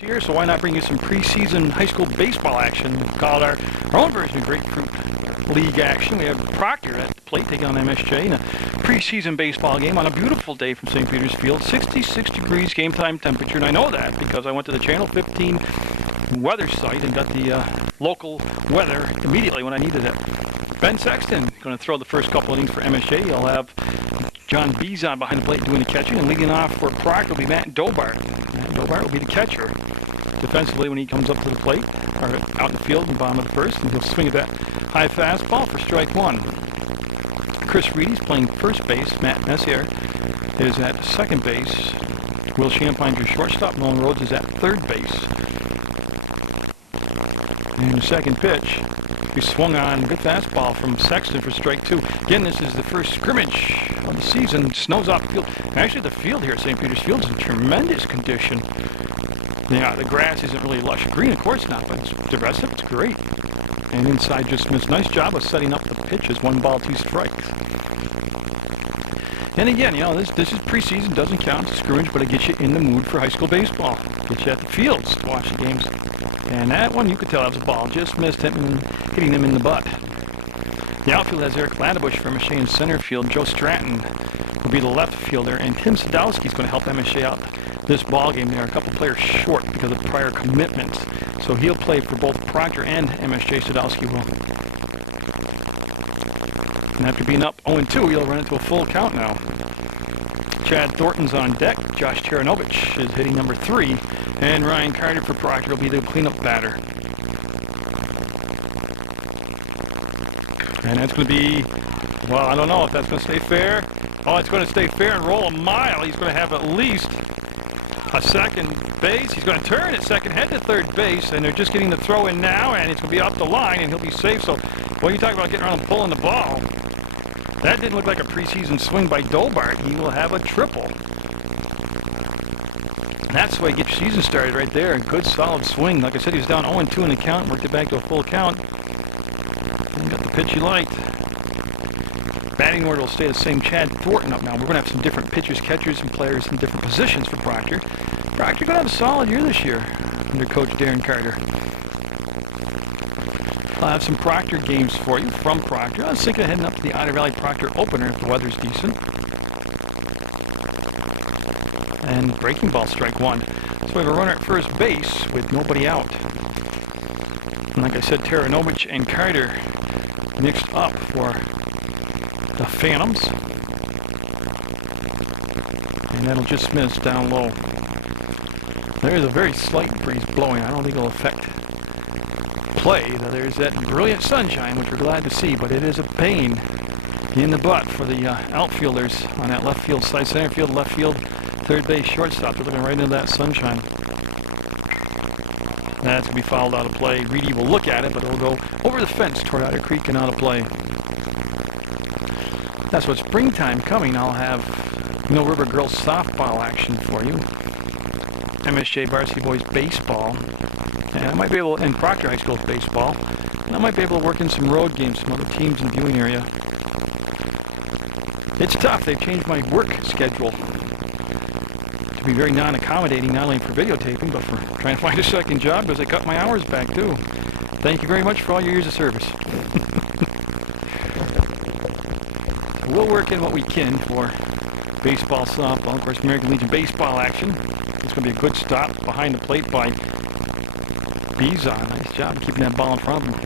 Here, so why not bring you some preseason high school baseball action? Called our own version of Grapefruit League action. We have Proctor at the plate taking on MSJ in a preseason baseball game on a beautiful day from St. Peter's Field. 66 degrees game time temperature, and I know that because I went to the Channel 15 weather site and got the local weather immediately when I needed it. Ben Sexton going to throw the first couple innings for MSJ. He'll have John Bezon behind the plate doing the catching, and leading off for Proctor will be Matt Dobart. Matt Dobart will be the catcher. Defensively, when he comes up to the plate, or out in the field in the bottom of the first, and he'll swing at that high fastball for strike one. Chris Reedy's playing first base. Matt Messier is at second base. Will Champine's your shortstop. Nolan Rhodes is at third base. And the second pitch, we swung on good fastball from Sexton for strike two. Again, this is the first scrimmage of the season. Snow's off the field. And actually, the field here at St. Peter's Field is in tremendous condition. Yeah, the grass isn't really lush green, of course not, but the rest of it's great. And inside just missed. Nice job of setting up the pitches. 1 ball, 2 strikes. And again, you know, this is preseason, doesn't count. It's scrimmage, but it gets you in the mood for high school baseball. Gets you at the fields to watch the games. And that one, you could tell that was a ball. Just missed him and hitting him in the butt. The outfield has Eric Laddebush for MSJ in center field. Joe Stratton will be the left fielder, and Tim Sadowski is going to help MSJ out this ball game. They are a couple players short because of prior commitments, so he'll play for both Proctor and MSJ. Sadowski will. And after being up 0-2, he'll run into a full count now. Chad Thornton's on deck. Josh Teranovich is hitting number 3, and Ryan Carter for Proctor will be the cleanup batter. And that's going to be, well, I don't know if that's going to stay fair. Oh, it's going to stay fair and roll a mile. He's going to have at least a second base. He's going to turn at second, head to third base, and they're just getting the throw in now, and it's going to be up the line, and he'll be safe. So, when you talk about getting around and pulling the ball, that didn't look like a preseason swing by Dobart. He will have a triple. And that's the way you get your season started right there. A good, solid swing. Like I said, he was down 0-2 in the count, worked it back to a full count. And got the pitch he liked. Batting order will stay the same. Chad Thornton up now. We're going to have some different pitchers, catchers, and players in different positions for Proctor. Proctor going to have a solid year this year under Coach Darren Carter. I'll have some Proctor games for you from Proctor. I was thinking of heading up to the Otter Valley Proctor opener if the weather's decent. And breaking ball, strike one. So we have a runner at first base with nobody out. And like I said, Teranovich and Carter mixed up for the Phantoms. And that'll just miss down low. There's a very slight breeze blowing. I don't think it'll affect play. There's that brilliant sunshine, which we're glad to see, but it is a pain in the butt for the outfielders on that left field side, center field, left field, third base, shortstop. They're looking right into that sunshine. That's going to be fouled out of play. Reedy will look at it, but it'll go over the fence toward Otter Creek and out of play. That's what springtime coming. I'll have Mill River Girls softball action for you. MSJ Varsity Boys baseball. And I might be able, and Proctor High School baseball. And I might be able to work in some road games, some other teams in the viewing area. It's tough. They've changed my work schedule to be very non-accommodating, not only for videotaping, but for trying to find a second job because they cut my hours back too. Thank you very much for all your years of service. We'll work in what we can for baseball, softball, of course, American Legion baseball action. It's going to be a good stop behind the plate by Bezon. Nice job keeping that ball in front of him.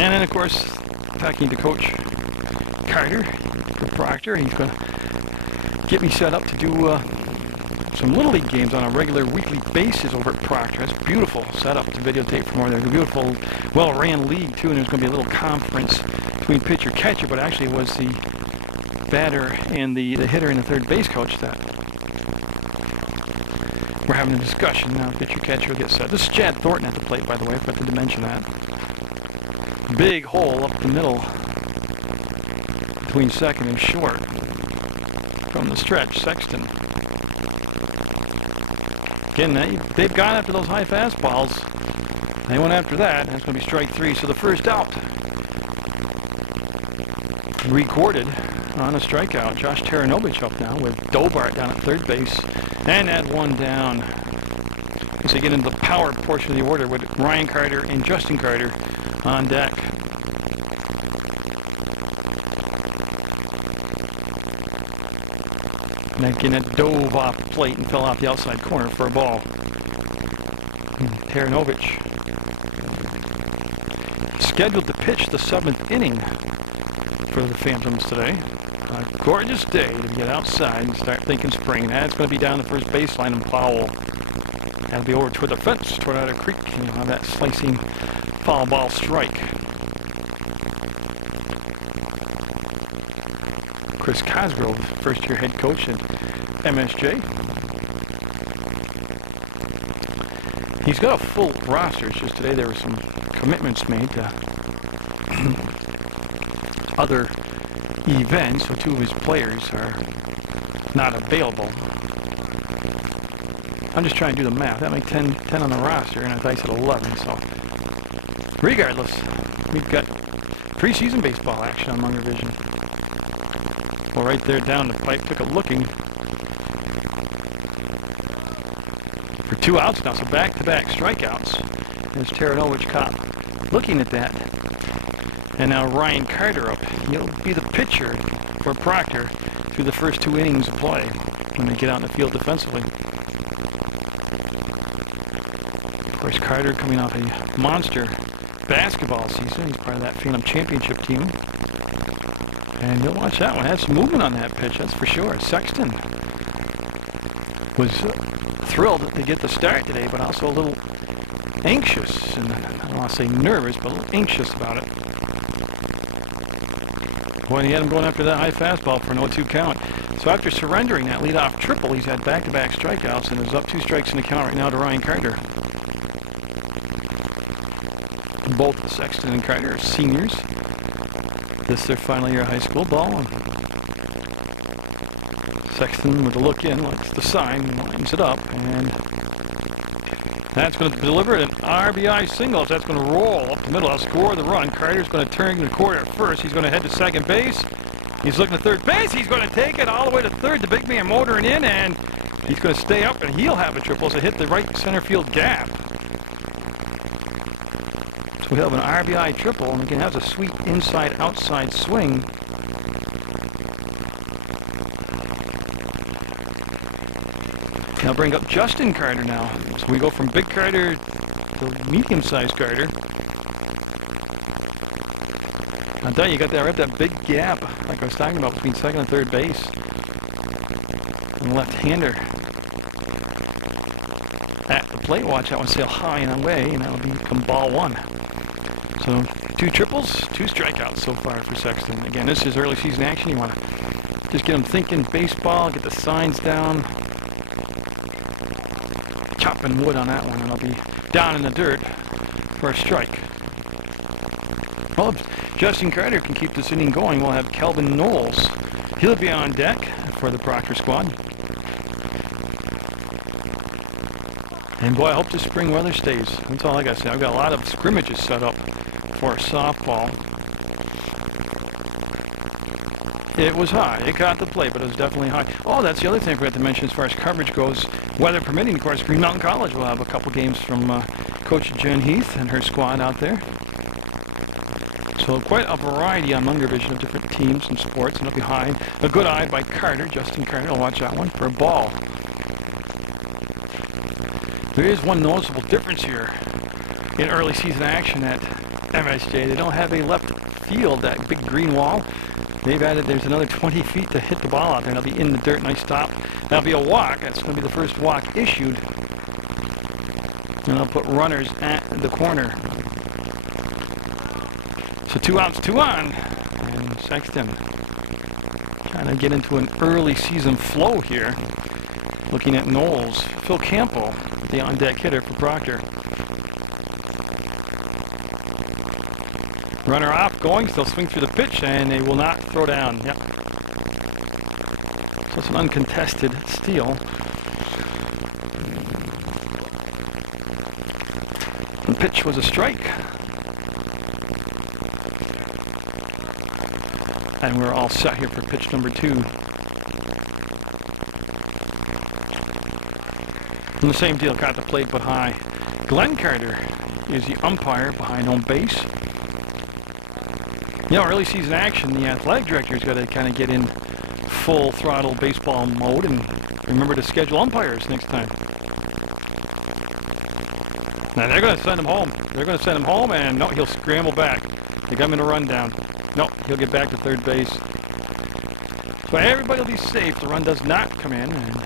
And then, of course, talking to Coach Carter, the Proctor, he's going to get me set up to do some Little League games on a regular weekly basis over at Proctor. That's beautiful setup to videotape from over there. There's a beautiful, well-ran league, too, and there's going to be a little conference between pitcher-catcher, but actually it was the batter and the hitter and the third base coach that we're having a discussion now. Pitcher-catcher will get set. This is Chad Thornton at the plate, by the way. I forgot to mention that. Big hole up the middle between second and short from the stretch. Sexton. Again, they've gone after those high fastballs. They went after that, and it's going to be strike 3. So the first out recorded on a strikeout. Josh Teranovich up now with Dobart down at third base. And that one down. As they get into the power portion of the order with Ryan Carter and Justin Carter on deck. And again, it dove off the plate and fell out the outside corner for a ball. Taranovich scheduled to pitch the 7th inning for the Phantoms today. A gorgeous day to get outside and start thinking spring. That's going to be down the first baseline in Powell. That'll be over toward the fence, toward Otter Creek, and you'll have that slicing foul ball strike. Chris Cosgrove, first-year head coach at MSJ. He's got a full roster. It's just today there were some commitments made to other events, so 2 of his players are not available. I'm just trying to do the math. That makes 10 on the roster, and I said 11, so regardless, we've got preseason baseball action on Munger Vision. Well, right there down the pipe, took a looking for 2 outs now, so back-to-back strikeouts. There's Taranovich caught looking at that. And now Ryan Carter up. He'll be the pitcher for Proctor through the first 2 innings of play when they get out in the field defensively. Of course, Carter coming off a monster basketball season. He's part of that Phantom Championship team. And you'll watch that one. Had some movement on that pitch, that's for sure. Sexton was thrilled to get the start today, but also a little anxious, and I don't want to say nervous, but a little anxious about it. Boy, he had him going after that high fastball for an 0-2 count. So after surrendering that leadoff triple, he's had back-to-back strikeouts, and is up 2 strikes in the count right now to Ryan Carter. Both Sexton and Carter are seniors. This is their final year of high school ball. And Sexton with a look in, likes the sign, lines it up, and that's going to deliver an RBI single. That's going to roll up the middle. I'll score the run. Carter's going to turn the corner at first. He's going to head to second base. He's looking at third base. He's going to take it all the way to third. The big man motoring in, and he's going to stay up, and he'll have a triple as it hit the right center field gap. So we have an RBI triple, and again has a sweet inside-outside swing. Now bring up Justin Carter now. So we go from big Carter to medium-sized Carter. I tell you, you got that big gap, like I was talking about, between second and third base. And left-hander at the plate. Watch that one sail high and away, and that'll become ball 1. So 2 triples, 2 strikeouts so far for Sexton. Again, this is early season action. You want to just get him thinking baseball, get the signs down. Chopping wood on that one, and I'll be down in the dirt for a strike. Well, if Justin Carter can keep this inning going, we'll have Kelvin Knowles. He'll be on deck for the Proctor squad. And boy, I hope the spring weather stays. That's all I got to say. I've got a lot of scrimmages set up for softball. It was high. It caught the plate, but it was definitely high. Oh, that's the other thing I forgot to mention as far as coverage goes. Weather permitting, of course, Green Mountain College will have a couple games from Coach Jen Heath and her squad out there. So quite a variety on Munger Vision of different teams and sports, and it'll be high. A good eye by Carter, Justin Carter. I'll watch that one for a ball. There is one noticeable difference here in early season action at MSJ. They don't have a left field, that big green wall. They've added, there's another 20 feet to hit the ball out there, and it'll be in the dirt. Nice stop. That'll be a walk. That's going to be the first walk issued. And I'll put runners at the corner. So 2 outs, 2 on. And Sexton trying to get into an early season flow here. Looking at Knowles. Phil Campbell, the on-deck hitter for Proctor. Runner off, going, still swing through the pitch, and they will not throw down. Yep. So it's an uncontested steal. The pitch was a strike. And we're all set here for pitch number 2. And the same deal, got the plate put high. Glenn Carter is the umpire behind home base. You know, early season action, the athletic director's got to kind of get in full throttle baseball mode and remember to schedule umpires next time. Now they're going to send him home. They're going to send him home, and no, he'll scramble back. They got him in a rundown. No, he'll get back to third base. So everybody will be safe. The run does not come in. And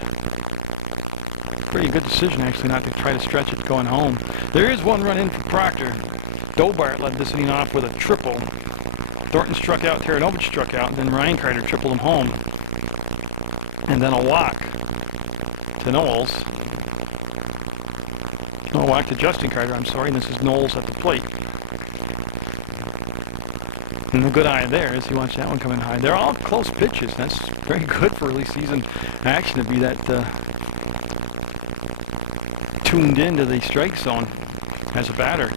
pretty good decision, actually, not to try to stretch it going home. There is one run in for Proctor. Dobart led this inning off with a triple. Thornton struck out, Taranovich struck out, and then Ryan Carter tripled him home. And then a walk to Knowles. No, a walk to Justin Carter, I'm sorry, and this is Knowles at the plate. And the good eye there is he wants that one coming high. They're all close pitches. That's very good for early season action to be that tuned into the strike zone as a batter.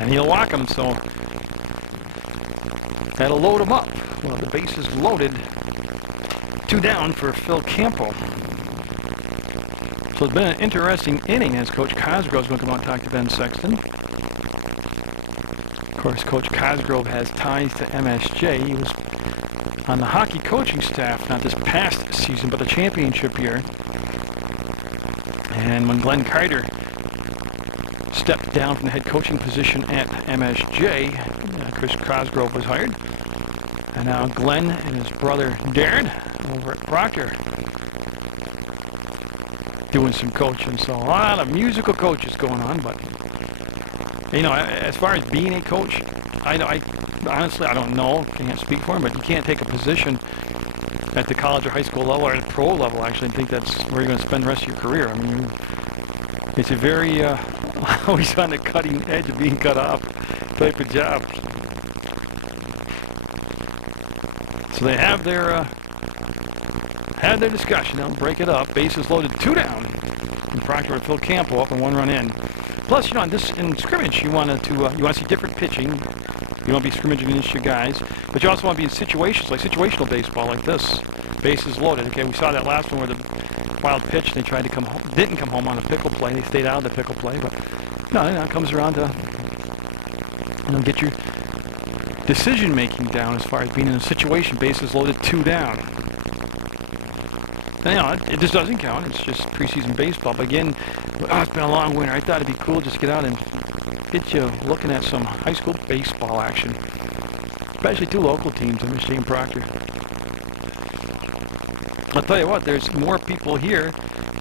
And he'll walk him, so that'll load him up. Well, the base is loaded. 2 down for Phil Campo. So it's been an interesting inning as Coach Cosgrove's going to come out and talk to Ben Sexton. Of course, Coach Cosgrove has ties to MSJ. He was on the hockey coaching staff, not this past season, but the championship year. And when Glenn Carter stepped down from the head coaching position at MSJ, Chris Cosgrove was hired. And now Glenn and his brother Darren over at Proctor doing some coaching. So a lot of musical coaches going on, but you know, as far as being a coach, I honestly don't know, can't speak for him, but you can't take a position at the college or high school level or at the pro level actually and think that's where you're going to spend the rest of your career. I mean, it's a very always on the cutting edge of being cut off type of job. So they have their discussion. They'll break it up. Bases loaded, 2 down. And Proctor would fill Campo up and 1 run in. Plus, you know, in scrimmage, you want to see different pitching. You want to be scrimmaging against your guys, but you also want to be in situations like situational baseball, like this. Bases loaded. Okay, we saw that last one where the wild pitch. They tried to come home, didn't come home on a pickle play. They stayed out of the pickle play, but no, it comes around to get your decision making down as far as being in a situation. Bases loaded, 2 down. And, you know, it just doesn't count. It's just preseason baseball. But again, it's been a long winter. I thought it'd be cool just to get out and get you looking at some high school baseball action, especially 2 local teams, MSJ and Proctor. I'll tell you what, there's more people here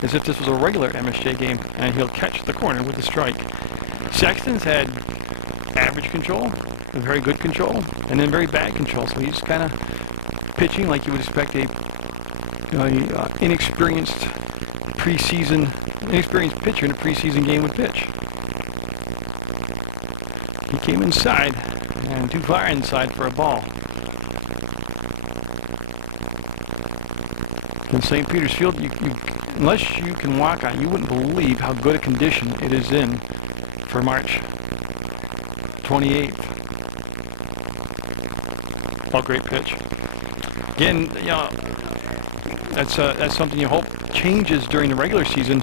as if this was a regular MSJ game, and he'll catch the corner with a strike. Sexton's had average control, very good control, and then very bad control. So he's kind of pitching like you would expect a inexperienced pitcher in a preseason game would pitch. He came inside, and too far inside for a ball. In St. Peter's Field, unless you can walk on it, you wouldn't believe how good a condition it is in for March 28th. Oh, great pitch. Again, you know, that's something you hope changes during the regular season.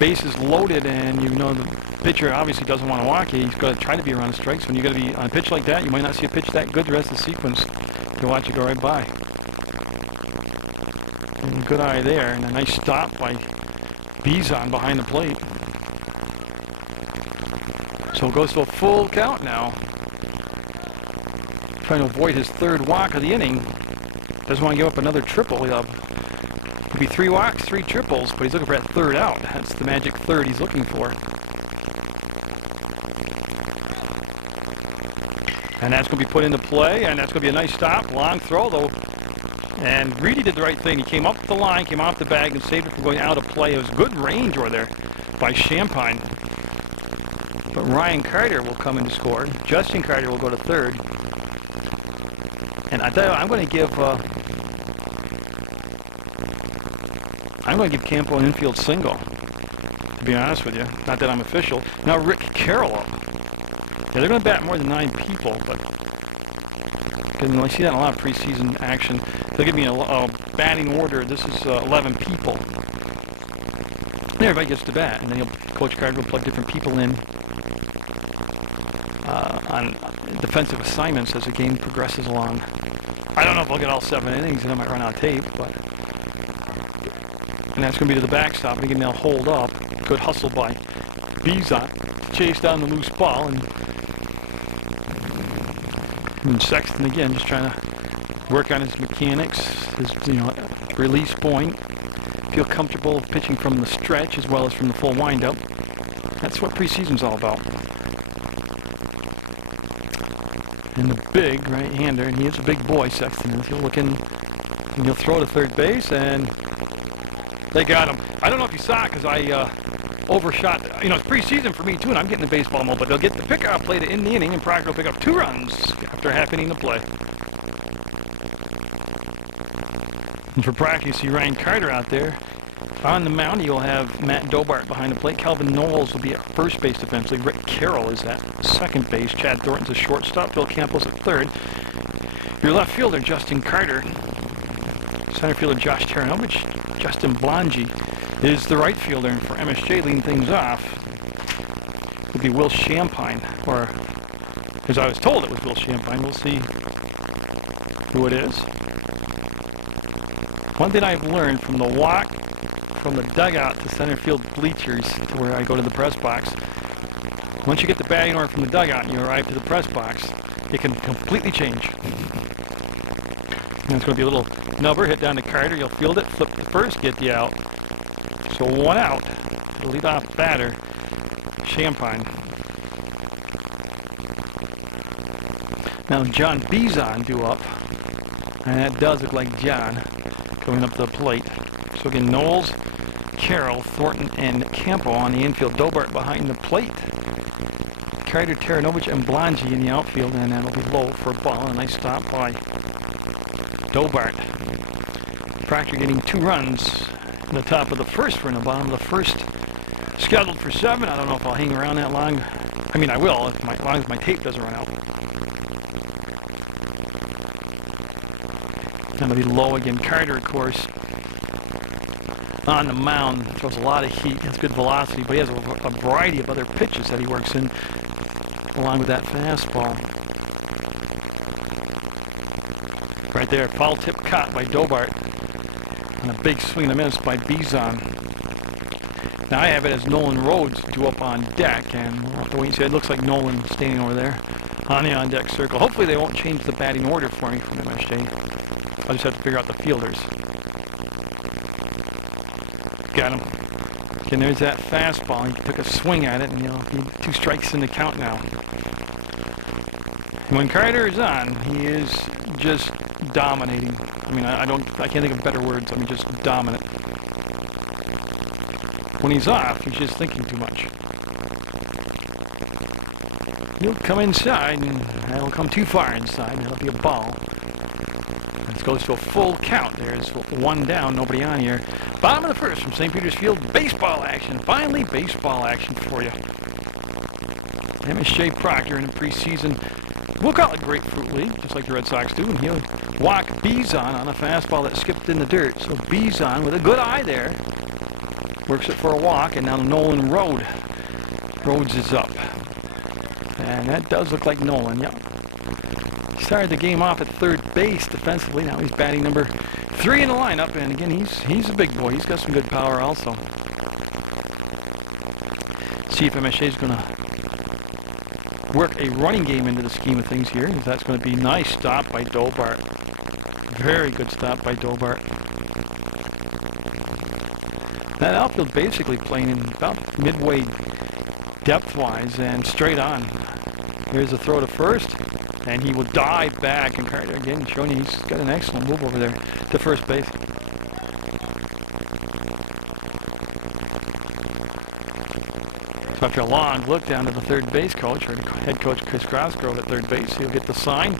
Bases loaded, and you know the pitcher obviously doesn't want to walk you. He's got to try to be around the strikes. When you're going to be on a pitch like that, you might not see a pitch that good the rest of the sequence. You'll watch it go right by. And good eye there, and a nice stop by Bizon behind the plate. So it goes to a full count now. Trying to avoid his 3rd walk of the inning. Doesn't want to give up another triple. It'll be 3 walks, 3 triples, but he's looking for that 3rd out. That's the magic 3rd he's looking for. And that's going to be put into play, and that's going to be a nice stop. Long throw, though. And Reedy did the right thing. He came up the line, came off the bag, and saved it from going out of play. It was good range over there by Champagne. But Ryan Carter will come in to score. Justin Carter will go to 3rd. And I tell you, I'm going to give Campo an infield single, to be honest with you. Not that I'm official. Now Rick Carroll. Yeah, they're going to bat more than 9 people, but And I see that in a lot of preseason action. They'll give me a batting order. This is 11 people. And everybody gets to bat, and then Coach Carter will plug different people in on defensive assignments as the game progresses along. I don't know if I'll get all 7 innings, and I might run out of tape, but... And that's going to be to the backstop, and again, they'll hold up. Good hustle by Bizon to chase down the loose ball, and Sexton again just trying to work on his mechanics, his release point, feel comfortable pitching from the stretch as well as from the full windup. That's what preseason's all about. And the big right-hander, and he is a big boy, Sexton. He'll look in, and he'll throw to third base, and they got him. I don't know if you saw it because I overshot. It's preseason for me too, and I'm getting the baseball mode. But they'll get the pickoff play to end the inning, and Proctor will pick up 2 runs after a half inning to play. And for Proctor, you see Ryan Carter out there. On the mound, you'll have Matt Dobart behind the plate. Calvin Knowles will be at first base defensively. Rick Carroll is at second base. Chad Thornton's a shortstop. Bill Campbell's at third. Your left fielder, Justin Carter. Center fielder, Josh Taranovich. Justin Blongi is the right fielder. And for MSJ, leading things off, would be Will Champagne. Or, as I was told, it was Will Champagne. We'll see who it is. One thing I've learned from the walk from the dugout to center field bleachers to where I go to the press box, once you get the batting order from the dugout and you arrive to the press box, it can completely change. And it's going to be a little nubber, hit down to Carter, you'll field it, flip to first, get the out. So 1 out, the leadoff batter, Champagne. Now John Bizon due up, and that does look like John going up the plate. So again, Knowles, Carroll, Thornton, and Campo on the infield. Dobart behind the plate. Carter, Taranovich, and Blongi in the outfield, and that'll be low for a ball. And a nice stop by Dobart. Proctor getting 2 runs in the top of the first for the bottom of the first. Scheduled for 7. I don't know if I'll hang around that long. I mean, I will, as long as my tape doesn't run out. That'll be low again. Carter, of course, on the mound, throws a lot of heat, has good velocity, but he has a variety of other pitches that he works in, along with that fastball. Right there, foul tip caught by Dobart, and a big swing and a miss by Bizon. Now I have it as Nolan Rhodes due up on deck, and we'll have to wait and see. It looks like Nolan standing over there on the on-deck circle. Hopefully they won't change the batting order for me from MSJ. I'll just have to figure out the fielders. Got him. And there's that fastball. He took a swing at it, and he'll be 2 strikes in the count now. And when Carter is on, he is just dominating. I mean, I can't think of better words. I mean, just dominant. When he's off, he's just thinking too much. He'll come inside, and that'll come too far inside. That'll be a ball. This goes to a full count. There's 1 down, nobody on here. Bottom of the first from St. Peter's Field. Baseball action. Finally, baseball action for you. MSJ Proctor in the preseason. We'll call it Grapefruit League, just like the Red Sox do. And he'll walk Bizon on a fastball that skipped in the dirt. So Bizon with a good eye there. Works it for a walk, and now Nolan Rhodes is up. And that does look like Nolan, yep. Started the game off at third base defensively. Now he's batting number 3 in the lineup, and again, he's a big boy. He's got some good power also. See if MSJ is going to work a running game into the scheme of things here. That's going to be nice stop by Dobart. Very good stop by Dobart. That outfield basically playing in about midway depth-wise and straight on. Here's a throw to first, and he will dive back. And Carter again showing you he's got an excellent move over there to first base. So after a long look down to the third base coach, or head coach Chris Crosgrove at third base, he'll get the sign,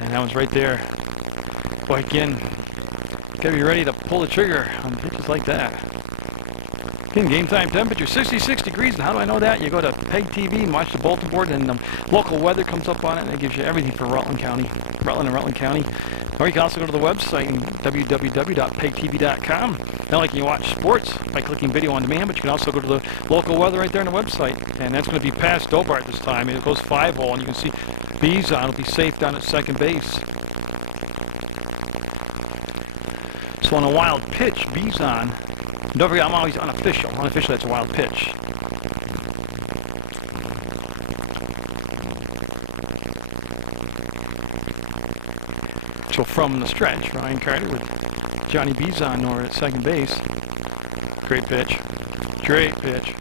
and that one's right there. Boy, again, gotta be ready to pull the trigger on pitches like that. In game time temperature, 66 degrees. And how do I know that? You go to PEGTV and watch the bulletin board, and local weather comes up on it, and it gives you everything for Rutland County, Rutland and Rutland County. Or you can also go to the website, www.pegtv.com. Not like you can watch sports by clicking video on demand, but you can also go to the local weather right there on the website. And that's going to be past Dobart this time. It goes 5-hole, and you can see Bizon will be safe down at second base. So on a wild pitch, Bizon. Don't forget, I'm always unofficial. Unofficially, that's a wild pitch. So from the stretch, Ryan Carter with Johnny Bizon over at second base. Great pitch. Great pitch.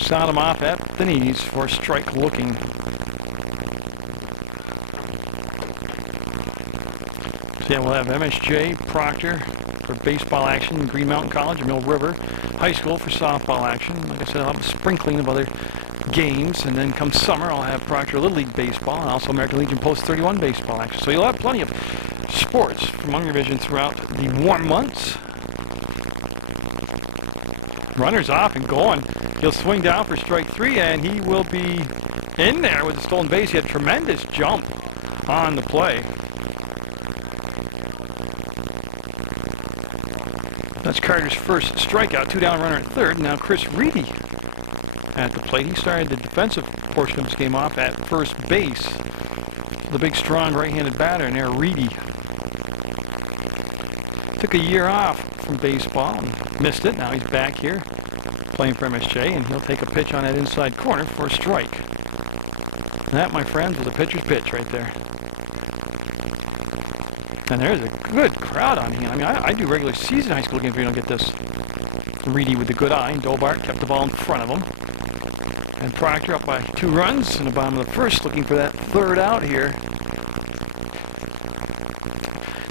Sound him off at the knees for strike looking. So yeah, we'll have MSJ, Proctor for baseball action, Green Mountain College, Mill River High School for softball action. Like I said, I'll have a sprinkling of other games, and then come summer I'll have Proctor Little League baseball and also American Legion Post 31 baseball action. So you'll have plenty of sports from Munger Vision throughout the warm months. Runner's off and going. He'll swing down for strike 3, and he will be in there with the stolen base. He had a tremendous jump on the play. That's Carter's first strikeout, 2 down runner at third. Now Chris Reedy at the plate. He started the defensive portion of his game off at first base. The big, strong right-handed batter in there, Reedy. Took a year off from baseball and missed it. Now he's back here playing for MSJ, and he'll take a pitch on that inside corner for a strike. That, my friends, was a pitcher's pitch right there. And there's a good crowd on here. I mean, I do regular season high school games where you don't get this. Reedy with the good eye, and Dobart kept the ball in front of him. And Proctor up by 2 runs in the bottom of the first, looking for that third out here.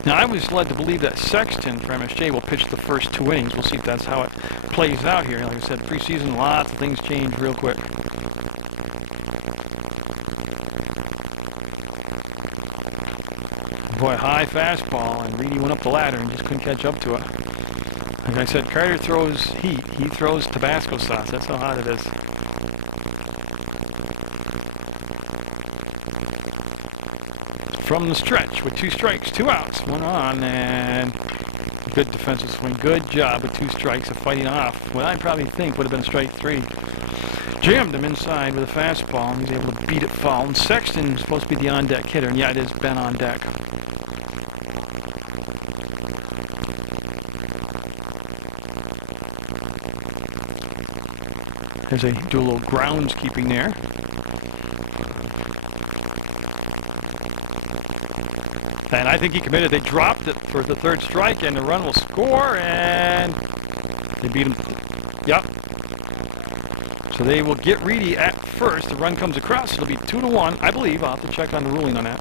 Now, I was led to believe that Sexton for MSJ will pitch the first 2 innings. We'll see if that's how it plays out here. Like I said, preseason, lots of things change real quick. Boy, high fastball, and Reedy went up the ladder and just couldn't catch up to it. Like I said, Carter throws heat. He throws Tabasco sauce. That's how hot it is. From the stretch with 2 strikes, 2 outs, 1 on, and good defensive swing. Good job with 2 strikes of fighting off what I probably think would have been strike 3. Jammed him inside with a fastball, and he's able to beat it foul. And Sexton is supposed to be the on-deck hitter, and yeah, it is Ben on deck. There's a do a little groundskeeping there. And I think he committed. They dropped it for the 3rd strike, and the run will score, and they beat him. Yep. So they will get Reedy at first. The run comes across. It'll be 2-1, I believe. I'll have to check on the ruling on that.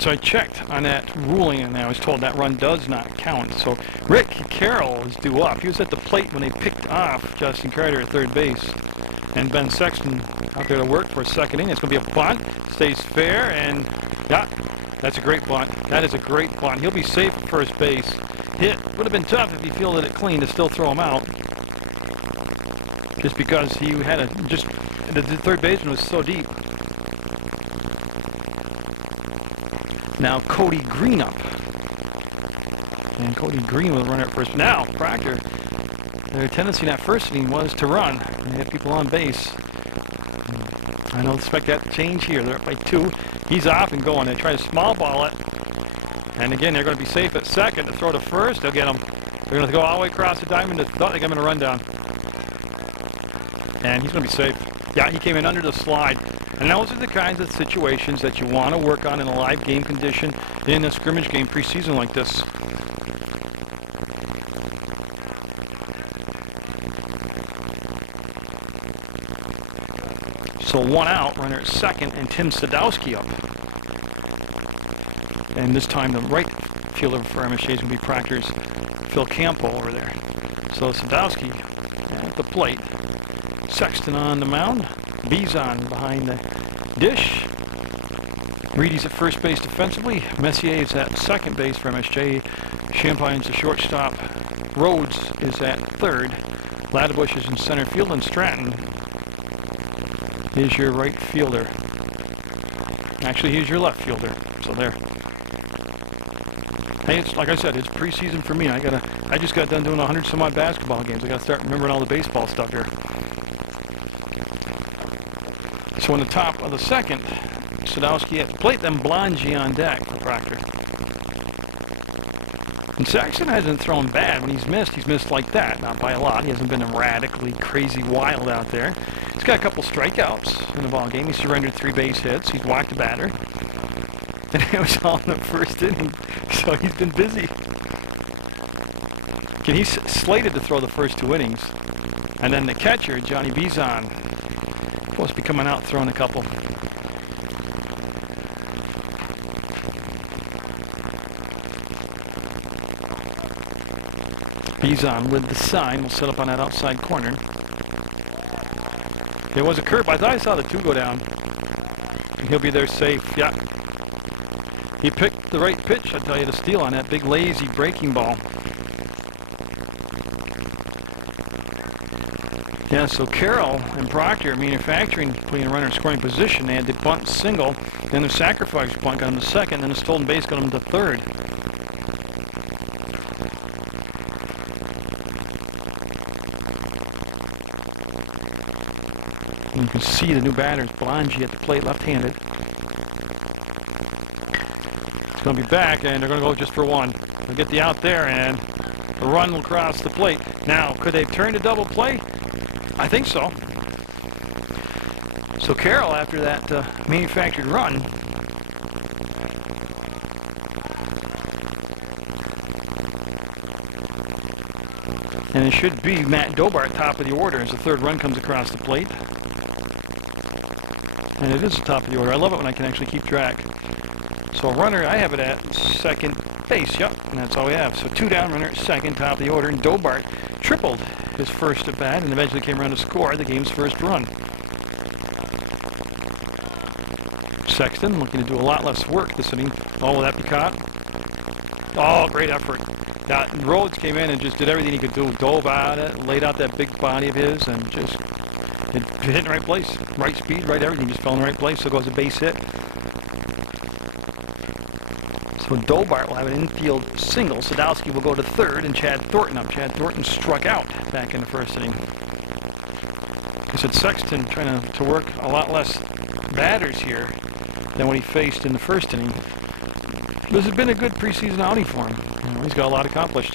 So I checked on that ruling, and I was told that run does not count. So Rick Carroll is due up. He was at the plate when they picked off Justin Carter at third base. And Ben Sexton out there to work for a second inning. It's going to be a bunt. Stays fair, and yeah, that's a great bunt. That is a great bunt. He'll be safe at first base. Hit would have been tough if he fielded it clean to still throw him out. Just because he had the third baseman was so deep. Now Cody Green up. And Cody Green will run at first. Now, Proctor, their tendency in that first inning was to run. They had people on base. I don't expect that to change here. They're up by 2. He's off and going. They try to small ball it. And again, they're going to be safe at second to throw to first. They'll get him. They're going to go all the way across the diamond. They thought they got him in a rundown. And he's going to be safe. Yeah, he came in under the slide. And those are the kinds of situations that you want to work on in a live game condition in a scrimmage game preseason like this. So 1 out, runner at second, and Tim Sadowski up. And this time the right fielder for MSJ is going to be Proctor's Phil Campo over there. So Sadowski at the plate. Sexton on the mound. Bizon behind the dish. Reedy's at first base defensively. Messier is at second base for MSJ. Champine's the shortstop. Rhodes is at third. Ladderbush is in center field, and Stratton is your right fielder. Actually, he's your left fielder. So there. Hey, it's like I said, it's preseason for me. I just got done doing 100 some odd basketball games. I got to start remembering all the baseball stuff here. So in the top of the second, Sadowski at the plate, then Blongy on deck for Proctor. And Saxton hasn't thrown bad. When he's missed like that, not by a lot. He hasn't been radically crazy wild out there. He's got a couple strikeouts in the ball game. He surrendered 3 base hits. He's whacked a batter. And it was all in the first inning, so he's been busy. And he's slated to throw the first 2 innings. And then the catcher, Johnny Bizon, supposed to be coming out throwing a couple. Bizon with the sign will set up on that outside corner. There was a curve. I thought I saw the 2 go down. And he'll be there safe. Yeah. He picked the right pitch, I tell you, to steal on that big lazy breaking ball. Yeah, so Carroll and Proctor manufacturing, putting a runner in scoring position. They had the bunt single, then the sacrifice bunt got him to second, then the stolen base got him to third. And you can see the new batters, Blongy at the plate, left-handed. It's going to be back, and they're going to go just for 1. They'll get the out there, and the run will cross the plate. Now, could they turn to double play? I think so. So Carroll, after that manufactured run, and it should be Matt Dobart top of the order as the 3rd run comes across the plate. And it is the top of the order. I love it when I can actually keep track. So a runner, I have it at second base. Yep, and that's all we have. So 2 down, runner at second, top of the order, and Dobart tripled his first at bat and eventually came around to score the game's first run. Sexton looking to do a lot less work this inning. All with Epicott. Oh, great effort. Rhodes came in and just did everything he could do. Dove at it, laid out that big body of his, and just it hit in the right place. Right speed, right everything. Just fell in the right place. So goes a base hit. So Dobart will have an infield single. Sadowski will go to third, and Chad Thornton up. Chad Thornton struck out back in the first inning. I said Sexton trying to work a lot less batters here than what he faced in the first inning. This has been a good preseason outing for him. You know, he's got a lot accomplished.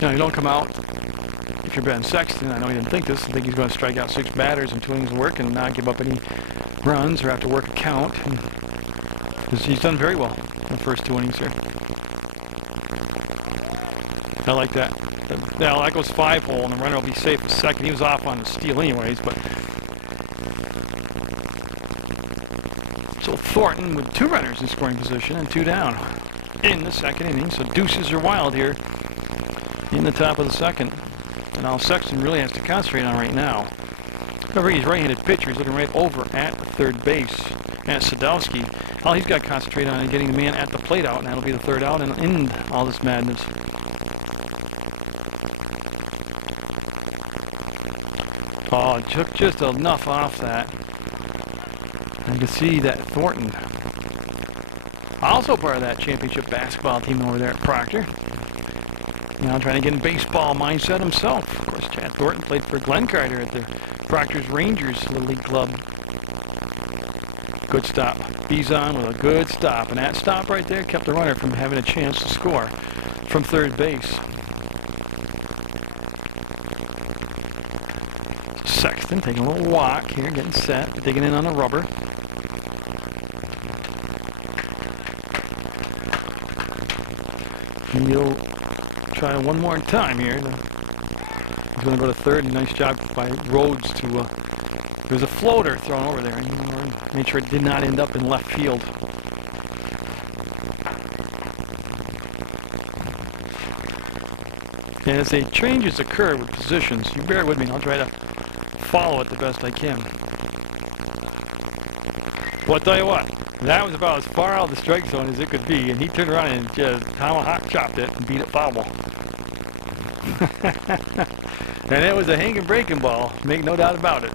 You know, you don't come out, if you're Ben Sexton, I know you didn't think this, I think he's going to strike out 6 batters in 2 innings of work and not give up any runs or have to work a count. And he's done very well in the first 2 innings here. I like that. Yeah, that goes 5-hole, and the runner will be safe at second. He was off on the steal anyways, but so Thornton with 2 runners in scoring position and 2 down in the second inning. So deuces are wild here in the top of the second. And all Sexton really has to concentrate on right now. Remember, he's right-handed pitcher. He's looking right over at third base. Matt Sadowski, all he's got to concentrate on is getting the man at the plate out, and that'll be the 3rd out and end all this madness. Oh, it took just enough off that. You can see that Thornton, also part of that championship basketball team over there at Proctor. You know, trying to get in baseball mindset himself. Of course, Chad Thornton played for Glenn Carter at the Proctor's Rangers Little League Club. Good stop. Bizon with a good stop. And that stop right there kept the runner from having a chance to score from third base. Sexton taking a little walk here, getting set, digging in on the rubber. And he'll try one more time here. He's going to go to third. Nice job by Rhodes to. There's a floater thrown over there, and he made sure it did not end up in left field. And as they changes occur with positions, you bear with me. I'll try to follow it the best I can. Well, I'll tell you what, that was about as far out of the strike zone as it could be, and he turned around and just tomahawk chopped it and beat it foul ball. And it was a hanging breaking ball, make no doubt about it.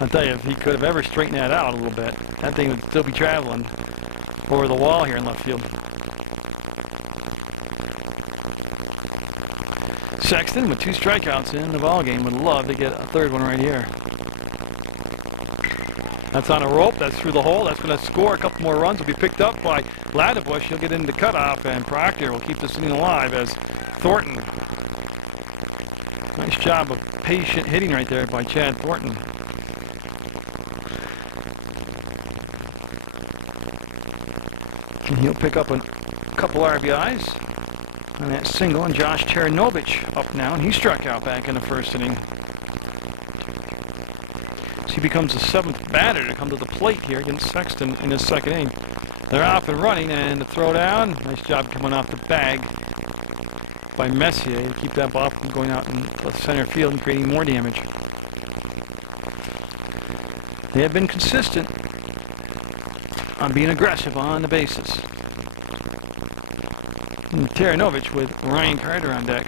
I'll tell you, if he could have ever straightened that out a little bit, that thing would still be traveling over the wall here in left field. Sexton, with 2 strikeouts in the ball game, would love to get a third one right here. That's on a rope. That's through the hole. That's going to score. A couple more runs will be picked up by Laddebush. He'll get into the cutoff, and Proctor will keep this inning alive as Thornton. Nice job of patient hitting right there by Chad Thornton. And he'll pick up a couple RBIs on that single, and Josh Teranovich up now, and he struck out back in the first inning. So he becomes the 7th batter to come to the plate here against Sexton in his second inning. They're off and running, and the throw down. Nice job coming off the bag by Messier to keep that ball from going out in the center field and creating more damage. They have been consistent on being aggressive on the bases. And Teranovich with Ryan Carter on deck.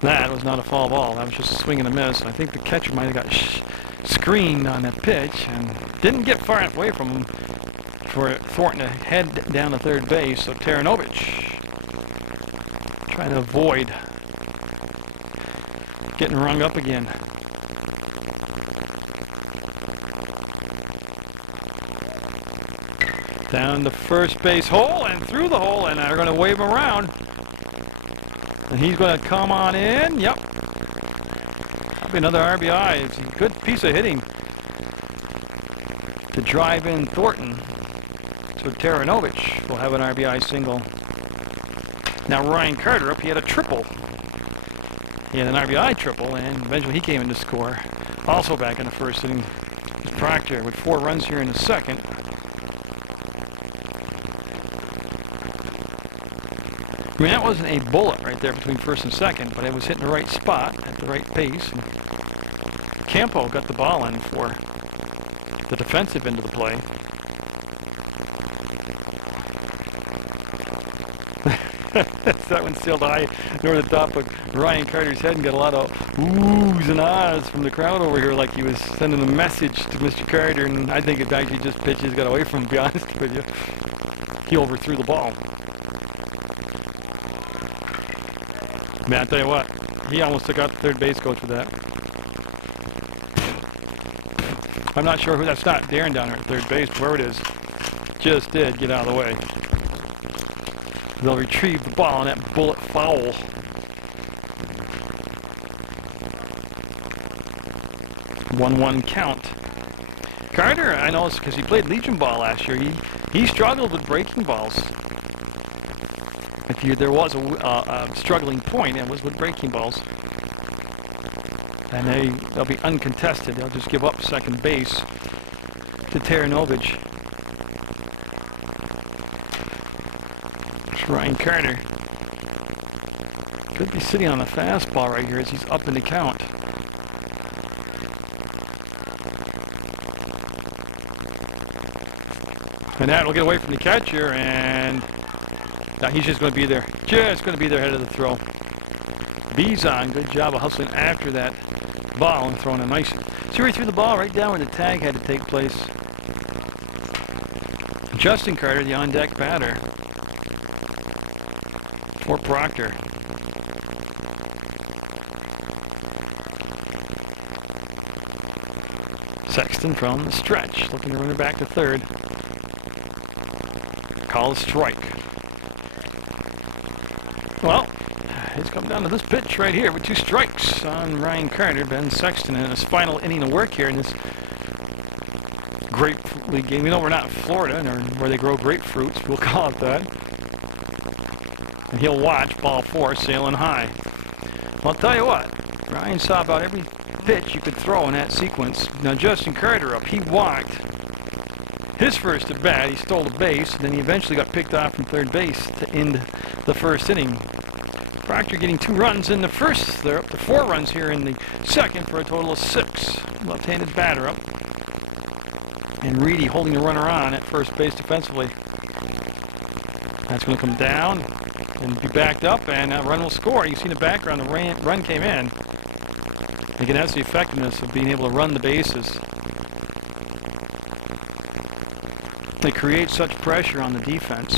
That was not a foul ball. That was just a swing and a miss. I think the catcher might have got screened on that pitch and didn't get far enough away from him for Thornton to head down to third base. So Teranovich trying to avoid getting rung up again. Down the first base hole and through the hole, and they're going to wave him around. And he's going to come on in. Yep. That'll be another RBI. It's a good piece of hitting to drive in Thornton. So Teranovich will have an RBI single. Now Ryan Carter up, he had a triple. He had an RBI triple, and eventually he came in to score. Also back in the first inning is Proctor with 4 runs here in the second. I mean, that wasn't a bullet right there between first and second, but it was hitting the right spot at the right pace. And Campo got the ball in for the defensive end of the play. That one sailed high over the top of Ryan Carter's head and got a lot of oohs and ahs from the crowd over here, like he was sending a message to Mr. Carter, and I think it actually just pitches got away from him, to be honest with you. He overthrew the ball. Man, I'll tell you what, he almost took out the third base coach with that. I'm not sure who, that's not Darren down there at third base, but whoever it is, just did get out of the way. They'll retrieve the ball on that bullet foul. One count. Carter, I know, because he played Legion ball last year. He struggled with breaking balls. There was a struggling point, and it was with breaking balls. And they'll be uncontested. They'll just give up second base to Teranovich. It's Ryan Carter. Could be sitting on a fastball right here as he's up in the count. And that will get away from the catcher, and now he's just going to be there. Just going to be there ahead of the throw. Bizon, good job of hustling after that ball and throwing a nice... See where he threw the ball? Right down where the tag had to take place. Justin Carter, the on-deck batter for Proctor. Sexton from the stretch, looking to run it back to third. Call a strike. Well, it's come down to this pitch right here with 2 strikes on Ryan Carter. Ben Sexton in his final inning of work here in this grapefruit league game. You know, we're not in Florida, or where they grow grapefruits, we'll call it that. And he'll watch ball 4 sailing high. Well, I'll tell you what, Ryan saw about every pitch you could throw in that sequence. Now Justin Carter up, he walked his first at bat. He stole the base, and then he eventually got picked off from third base to end the first inning. Proctor getting 2 runs in the first. They're up to 4 runs here in the second for a total of 6. Left-handed batter up. And Reedy holding the runner on at first base defensively. That's going to come down and be backed up, and that run will score. You see in the background, the run came in. Again, that's the effectiveness of being able to run the bases. They create such pressure on the defense.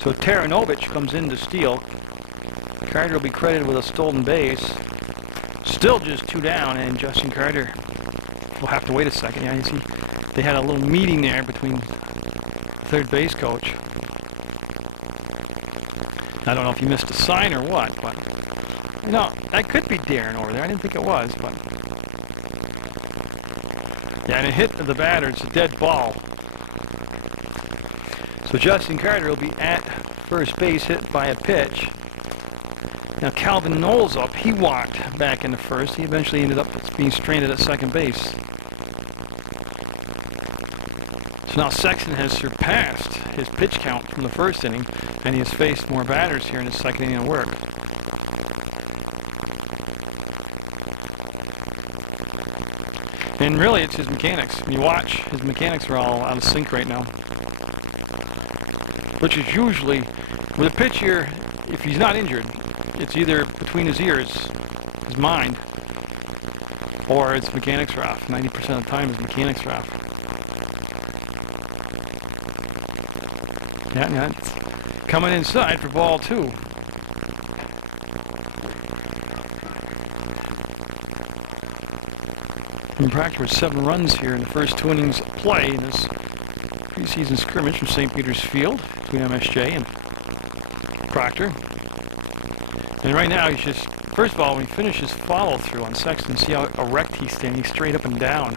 So Taranovich comes in to steal. Carter will be credited with a stolen base. Still just 2 down, and Justin Carter will have to wait a second. Yeah, you see, they had a little meeting there between the third base coach. I don't know if he missed a sign or what, but you know, that could be Darren over there. I didn't think it was, but yeah, and a hit to the batter. It's a dead ball. So Justin Carter will be at first base, hit by a pitch. Now Calvin Knowles up. He walked back into first. He eventually ended up being stranded at second base. So now Sexton has surpassed his pitch count from the first inning, and he has faced more batters here in his second inning of work. And really, it's his mechanics. When you watch, his mechanics are all out of sync right now. Which is usually, with a pitcher, if he's not injured, it's either between his ears, his mind, or its mechanics are off. 90% of the time, his mechanics are off. Yeah, it's coming inside for ball 2. And Proctor with 7 runs here in the first 2 innings of play in this preseason scrimmage from St. Peter's Field between MSJ and Proctor. And right now he's just, first of all, when he finishes follow-through on Sexton, see how erect he's standing, straight up and down.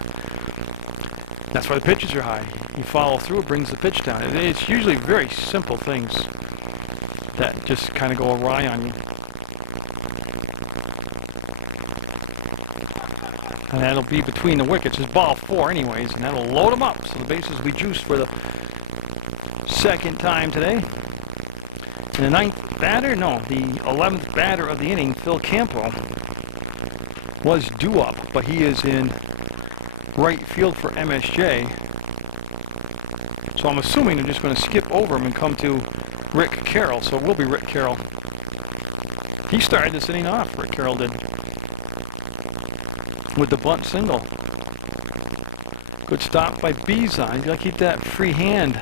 That's why the pitches are high. You follow through, it brings the pitch down. It's usually very simple things that just kind of go awry on you. And that'll be between the wickets. It's ball 4 anyways, and that'll load them up. So the bases will be juiced for the second time today. And the 9th batter, no, the 11th batter of the inning, Phil Campo, was due up, but he is in right field for MSJ. So I'm assuming they're just going to skip over him and come to Rick Carroll. So it will be Rick Carroll. He started this inning off, Rick Carroll did, with the bunt single. Good stop by Bizon. He's got to keep that free hand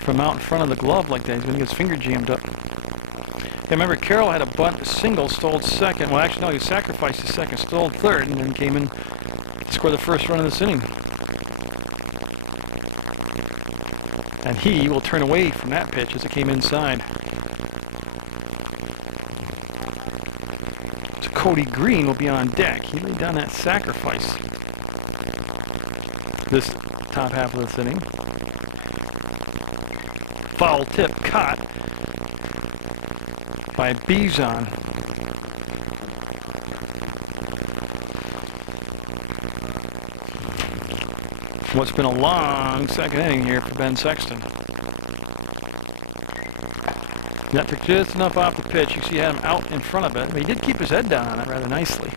from out in front of the glove like that. He's going to get his finger jammed up. Yeah, remember, Carroll had a bunt single, stole second. Well, actually, no, he sacrificed his second, stole third, and then came in to score the first run of this inning. And he will turn away from that pitch as it came inside. So Cody Green will be on deck. He laid down that sacrifice this top half of this inning. Foul tip caught by Bizon. What's been a long second inning here for Ben Sexton. That took just enough off the pitch. You see he had him out in front of it, but he did keep his head down on it rather nicely.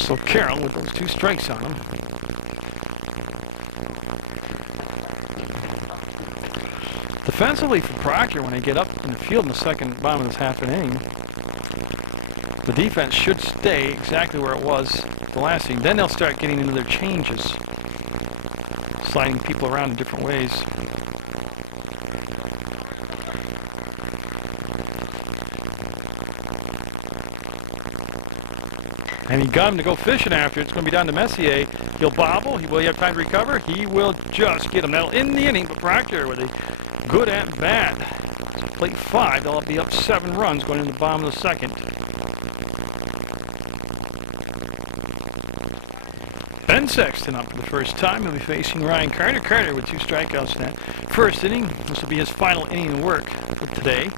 So Carroll with those 2 strikes on him. Defensively for Proctor, when they get up in the field in the second, bottom of this half an inning, the defense should stay exactly where it was the last inning. Then they'll start getting into their changes, sliding people around in different ways. And he got him to go fishing after. It's going to be down to Messier. He'll bobble. Will he have time to recover? He will just get him. That'll end the inning, but Proctor with a good at bat. Plate 5, they'll be up 7 runs going into the bottom of the second. Ben Sexton up for the first time. He'll be facing Ryan Carter. Carter with 2 strikeouts in that first inning. This will be his final inning of work for today.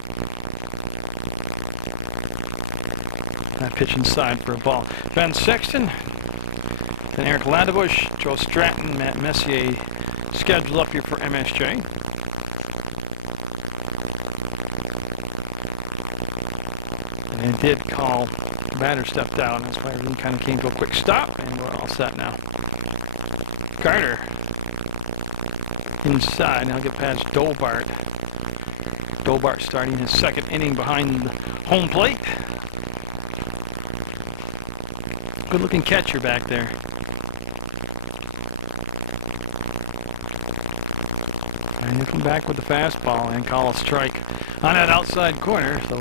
That pitch inside for a ball. Ben Sexton And Eric Ladebush, Joe Stratton, Matt Messier scheduled up here for MSJ. And they did call batter stepped out. That's why everything kind of came to a quick stop, and we're all set now. Carter inside. Now get past Dobart. Dobart starting his second inning behind the home plate. Good looking catcher back there. And he'll come back with the fastball and call a strike on that outside corner. So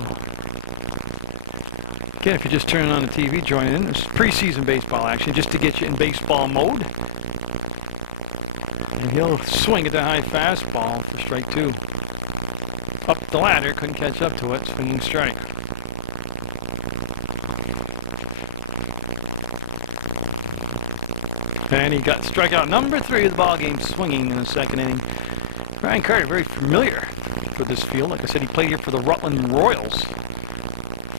again, if you're just turning on the TV, joining in, this is preseason baseball action just to get you in baseball mode. And he'll swing at the high fastball for strike two. Up the ladder, couldn't catch up to it, swinging strike. And he got strikeout number 3 of the ball game, swinging in the second inning. Ryan Carter, very familiar with this field. Like I said, he played here for the Rutland Royals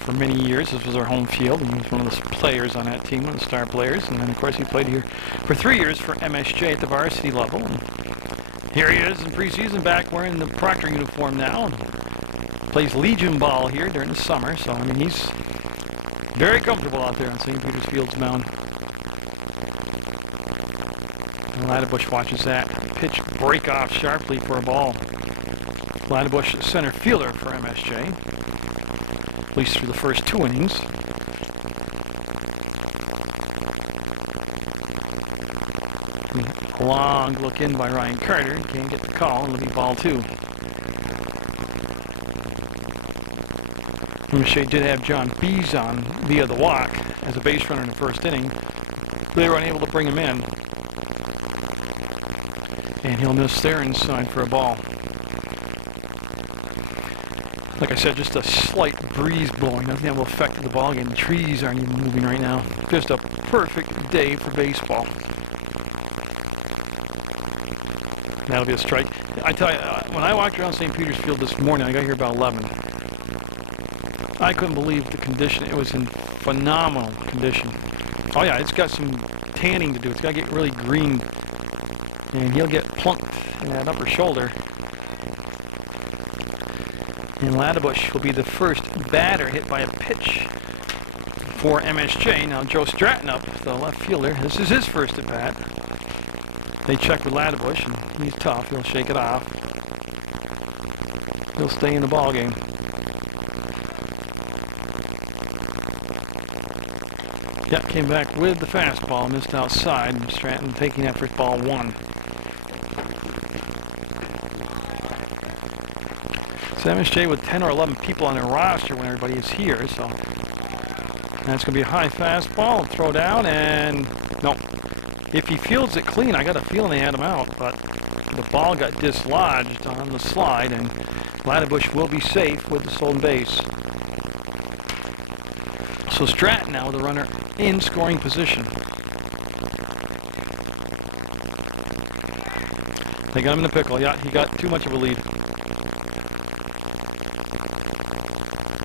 for many years. This was our home field, and he was one of the players on that team, one of the star players. And then, of course, he played here for 3 years for MSJ at the varsity level. And here he is in preseason, back wearing the Proctor uniform now. And plays Legion ball here during the summer, so I mean he's very comfortable out there on St. Peter's Field's mound. And Ladebush watches that pitch break off sharply for a ball. Ladebush, center fielder for MSJ, at least through the first 2 innings. A long look in by Ryan Carter. Can't get the call, and it'll be ball 2. MSJ did have John Bees on via the walk as a base runner in the first inning. They were unable to bring him in. And he'll miss there inside for a ball. Like I said, just a slight breeze blowing. Nothing will affect the ball game. The trees aren't even moving right now. Just a perfect day for baseball. That'll be a strike. I tell you, when I walked around St. Peter's Field this morning, I got here about 11. I couldn't believe the condition. It was in phenomenal condition. Oh yeah, it's got some tanning to do. It's got to get really green. And he'll get plunked in that upper shoulder. And Ladebush will be the first batter hit by a pitch for MSJ. Now Joe Stratton up, the left fielder. This is his first at bat. They check with Ladebush, and he's tough. He'll shake it off. He'll stay in the ball game. Yeah, came back with the fastball, missed outside, and Stratton taking that for ball 1. So MSJ with 10 or 11 people on their roster when everybody is here, so that's going to be a high fastball, throw down, and no. If he fields it clean, I got a feeling they had him out, but the ball got dislodged on the slide, and Ladebush will be safe with the stolen base. So Stratton now with the runner in scoring position. They got him in the pickle. Yeah, he got too much of a lead.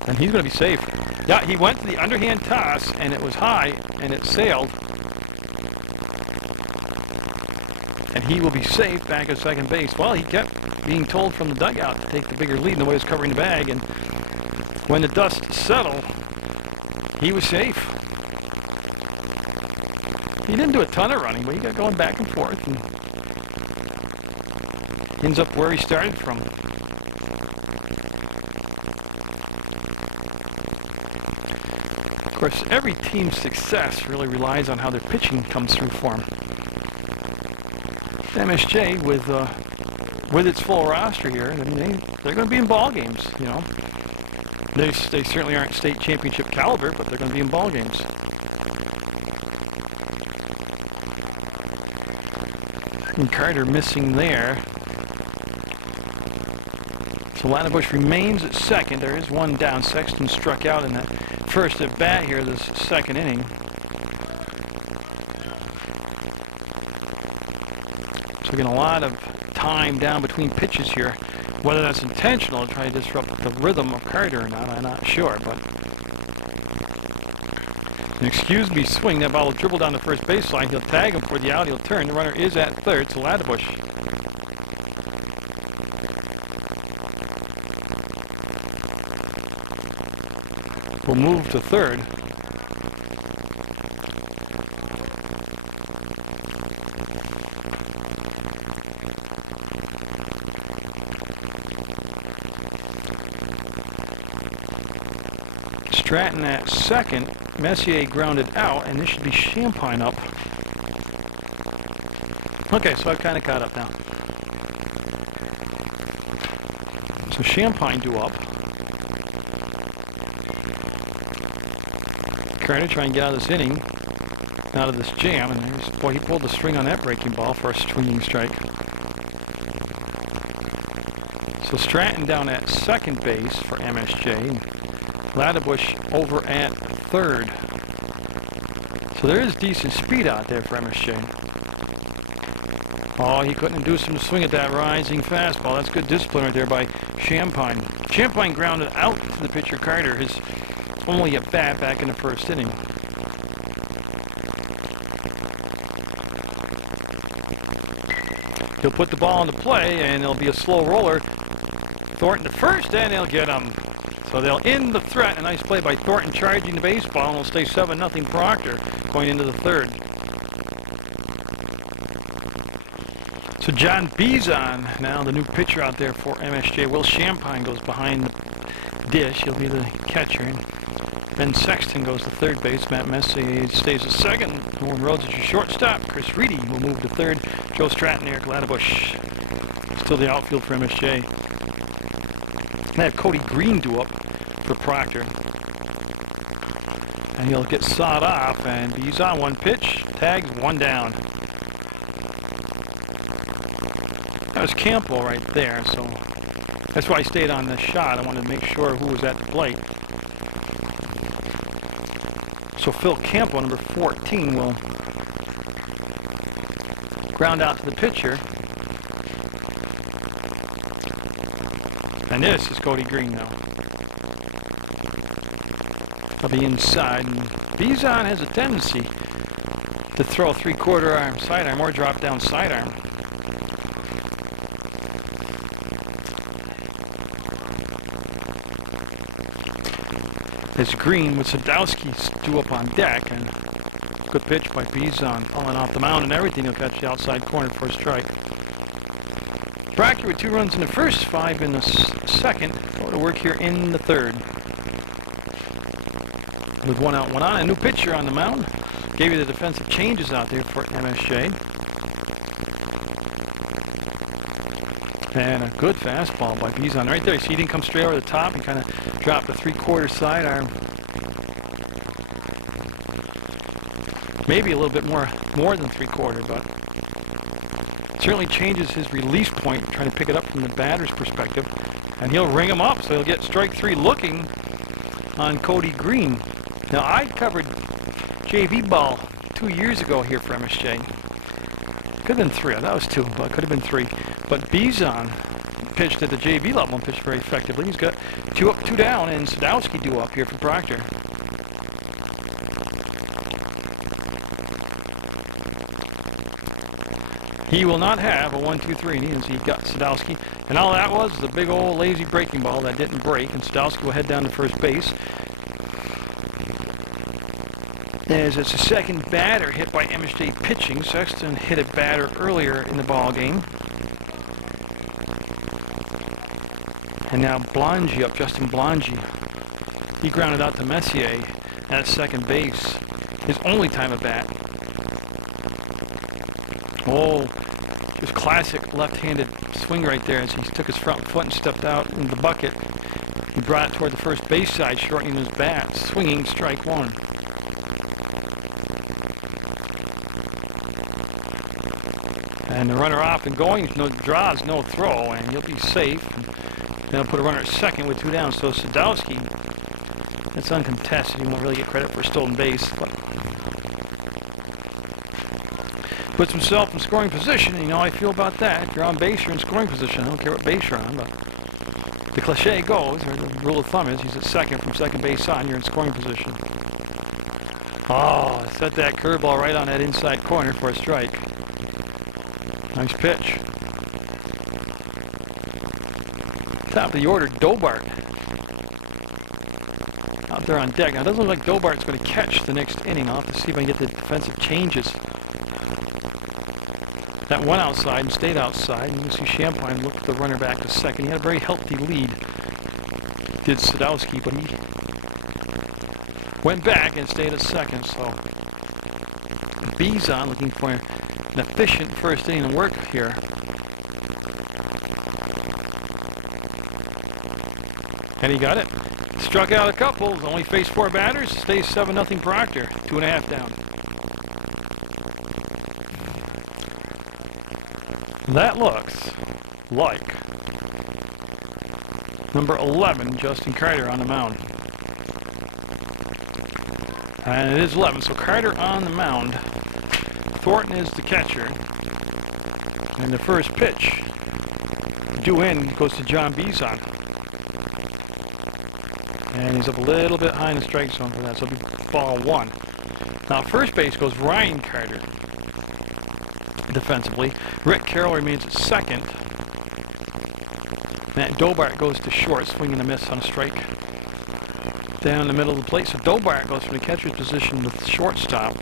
And he's going to be safe. Yeah, he went to the underhand toss, and it was high, and it sailed. And he will be safe back at second base. Well, he kept being told from the dugout to take the bigger lead in the way he was covering the bag, and when the dust settled, he was safe. He didn't do a ton of running, but he got going back and forth and ends up where he started from. Of course, every team's success really relies on how their pitching comes through for them. MSJ with its full roster here, I mean, they're going to be in ball games, you know. They certainly aren't state championship caliber, but they're going to be in ball games. And Carter missing there. So Ladebush remains at second. There is one down. Sexton struck out in that first at bat here this second inning. So we're getting a lot of time down between pitches here. Whether that's intentional to try to disrupt the rhythm of Carter or not, I'm not sure. But Excuse me, swing. That ball will dribble down the first baseline. He'll tag him for the out. He'll turn. The runner is at third, so Ladderbush will move to third. Stratton at second. Messier grounded out, and this should be Champagne up. Okay, so I've kind of caught up now. So Champagne due up. Carter trying to get out of this inning, out of this jam, and boy, he pulled the string on that breaking ball for a swinging strike. So Stratton down at second base for MSJ. Ladderbush over at third. So there is decent speed out there for MSJ. Oh, he couldn't induce him to swing at that rising fastball. That's good discipline right there by Champagne. Champagne grounded out to the pitcher Carter, his only at bat back in the first inning. He'll put the ball into play, and it'll be a slow roller. Thornton to first, and they'll get him. So they'll end the threat. A nice play by Thornton charging the baseball, and it'll stay 7-0 Proctor going into the third. So John Bizon, now the new pitcher out there for MSJ. Will Champagne goes behind the dish. He'll be the catcher. And Ben Sexton goes to third base. Matt Messier stays at second. Owen Rhodes is your shortstop. Chris Reedy will move to third. Joe Stratton, Eric Ladderbush. Still the outfield for MSJ. They have Cody Green due up for Proctor. And he'll get sawed off, and he's on one pitch. Tags, one down. That was Campbell right there, so that's why I stayed on the shot. I wanted to make sure who was at the plate. So Phil Campbell, number 14, will ground out to the pitcher. And this is Cody Green now. I'll be inside. And Bizon has a tendency to throw a three-quarter arm sidearm or drop down sidearm. As Green with Sadowski due up on deck, and good pitch by Bizon, falling off the mound and everything. He'll catch the outside corner for a strike. Proctor with 2 runs in the first, 5 in the second. Go to work here in the third. With 1 out, 1 on. A new pitcher on the mound. Gave you the defensive changes out there for MSJ. And a good fastball by Bizon right there. See, he didn't come straight over the top. He kind of dropped a three-quarter sidearm. Maybe a little bit more than three-quarter, but certainly changes his release point, trying to pick it up from the batter's perspective. And he'll ring him up, so he'll get strike 3 looking on Cody Green. Now, I covered JV ball 2 years ago here for MSJ. Could have been 3. That was 2, but could have been 3. But Bizon pitched at the JV level and pitched very effectively. He's got 2 up, 2 down, and Sadowski due up here for Proctor. He will not have a 1-2-3 innings. He got Sadowski, and all that was a big old lazy breaking ball that didn't break, and Sadowski will head down to first base. As it's the second batter hit by MSJ pitching. Sexton hit a batter earlier in the ball game. And now Blongi up, Justin Blongi. He grounded out to Messier at second base. His only time at bat. Oh, just classic left-handed swing right there as he took his front foot and stepped out in the bucket. He brought it toward the first base side, shortening his bat. Swinging, strike 1. And the runner off and going, no draws, no throw, and he'll be safe. Then I'll put a runner at second with 2 down. So Sadowski, it's uncontested. He won't really get credit for a stolen base, but puts himself in scoring position. You know how I feel about that. If you're on base, you're in scoring position. I don't care what base you're on, but the cliche goes, or the rule of thumb is, he's at second. From second base on, you're in scoring position. Oh, set that curveball right on that inside corner for a strike. Nice pitch. Top of the order, Dobart. Out there on deck. Now, it doesn't look like Dobart's going to catch the next inning. I'll have to see if I can get the defensive changes. That went outside and stayed outside. You can see Champagne looked the runner back to second. He had a very healthy lead. Did Sadowski, but he went back and stayed at second. So Bizon looking for an efficient first inning work here. And he got it. Struck out a couple. Only faced 4 batters. Stays 7-0 Proctor. 2.5 down. That looks like number 11, Justin Carter, on the mound. And it is 11, so Carter on the mound. Thornton is the catcher. And the first pitch, due in, goes to John Bizon. And he's up a little bit high in the strike zone for that, so it'll be ball 1. Now, first base goes Ryan Carter. Defensively, Rick Carroll remains at second. Matt Dobart goes to short, swing and a miss on a strike. Down the middle of the plate, so Dobart goes from the catcher's position to the shortstop.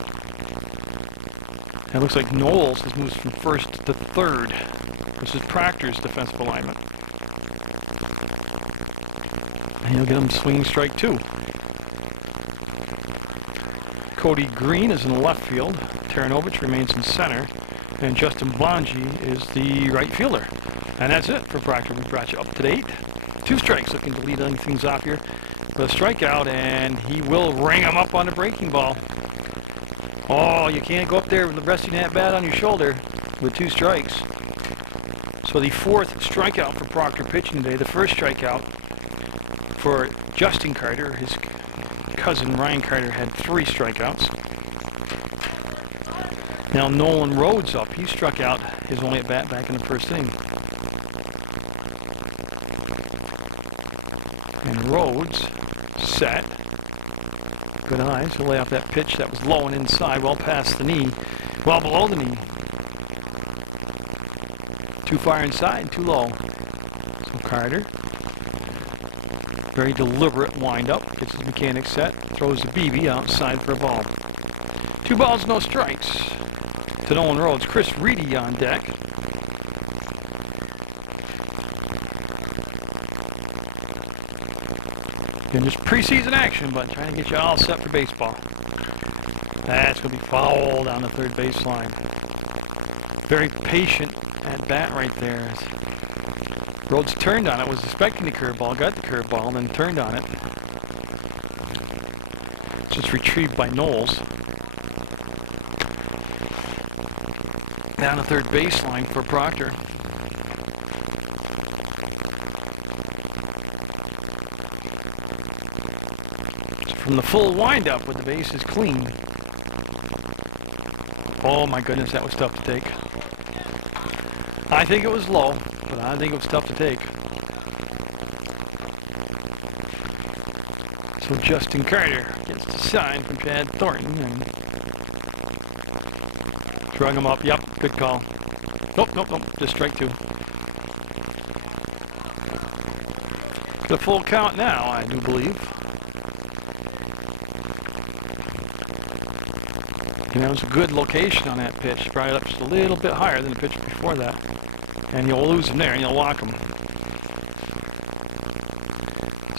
And it looks like Knowles has moved from first to third. This is Proctor's defensive alignment. And he'll get him swinging strike 2. Cody Green is in left field. Taranovich remains in center. And Justin Blongi is the right fielder. And that's it for Proctor. We brought you up to date. 2 strikes, looking to lead things off here. The strikeout, and he will ring him up on the breaking ball. Oh, you can't go up there with resting that bat on your shoulder with 2 strikes. So the 4th strikeout for Proctor pitching today. The first strikeout for Justin Carter. His cousin Ryan Carter had 3 strikeouts. Now Nolan Rhodes up. He struck out his only at bat back in the first inning. And Rhodes set. Good eyes. He'll lay off that pitch that was low and inside, well past the knee, well below the knee. Too far inside and too low. So Carter, very deliberate wind-up. Gets his mechanic set. Throws the BB outside for a ball. 2 balls, no strikes to Nolan Rhodes. Chris Reedy on deck. And just preseason action, but trying to get you all set for baseball. That's going to be foul down the third baseline. Very patient at bat right there. Rhodes turned on it, was expecting the curveball, got the curveball, and then turned on it. So it's retrieved by Knowles. Down the third baseline for Proctor. From the full windup with the bases clean. Oh my goodness, that was tough to take. I think it was low, but I think it was tough to take. So Justin Carter gets the sign from Chad Thornton and drug him up. Yep, good call. Nope, just strike 2. The full count now, I do believe. And that was a good location on that pitch. Probably up just a little bit higher than the pitch before that. And you'll lose him there and you'll walk him.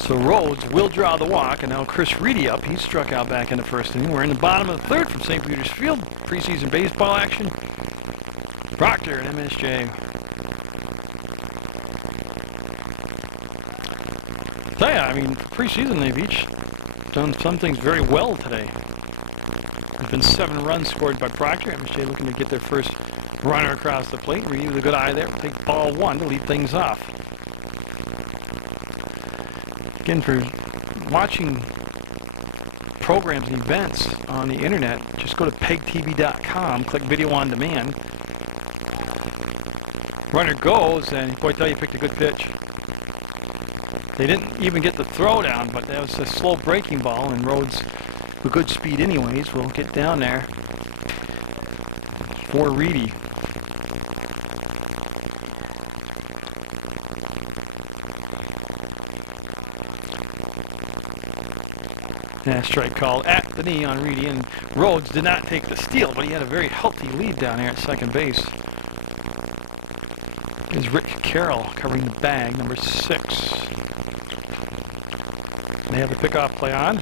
So Rhodes will draw the walk, and now Chris Reedy up. He struck out back in the first inning. We're in the bottom of the 3rd from St. Peter's Field. Preseason baseball action. Proctor and MSJ. Tell ya, I mean, preseason they've each done some things very well today. There's been 7 runs scored by Proctor. MSJ looking to get their first runner across the plate. Reedy with a good eye there. Take ball 1 to lead things off. Again, for watching programs and events on the internet, just go to PEGTV.com, click Video on Demand. Runner goes, and boy, I tell you, picked a good pitch. They didn't even get the throw down, but that was a slow breaking ball, and Rhodes a good speed anyways. We'll get down there for Reedy. Strike called at the knee on Reedy, and Rhodes did not take the steal, but he had a very healthy lead down there at second base. Here's Rick Carroll covering the bag, number 6. They have the pickoff play on,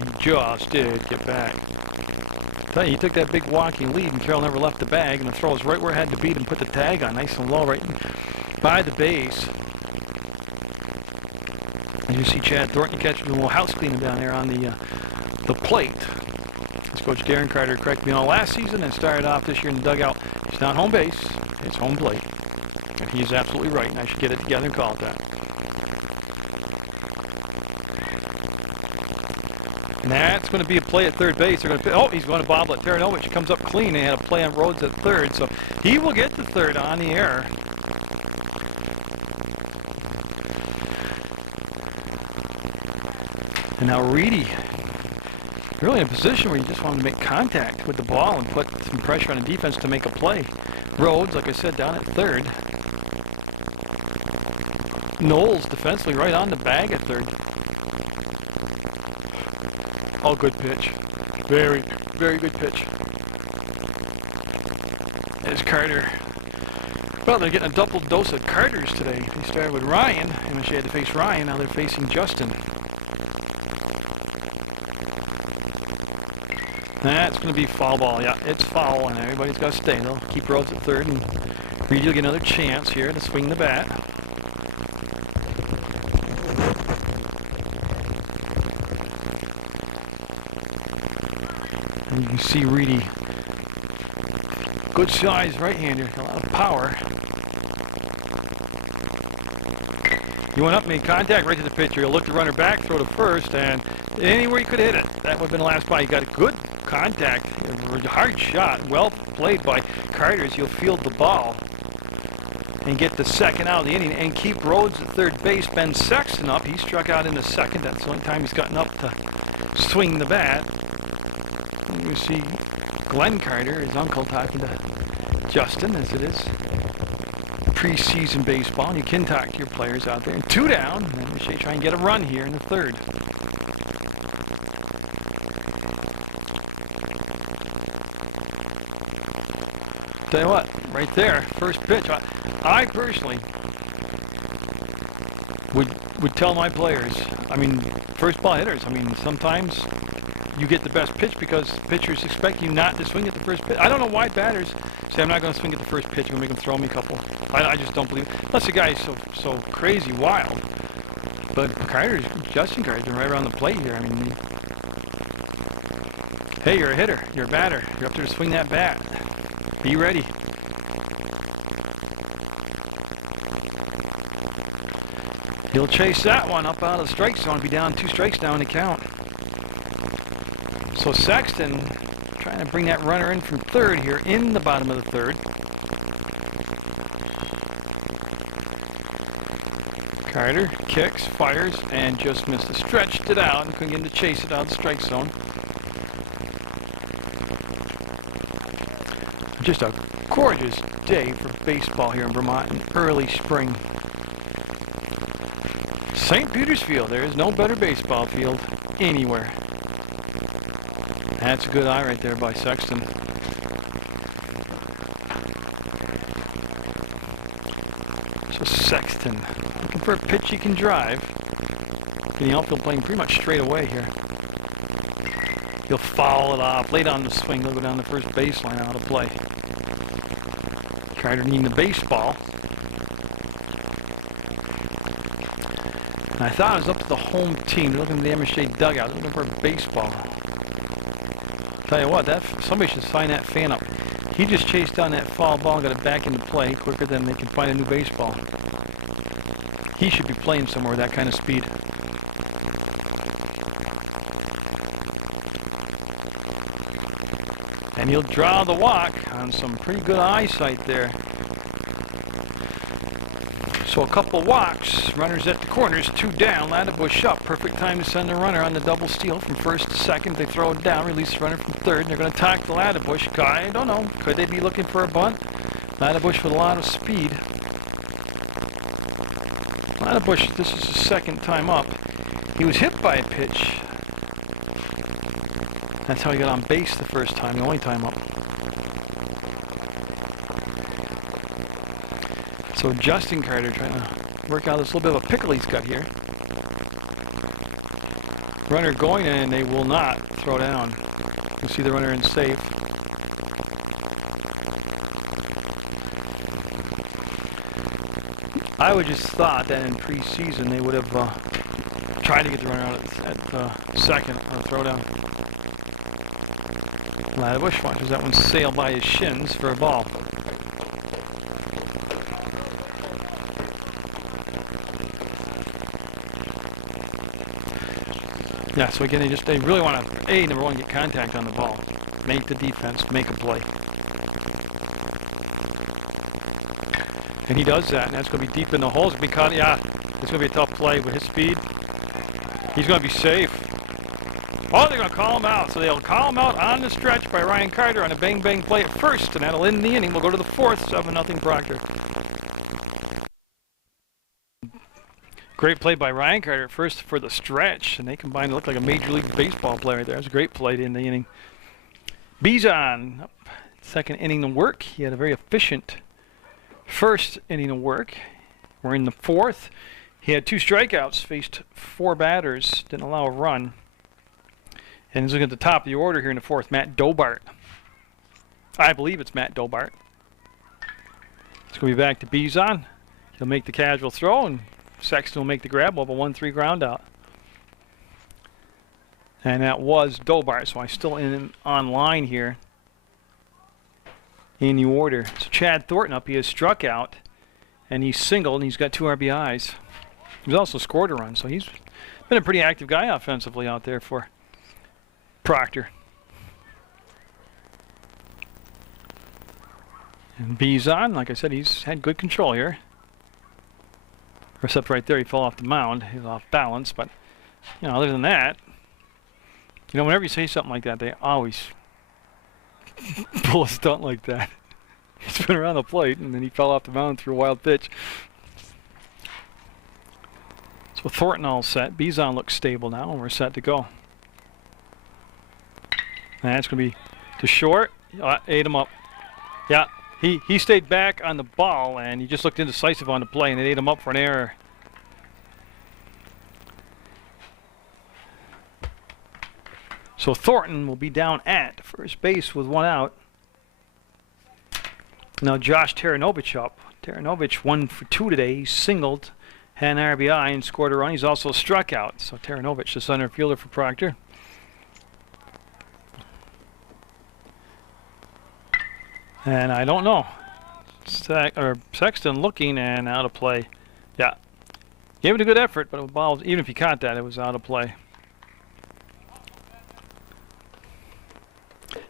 and just did get back. I tell you, he took that big walking lead, and Carroll never left the bag, and the throw was right where it had to be, and put the tag on nice and low right by the base. And you see Chad Thornton catching a little house cleaning down there on the plate. As Coach Darren Carter corrected me all last season and started off this year in the dugout. It's not home base, it's home plate. And he is absolutely right, and I should get it together and call it that. And that's going to be a play at third base. They're going to he's going to bobble it. Taranovich comes up clean. They had a play on Rhodes at third, so he will get the third on the air. And now Reedy, really in a position where you just want to make contact with the ball and put some pressure on the defense to make a play. Rhodes, like I said, down at third. Knowles defensively right on the bag at third. Oh, good pitch. Very, very good pitch. There's Carter. Well, they're getting a double dose of Carters today. They started with Ryan, and she had to face Ryan. Now they're facing Justin. That's going to be foul ball. Yeah, it's foul, and everybody's got to stay. They'll keep Rhodes at third, and Reedy will get another chance here to swing the bat. And you can see Reedy, good size right-hander, a lot of power. He went up, made contact right to the pitcher. He'll look the runner back, throw to first, and anywhere he could hit it. That would have been the last play. He got a good contact, a hard shot, well played by Carters. He'll field the ball and get the second out of the inning and keep Rhodes at third base. Ben Sexton up. He struck out in the second. That's the only time he's gotten up to swing the bat. And you see Glenn Carter, his uncle, talking to Justin, as it is preseason baseball. And you can talk to your players out there. And 2 down. And MSJ try and get a run here in the third. Tell you what, right there, first pitch. I personally would tell my players, I mean, first ball hitters, I mean, sometimes you get the best pitch because pitchers expect you not to swing at the first pitch. I don't know why batters say, I'm not going to swing at the first pitch. I'm going to make them throw me a couple. I just don't believe it. Unless the guy is so crazy wild. But Justin Carter's been right around the plate here. I mean, hey, you're a hitter. You're a batter. You're up there to swing that bat. Be ready. He'll chase that one up out of the strike zone. Be down 2 strikes down the count. So Sexton trying to bring that runner in from third here in the bottom of the third. Carter kicks, fires, and just missed it. Stretched it out and couldn't get him to chase it out of the strike zone. Just a gorgeous day for baseball here in Vermont in early spring. St. Peter's Field, there is no better baseball field anywhere. That's a good eye right there by Sexton. So Sexton, looking for a pitch he can drive. The outfield playing pretty much straight away here. He'll foul it off. Late on the swing, he'll go down the first baseline out of play. Carter needing the baseball. And I thought it was up to the home team. They're looking at the MSJ dugout. They're looking for a baseball. Tell you what, somebody should sign that fan up. He just chased down that foul ball and got it back into play quicker than they can find a new baseball. He should be playing somewhere with that kind of speed. And he'll draw the walk on some pretty good eyesight there. So a couple walks, runners at the corners, 2 down, Ladderbush up. Perfect time to send the runner on the double steal from first to second. They throw it down, release the runner from third, and they're going to attack the Ladderbush. I don't know, could they be looking for a bunt? Ladderbush with a lot of speed. Ladderbush, this is his second time up. He was hit by a pitch. That's how he got on base the first time, the only time up. So Justin Carter trying to work out this little bit of a pickle he's got here. Runner going, and they will not throw down. You see the runner in safe. I would just thought that in preseason they would have tried to get the runner out at second or throw down. Ladderbush watches that one sail by his shins for a ball. Yeah, so again, they really want to, number one, get contact on the ball, make the defense, make a play. And he does that, and that's going to be deep in the holes. Because, yeah, it's going to be a tough play with his speed. He's going to be safe. Oh, they're going to call him out. So they'll call him out on the stretch by Ryan Carter on a bang-bang play at first, and that'll end the inning. We'll go to the fourth, 7-0 Proctor. Great play by Ryan Carter at first for the stretch, and they combined to look like a Major League Baseball player right there. It was a great play in the inning. Bizon, up second inning of work. He had a very efficient first inning of work. We're in the fourth. He had 2 strikeouts, faced 4 batters, didn't allow a run. And he's looking at the top of the order here in the fourth, Matt Dobart. I believe it's Matt Dobart. It's going to be back to Bizon. He'll make the casual throw, and Sexton will make the grab of a 1-3 ground out. And that was Dobart, so I'm still on line here in the order. So Chad Thornton up, he has struck out, and he's singled, and he's got 2 RBIs. He's also scored a run, so he's been a pretty active guy offensively out there for Proctor. And Bizon, like I said, he's had good control here. Except right there, he fell off the mound. He was off balance, but, you know, other than that, you know, whenever you say something like that, they always pull a stunt like that. He's been around the plate, and then he fell off the mound through a wild pitch. So Thornton all set. Bizon looks stable now, and we're set to go. And that's going to be to short. Ate him up. Yeah. He stayed back on the ball, and he just looked indecisive on the play, and it ate him up for an error. So Thornton will be down at first base with 1 out. Now Josh Taranovich up. Taranovich 1 for 2 today. He singled, had an RBI, and scored a run. He's also struck out. So Taranovich, the center fielder for Proctor. And I don't know. Sexton looking and out of play. Yeah. Gave it a good effort, but it was, even if he caught that, it was out of play.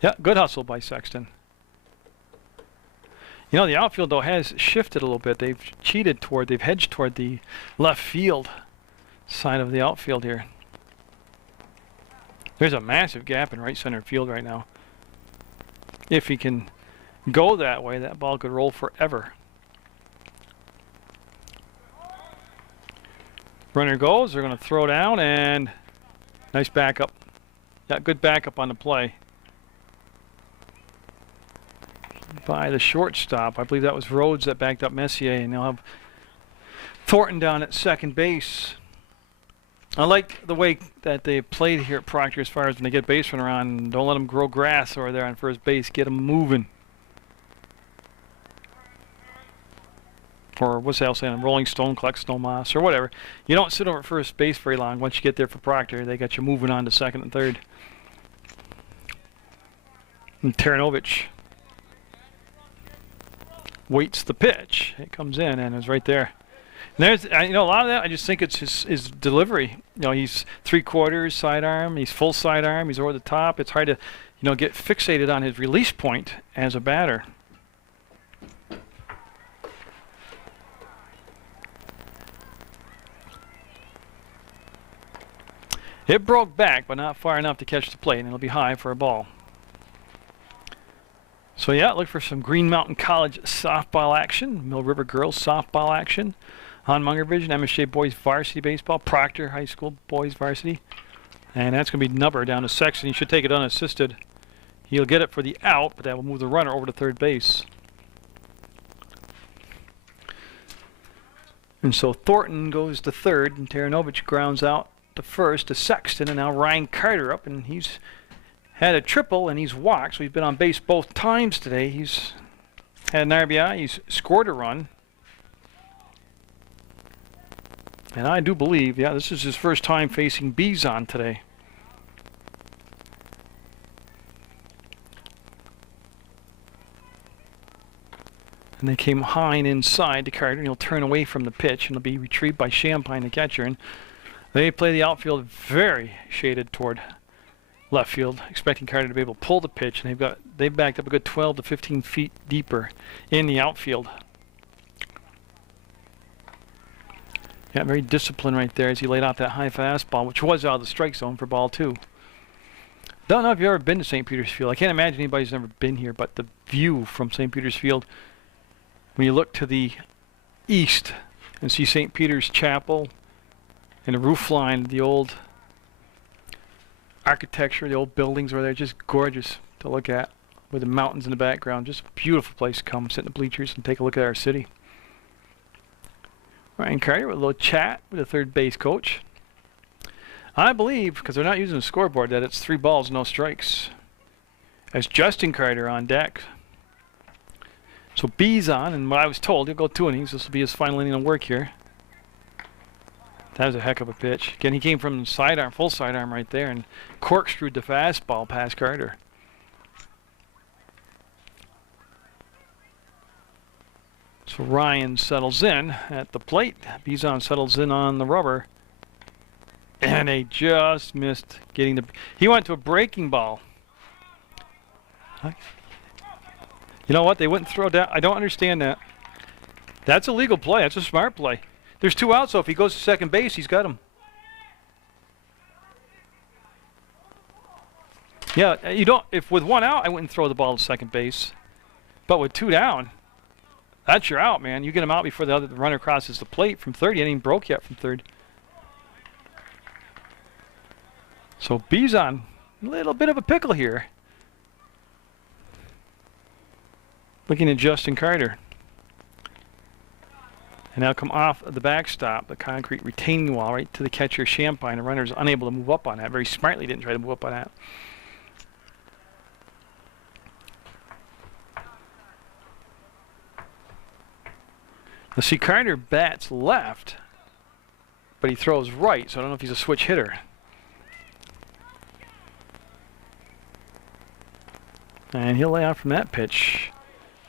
Yeah, good hustle by Sexton. You know, the outfield, though, has shifted a little bit. They've they've hedged toward the left field side of the outfield here. There's a massive gap in right center field right now. If he can go that way, that ball could roll forever. Runner goes, they're going to throw down, and nice backup. Yeah, good backup on the play by the shortstop. I believe that was Rhodes that backed up Messier, and they'll have Thornton down at second base. I like the way that they played here at Proctor as far as when they get base runner on, don't let them grow grass over there on first base, get them moving. Or what's that saying? Rolling stone collects no moss, or whatever. You don't sit over at first base very long. Once you get there for Proctor, they got you moving on to second and third. And Taranovich waits the pitch. It comes in and is right there. And there's, you know, a lot of that, I just think it's his delivery. You know, he's 3/4 sidearm. He's full sidearm. He's over the top. It's hard to, you know, get fixated on his release point as a batter. It broke back, but not far enough to catch the plate, and it'll be high for a ball. So yeah, look for some Green Mountain College softball action, Mill River Girls softball action on Munger Vision, MSJ Boys Varsity Baseball, Proctor High School Boys Varsity. And that's going to be Nubber down to Sexton. He should take it unassisted. He'll get it for the out, but that will move the runner over to third base. And so Thornton goes to third, and Taranovich grounds out to first to Sexton, and now Ryan Carter up, and he's had a triple, and he's walked, so he's been on base both times today. He's had an RBI, he's scored a run. And I do believe, yeah, this is his first time facing Bizon today. And they came high and inside to Carter, and he'll turn away from the pitch, and it'll be retrieved by Champagne, the catcher. And they play the outfield very shaded toward left field, expecting Carter to be able to pull the pitch, and they've backed up a good 12 to 15 feet deeper in the outfield. Yeah, very disciplined right there as he laid out that high fastball, which was out of the strike zone for ball 2. Don't know if you've ever been to St. Peter's Field. I can't imagine anybody's ever been here, but the view from St. Peter's Field, when you look to the east and see St. Peter's Chapel and the roof line, the old architecture, the old buildings where they're just gorgeous to look at with the mountains in the background. Just a beautiful place to come, sit in the bleachers and take a look at our city. Ryan Carter with a little chat with the third base coach. I believe, because they're not using the scoreboard, that it's 3 balls, no strikes. As Justin Carter on deck. So B's on, and what I was told, he'll go 2 innings. This will be his final inning of work here. That was a heck of a pitch. Again, he came from the sidearm, full sidearm right there, and corkscrewed the fastball past Carter. So Ryan settles in at the plate. Bizon settles in on the rubber. And they just missed getting the... He went to a breaking ball. You know what? They wouldn't throw down. I don't understand that. That's a legal play. That's a smart play. There's 2 outs, so if he goes to second base, he's got him. Yeah, you don't. If with 1 out, I wouldn't throw the ball to second base. But with 2 down, that's your out, man. You get him out before the runner crosses the plate from third. He ain't even broke yet from third. So Bizon, a little bit of a pickle here. Looking at Justin Carter. And now come off of the backstop, the concrete retaining wall, right to the catcher Champagne. The runner is unable to move up on that. Very smartly didn't try to move up on that. Now see, Carter bats left, but he throws right, so I don't know if he's a switch hitter. And he'll lay out from that pitch.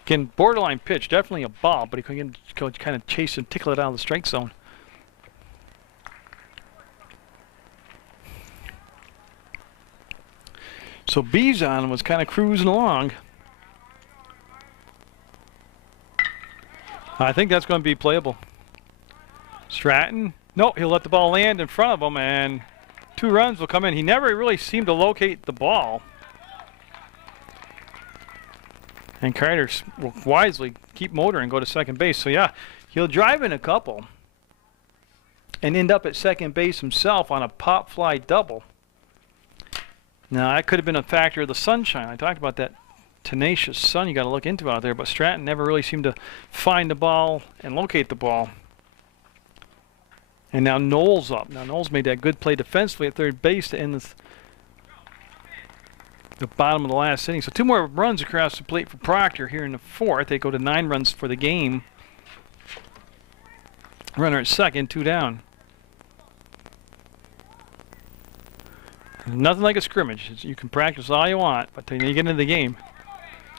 Again, borderline pitch, definitely a ball, but he can kind of chase and tickle it out of the strike zone. So Bizon was kind of cruising along. I think that's going to be playable. Stratton, no, he'll let the ball land in front of him, and 2 runs will come in. He never really seemed to locate the ball. And Carter will wisely keep motoring and go to second base. So yeah, he'll drive in a couple and end up at second base himself on a pop fly double. Now that could have been a factor of the sunshine. I talked about that tenacious sun you got to look into out there, but Stratton never really seemed to find the ball and locate the ball. And now Knowles up. Now Knowles made that good play defensively at third base to end the bottom of the last inning. So 2 more runs across the plate for Proctor here in the 4th. They go to 9 runs for the game. Runner at second, 2 down. Nothing like a scrimmage. You can practice all you want, but then you get into the game.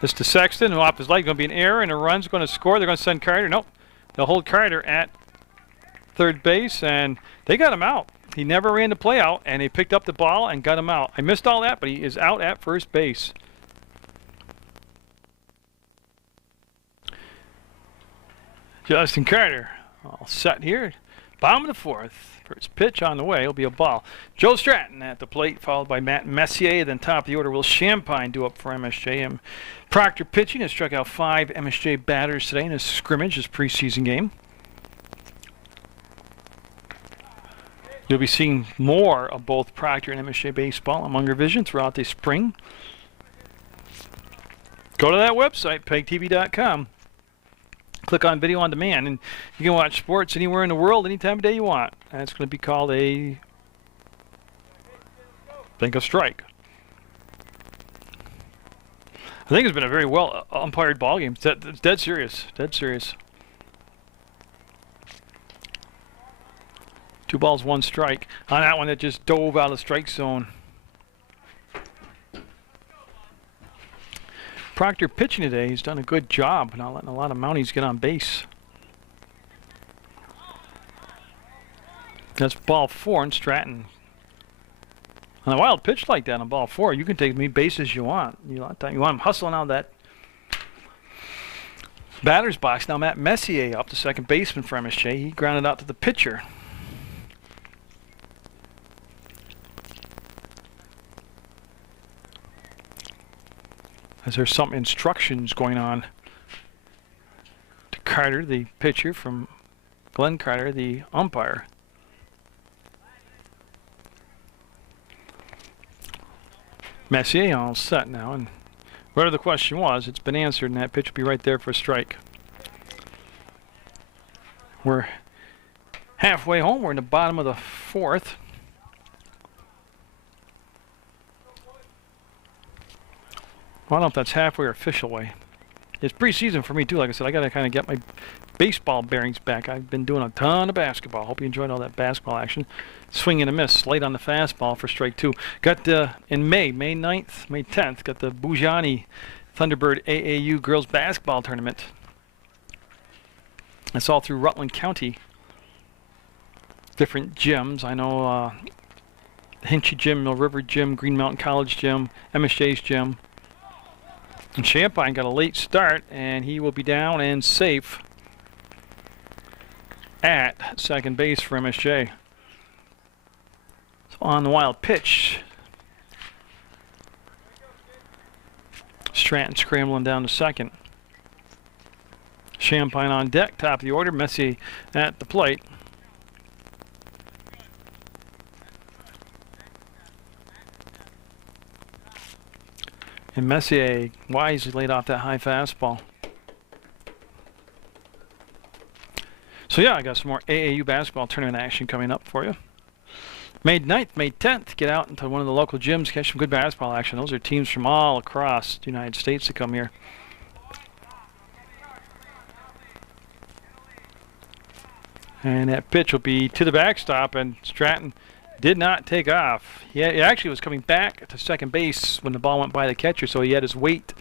This to Sexton, who off his leg, going to be an error, and a run's going to score. They're going to send Carter. Nope. They'll hold Carter at third base, and they got him out. He never ran the play out, and they picked up the ball and got him out. I missed all that, but he is out at first base. Justin Carter all set here. Bottom of the fourth. First pitch on the way. It'll be a ball. Joe Stratton at the plate, followed by Matt Messier. Then top of the order, Will Champagne due up for MSJ. Proctor pitching has struck out 5 MSJ batters today in a scrimmage, this preseason game. You'll be seeing more of both Proctor and MSJ baseball on Munger Vision throughout the spring. Go to that website, PEGTV.com. Click on Video on Demand, and you can watch sports anywhere in the world, any time of day you want. And it's going to be called a strike. I think it's been a very well umpired ball game. It's dead serious. Dead serious. 2 balls, 1 strike. On that one that just dove out of the strike zone. Proctor pitching today. He's done a good job not letting a lot of Mounties get on base. That's ball 4, and Stratton. On a wild pitch like that on ball 4, you can take as many bases you want. You want him hustling out that batter's box. Now Matt Messier up to second baseman for MSJ. He grounded out to the pitcher. As there's some instructions going on to Carter, the pitcher, from Glenn Carter, the umpire. Messier all set now, and whatever the question was, it's been answered, and that pitch will be right there for a strike. We're halfway home. We're in the bottom of the 4th. I don't know if that's halfway or official way. It's preseason for me too. Like I said, I got to kind of get my baseball bearings back. I've been doing a ton of basketball. Hope you enjoyed all that basketball action. Swing and a miss. Late on the fastball for strike 2. Got in May 9th, May 10th, got the Bujani Thunderbird AAU Girls Basketball Tournament. That's all through Rutland County. Different gyms. I know Hinchy Gym, Mill River Gym, Green Mountain College Gym, MSJ's Gym. And Champagne got a late start, and he will be down and safe at second base for MSJ. So on the wild pitch, Stratton scrambling down to second. Champagne on deck, top of the order. Messier at the plate. And Messier wisely laid off that high fastball. So yeah, I got some more AAU basketball tournament action coming up for you. May 9th, May 10th, get out into one of the local gyms, catch some good basketball action. Those are teams from all across the United States that come here. And that pitch will be to the backstop, and Stratton did not take off. He actually was coming back to second base when the ball went by the catcher, so he had his weight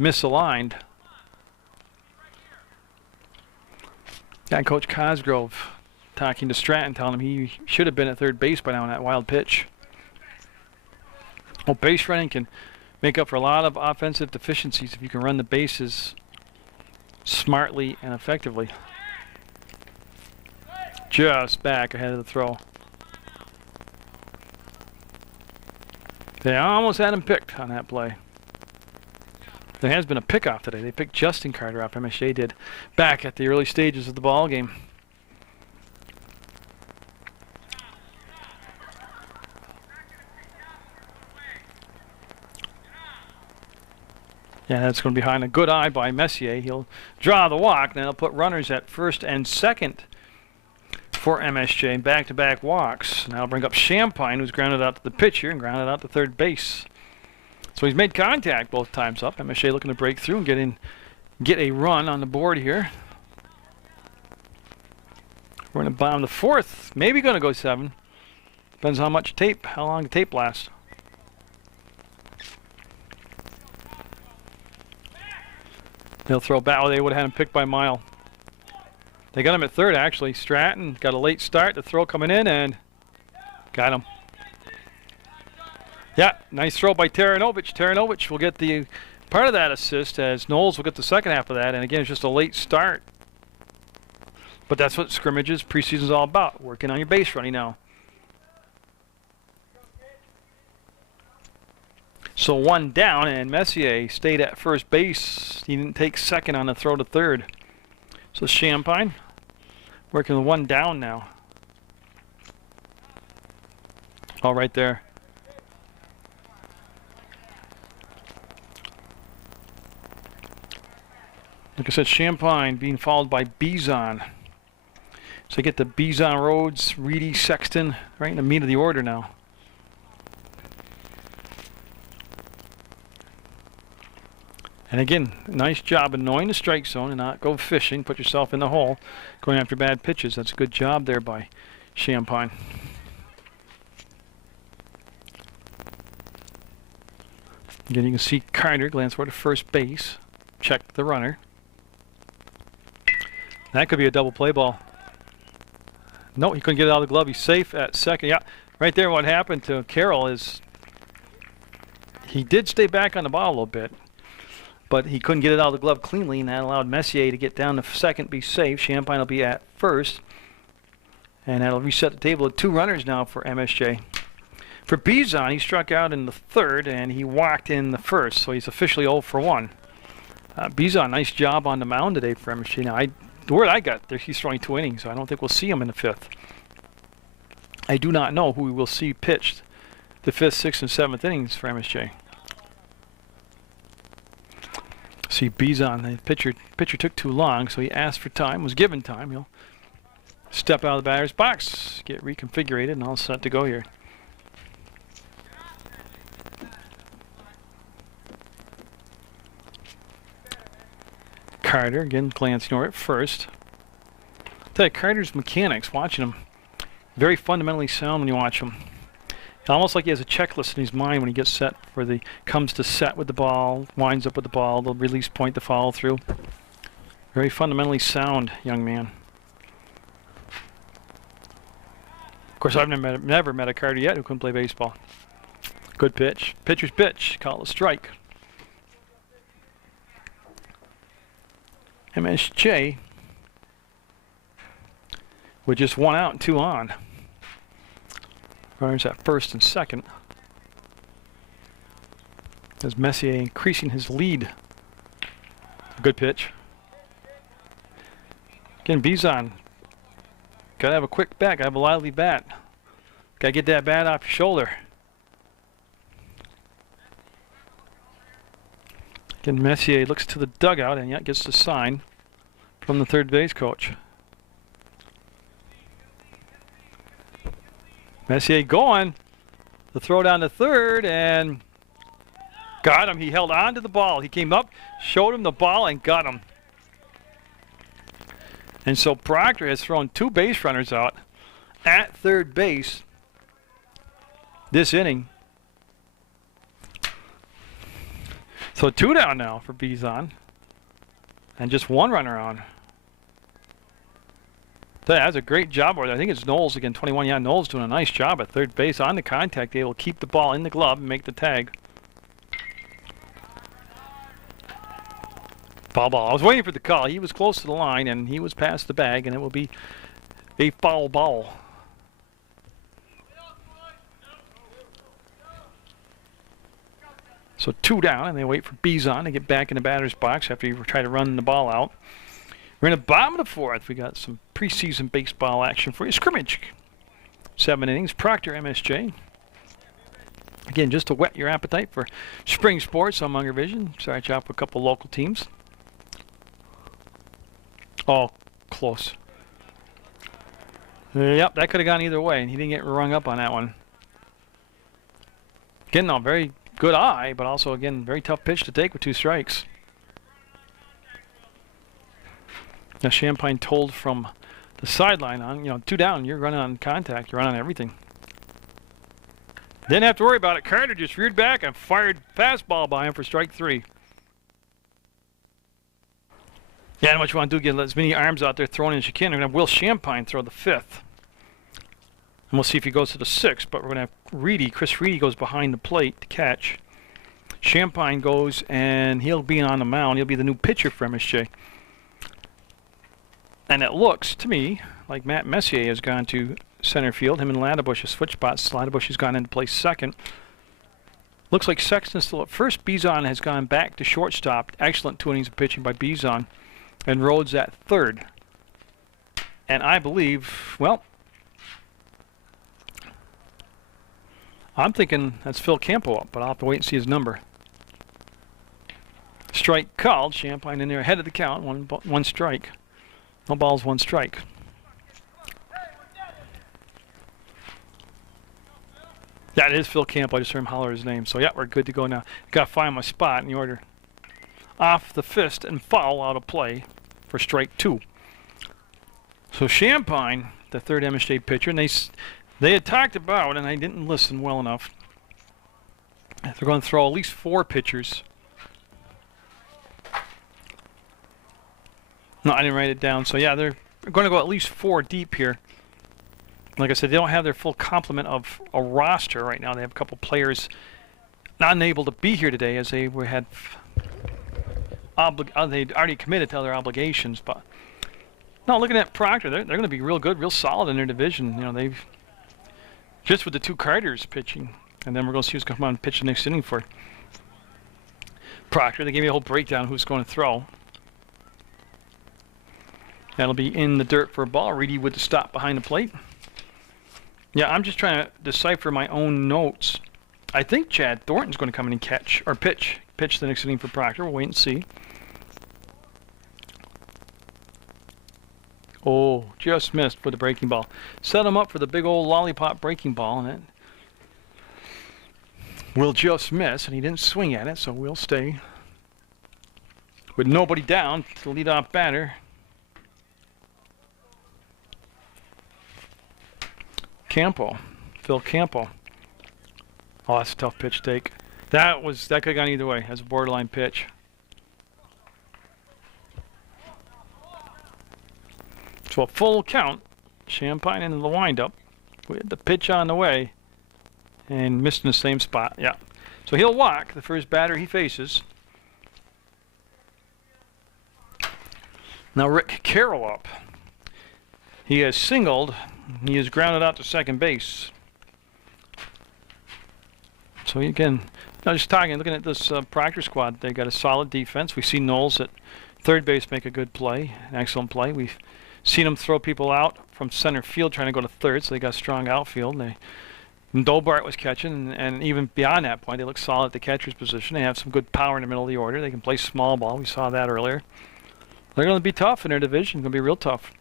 misaligned. Got Coach Cosgrove talking to Stratton, telling him he should have been at third base by now on that wild pitch. Well, base running can make up for a lot of offensive deficiencies if you can run the bases smartly and effectively. Just back ahead of the throw. They almost had him picked on that play. There has been a pickoff today. They picked Justin Carter off. MSJ did back at the early stages of the ball game. Yeah, that's going to be behind a good eye by Messier. He'll draw the walk. Now he'll put runners at first and second for MSJ. Back-to-back walks. Now bring up Champagne, who's grounded out to the pitcher and grounded out to third base. So he's made contact both times up. MSJ looking to break through and get a run on the board here. We're in the bottom of the 4th. Maybe going to go 7. Depends how much tape, how long the tape lasts. They'll throw back. Oh, they would have had him picked by Mile. They got him at third, actually. Stratton got a late start. The throw coming in, and got him. Yeah, nice throw by Taranovich. Taranovich will get the part of that assist, as Knowles will get the second half of that. And again, it's just a late start. But that's what scrimmages, preseason's all about. Working on your base running now. So one down, and Messier stayed at first base. He didn't take second on the throw to third. So Champagne working with one down now. All right there. Like I said, Champagne being followed by Bizon. So you get the Bizon, Rhodes, Reedy, Sexton right in the meat of the order now. And again, nice job of knowing the strike zone and not go fishing, put yourself in the hole, going after bad pitches. That's a good job there by Champagne. Again, you can see Carter glance toward the first base, check the runner. That could be a double play ball. No, he couldn't get it out of the glove. He's safe at second. Yeah, right there what happened to Carroll is he did stay back on the ball a little bit, but he couldn't get it out of the glove cleanly, and that allowed Messier to get down to second, be safe. Champagne will be at first, and that'll reset the table at 2 runners now for MSJ. For Bizon, he struck out in the third, and he walked in the first, so he's officially 0 for 1. Bizon, nice job on the mound today for MSJ. Now, the word I got, he's throwing 2 innings, so I don't think we'll see him in the 5th. I do not know who we will see pitched the 5th, 6th, and 7th innings for MSJ. See Bizon, the pitcher took too long, so he asked for time, was given time. He'll step out of the batter's box, get reconfigured, and all set to go here. Carter, again, glancing over at first. I'll tell you, Carter's mechanics, watching him, very fundamentally sound when you watch him. Almost like he has a checklist in his mind when he gets set for the, comes to set with the ball, winds up with the ball, the release point, the follow through. Very fundamentally sound young man. Of course, I've never met a Carter yet who couldn't play baseball. Good pitch. Pitcher's pitch. Call it a strike. MSJ with just 1 out and 2 on. Runners at first and second. As Messier increasing his lead. Good pitch. Again, Bizon. Gotta have a quick bat, gotta have a lively bat. Gotta get that bat off your shoulder. Again, Messier looks to the dugout and yet gets the sign from the third base coach. Messier going. The throw down to third and got him. He held on to the ball. He came up, showed him the ball, and got him. And so Proctor has thrown 2 base runners out at third base this inning. So 2 down now for Bizon. And just 1 runner on. That's a great job over there. I think it's Knowles again, 21. Yeah, Knowles doing a nice job at third base on the contact, able to keep the ball in the glove and make the tag. Foul ball. I was waiting for the call. He was close to the line and he was past the bag, and it will be a foul ball. So 2 down, and they wait for Bizon to get back in the batter's box after he tried to run the ball out. We're in the bottom of the 4th. We got some preseason baseball action for you. Scrimmage. 7 innings. Proctor, MSJ. Again, just to whet your appetite for spring sports on Munger Vision. Start you off with a couple local teams. Oh, close. Yep, that could have gone either way, and he didn't get rung up on that one. Again, no, very good eye, but also, again, very tough pitch to take with 2 strikes. Now, Champagne told from the sideline on, 2 down, you're running on contact, you're running on everything. Didn't have to worry about it. Carter just reared back and fired fastball by him for strike 3. Yeah, and what you want to do, get as many arms out there throwing in as you can. We're going to have Will Champagne throw the 5th. And we'll see if he goes to the 6th, but we're going to have Reedy. Chris Reedy goes behind the plate to catch. Champagne goes, and he'll be on the mound. He'll be the new pitcher for MSJ. And it looks to me like Matt Messier has gone to center field. Him and Ladebush have switched spots. Ladebush has gone into place second. Looks like Sexton's still at first. Bizon has gone back to shortstop. Excellent 2 innings of pitching by Bizon. And Rhodes at third. And I believe, well, I'm thinking that's Phil Campo up, but I'll have to wait and see his number. Strike called. Champagne in there ahead of the count. One strike. No balls, 1 strike. That is Phil Campo. I just heard him holler his name. So, yeah, we're good to go now. Got to find my spot in the order. Off the fist and foul out of play for strike 2. So, Champagne, the third MSJ pitcher, and they had talked about, and I didn't listen well enough, they're going to throw at least 4 pitchers. No, I didn't write it down. So, yeah, they're going to go at least 4 deep here. Like I said, they don't have their full complement of a roster right now. They have a couple players not unable to be here today as they'd already committed to other obligations. But no, looking at Proctor, they're going to be real good, real solid in their division. You know, they've just with the 2 Carters pitching, and then we're going to see who's going to come out and pitch the next inning for Proctor. They gave me a whole breakdown of who's going to throw. That'll be in the dirt for a ball. Reedy with the stop behind the plate. Yeah, I'm just trying to decipher my own notes. I think Chad Thornton's going to come in and catch, or pitch the next inning for Proctor. We'll wait and see. Oh, just missed with the breaking ball. Set him up for the big old lollipop breaking ball, and it will just miss, and he didn't swing at it, so we'll stay with nobody down to lead off batter. Campo, Phil Campo. Oh, that's a tough pitch take. That could have gone either way. That's a borderline pitch. So a full count. Champagne into the windup with the pitch on the way and missed in the same spot. Yeah. So he'll walk the first batter he faces. Now Rick Carroll up. He has singled. He is grounded out to second base. So again, just looking at this Proctor squad, they got a solid defense. We see Knowles at third base make a good play, an excellent play. We've seen them throw people out from center field trying to go to third, so they got a strong outfield. And Dobart was catching, and even beyond that point, they look solid at the catcher's position. They have some good power in the middle of the order. They can play small ball. We saw that earlier. They're going to be tough in their division. Going to be real tough.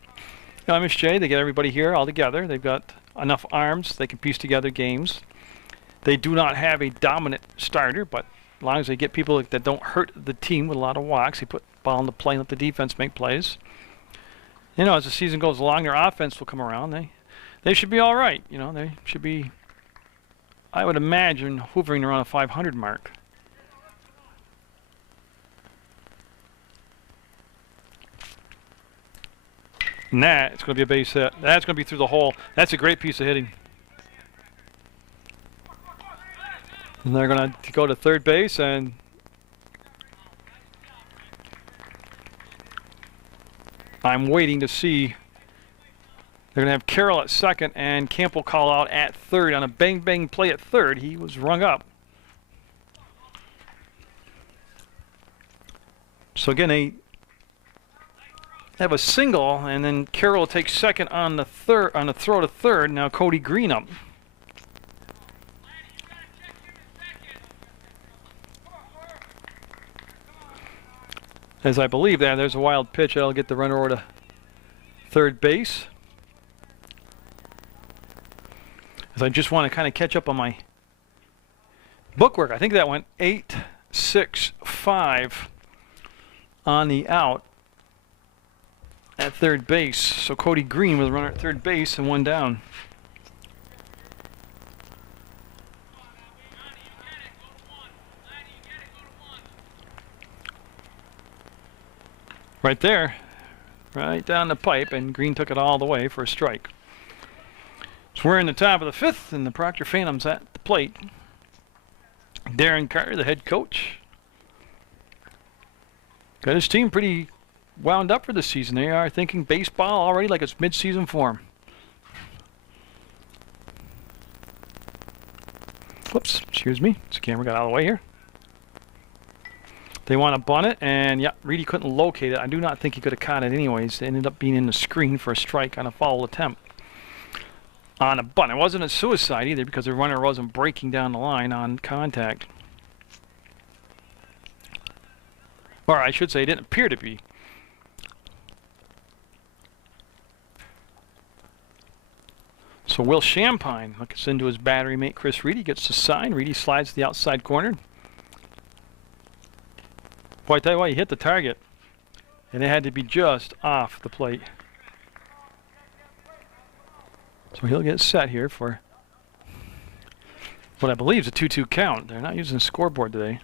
MSJ, they get everybody here all together. They've got enough arms. They can piece together games. They do not have a dominant starter, but as long as they get people that don't hurt the team with a lot of walks, they put the ball in the play and let the defense make plays. You know, as the season goes along, their offense will come around. They should be all right. You know, they should be, I would imagine, hovering around a 500 mark. And that, it's going to be a base hit. That's going to be through the hole. That's a great piece of hitting. And they're going to go to third base, and I'm waiting to see. They're going to have Carroll at second, and Camp will call out at third on a bang-bang play at third. He was rung up. So again, they have a single, and then Carroll will take second on the throw to third. Now Cody Green up. As I believe there's a wild pitch that'll get the runner over to third base. As I just want to kind of catch up on my bookwork. I think that went 8-6-5 on the out at third base. So Cody Green with a runner at third base and one down. Right there, right down the pipe, and Green took it all the way for a strike. So we're in the top of the fifth, and the Proctor Phantoms at the plate. Darren Carter, the head coach, got his team pretty wound up for the season. They are thinking baseball already like it's mid-season form. Whoops, excuse me. The camera got out of the way here. They want to bunt it, and yeah, Reedy couldn't locate it. I do not think he could have caught it anyways. It ended up being in the screen for a strike on a foul attempt. On a bunt. It wasn't a suicide either because the runner wasn't breaking down the line on contact. Or I should say it didn't appear to be. So Will Champagne looks into his battery mate Chris Reedy, gets the sign. Reedy slides to the outside corner. Boy, I tell you what, he hit the target. And it had to be just off the plate. So he'll get set here for what I believe is a 2-2 count. They're not using the scoreboard today.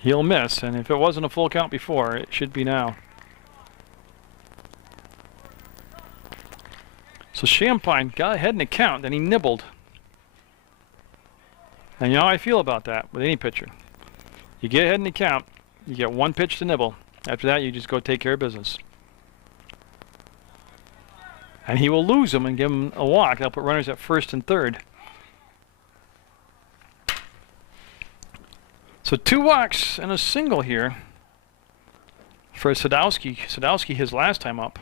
He'll miss, and if it wasn't a full count before, it should be now. So Champagne got ahead in the count, then he nibbled. And you know how I feel about that with any pitcher. You get ahead in the count, you get one pitch to nibble. After that, you just go take care of business. And he will lose them and give them a walk. They'll put runners at first and third. So 2 walks and a single here for Sadowski. Sadowski, his last time up,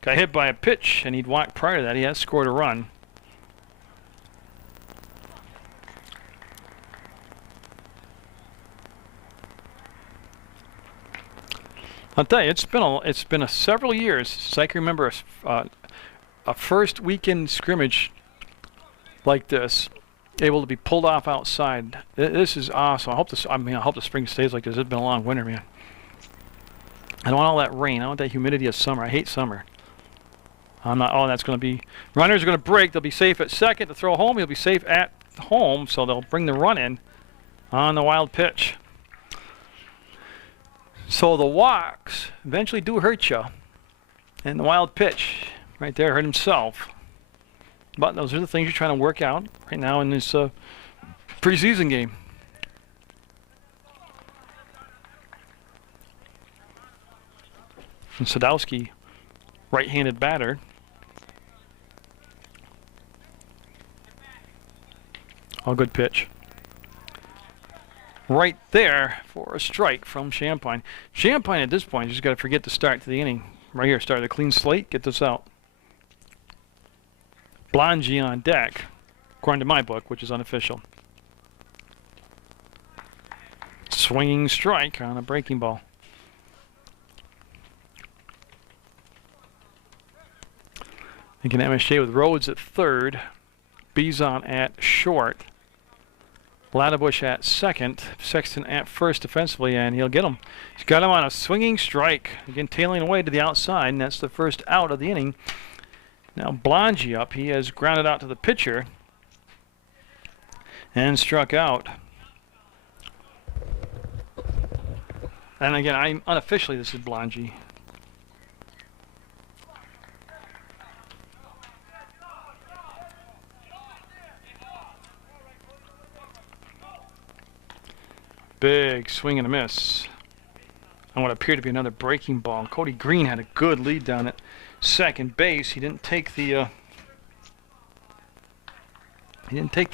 got hit by a pitch, and he'd walked prior to that. He has scored a run. I'll tell you, it's been several years since I can remember a first weekend scrimmage like this, able to be pulled off outside. This is awesome. I hope the spring stays like this. It's been a long winter, man. I don't want all that rain. I want that humidity of summer. I hate summer. I'm not. Oh, that's going to be. Runners are going to break. They'll be safe at second to throw home. He'll be safe at home, so they'll bring the run in on the wild pitch. So the walks eventually do hurt you, and the wild pitch right there hurt himself. But those are the things you're trying to work out right now in this preseason game. And Sadowski, right-handed batter. Oh, good pitch. Right there for a strike from Champagne. Champagne at this point just got to forget the start to the inning. Right here, start a clean slate, get this out. Blongy on deck, according to my book, which is unofficial. Swinging strike on a breaking ball. Again, MSJ with Rhodes at third, Bizon at short, Ladderbush at second, Sexton at first defensively, and he'll get him. He's got him on a swinging strike. Again, tailing away to the outside, and that's the first out of the inning. Now Blongy up. He has grounded out to the pitcher and struck out. And again, unofficially this is Blongy. Big swing and a miss on what appeared to be another breaking ball. Cody Green had a good lead down at second base. He didn't take the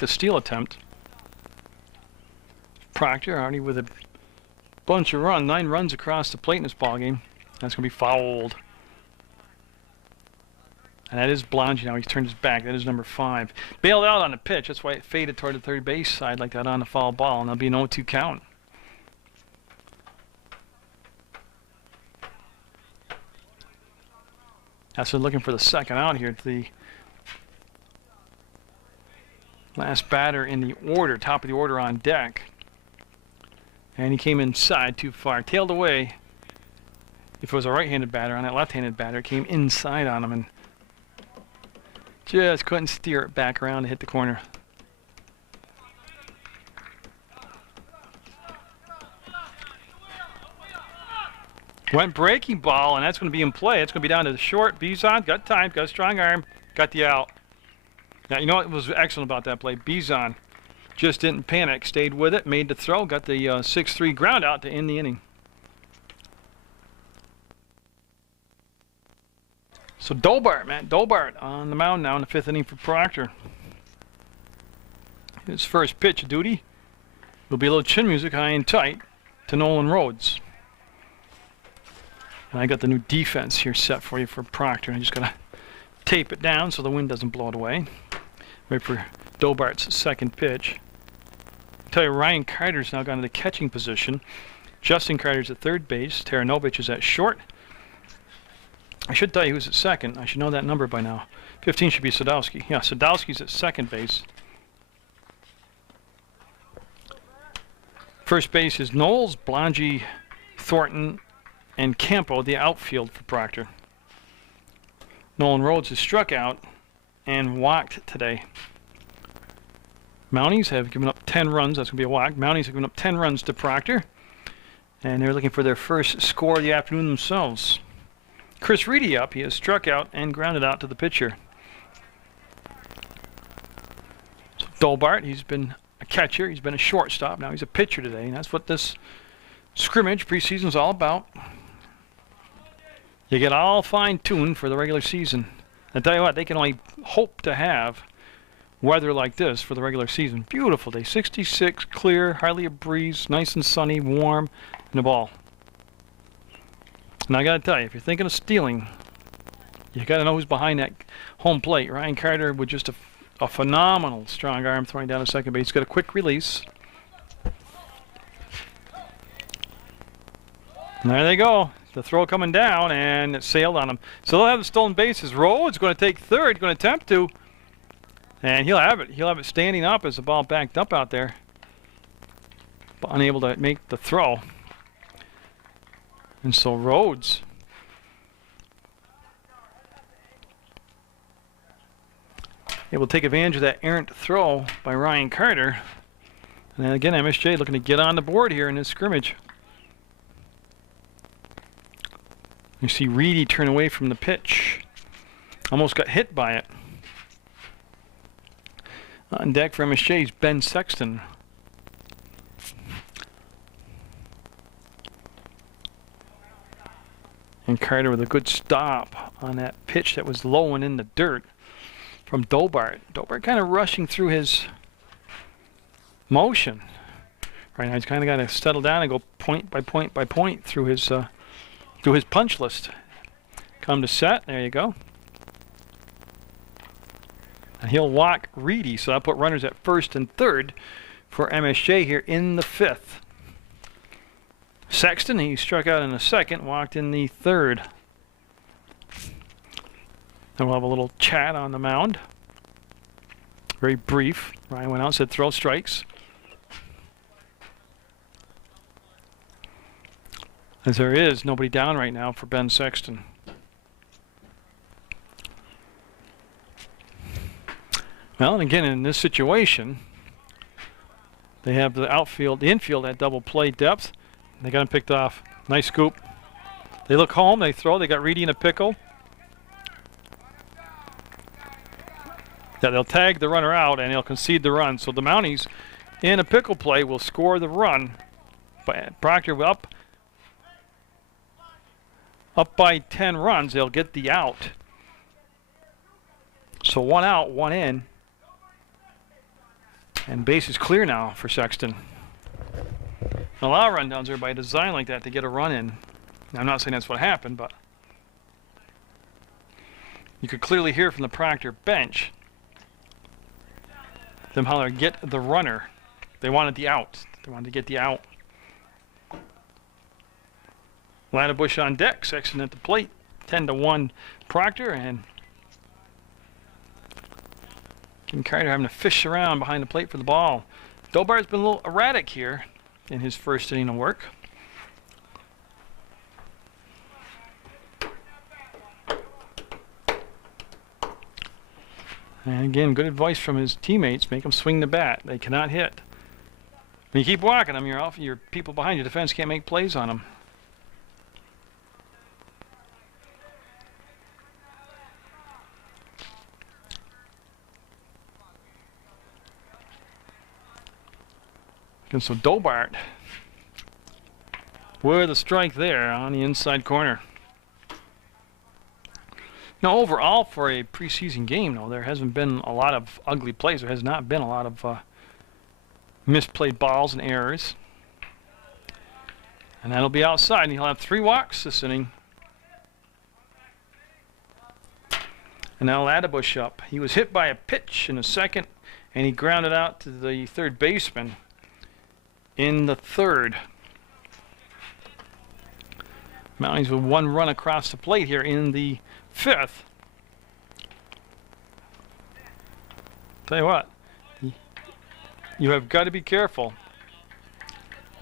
steal attempt. Proctor already with a bunch of runs, 9 runs across the plate in this ball game. That's going to be fouled. And that is Blongy now. He's turned his back. That is number 5. Bailed out on the pitch. That's why it faded toward the third base side like that on the foul ball. And there'll be an 0-2 count. That's looking for the second out here. The last batter in the order, top of the order on deck. And he came inside too far. Tailed away. If it was a right-handed batter on that left-handed batter, it came inside on him and just couldn't steer it back around to hit the corner. Went breaking ball, and that's going to be in play. It's going to be down to the short. Bizon got time, got a strong arm, got the out. Now, you know what was excellent about that play? Bizon just didn't panic, stayed with it, made the throw, got the 6-3 ground out to end the inning. So Dolbart, Matt Dolbart on the mound now in the 5th inning for Proctor. His first pitch of duty will be a little chin music, high and tight, to Nolan Rhodes. And I got the new defense here set for you for Proctor. I just got to tape it down so the wind doesn't blow it away. Wait for Dolbart's second pitch. I'll tell you, Ryan Carter's now gone to the catching position. Justin Carter's at third base. Taranovich is at short. I should tell you who's at second. I should know that number by now. 15 should be Sadowski. Yeah, Sadowski's at second base. First base is Knowles, Blongy, Thornton, and Campo, the outfield for Proctor. Nolan Rhodes has struck out and walked today. Mounties have given up 10 runs. That's going to be a walk. Mounties have given up 10 runs to Proctor. And they're looking for their first score of the afternoon themselves. Chris Reedy up. He has struck out and grounded out to the pitcher. So Dolbart, he's been a catcher. He's been a shortstop. Now he's a pitcher today. And that's what this scrimmage preseason is all about. You get all fine-tuned for the regular season. I tell you what, they can only hope to have weather like this for the regular season. Beautiful day. 66, clear, hardly a breeze, nice and sunny, warm, and the ball. Now I got to tell you, if you're thinking of stealing, you got to know who's behind that home plate. Ryan Carter with just a phenomenal strong arm throwing down to second base. He's got a quick release. And there they go. The throw coming down, and it sailed on him. So they'll have the stolen bases. Rhodes going to take third, going to attempt to. And he'll have it. He'll have it standing up as the ball backed up out there. But unable to make the throw. And so Rhodes able to take advantage of that errant throw by Ryan Carter. And then again, MSJ looking to get on the board here in this scrimmage. You see Reedy turn away from the pitch. Almost got hit by it. On deck for MSJ is Ben Sexton. And Carter with a good stop on that pitch that was low and in the dirt from Dolbart. Dolbart kind of rushing through his motion. Right now he's kind of got to settle down and go point by point by point through his punch list. Come to set. There you go. And he'll walk Reedy, so I'll put runners at first and third for MSJ here in the 5th. Sexton, he struck out in the 2nd, walked in the 3rd. And we'll have a little chat on the mound. Very brief. Ryan went out and said throw strikes. As there is nobody down right now for Ben Sexton. Well, and again, in this situation, they have the infield at double play depth. They got him picked off. Nice scoop. They look home, they throw, they got Reedy in a pickle. Yeah, they'll tag the runner out and they'll concede the run. So the Mounties in a pickle play will score the run. But Proctor up by 10 runs, they'll get the out. So 1 out, 1 in. And base is clear now for Sexton. A lot of rundowns are by design like that to get a run in. Now, I'm not saying that's what happened, but you could clearly hear from the Proctor bench them holler, get the runner. They wanted the out. They wanted to get the out. Line of Bush on deck. Sexton at the plate. 10-1 Proctor, and Carter having to fish around behind the plate for the ball. Dolbart's been a little erratic here in his first inning of work. And again, good advice from his teammates. Make them swing the bat. They cannot hit. When you keep walking them, your people behind your defense can't make plays on them. And so Dobart with a strike there on the inside corner. Now overall for a preseason game, though, there hasn't been a lot of ugly plays. There has not been a lot of misplayed balls and errors. And that'll be outside, and he'll have 3 walks this inning. And now Ladebush up. He was hit by a pitch in the second, and he grounded out to the third baseman in the third. Mounties with 1 run across the plate here in the 5th. Tell you what, you have got to be careful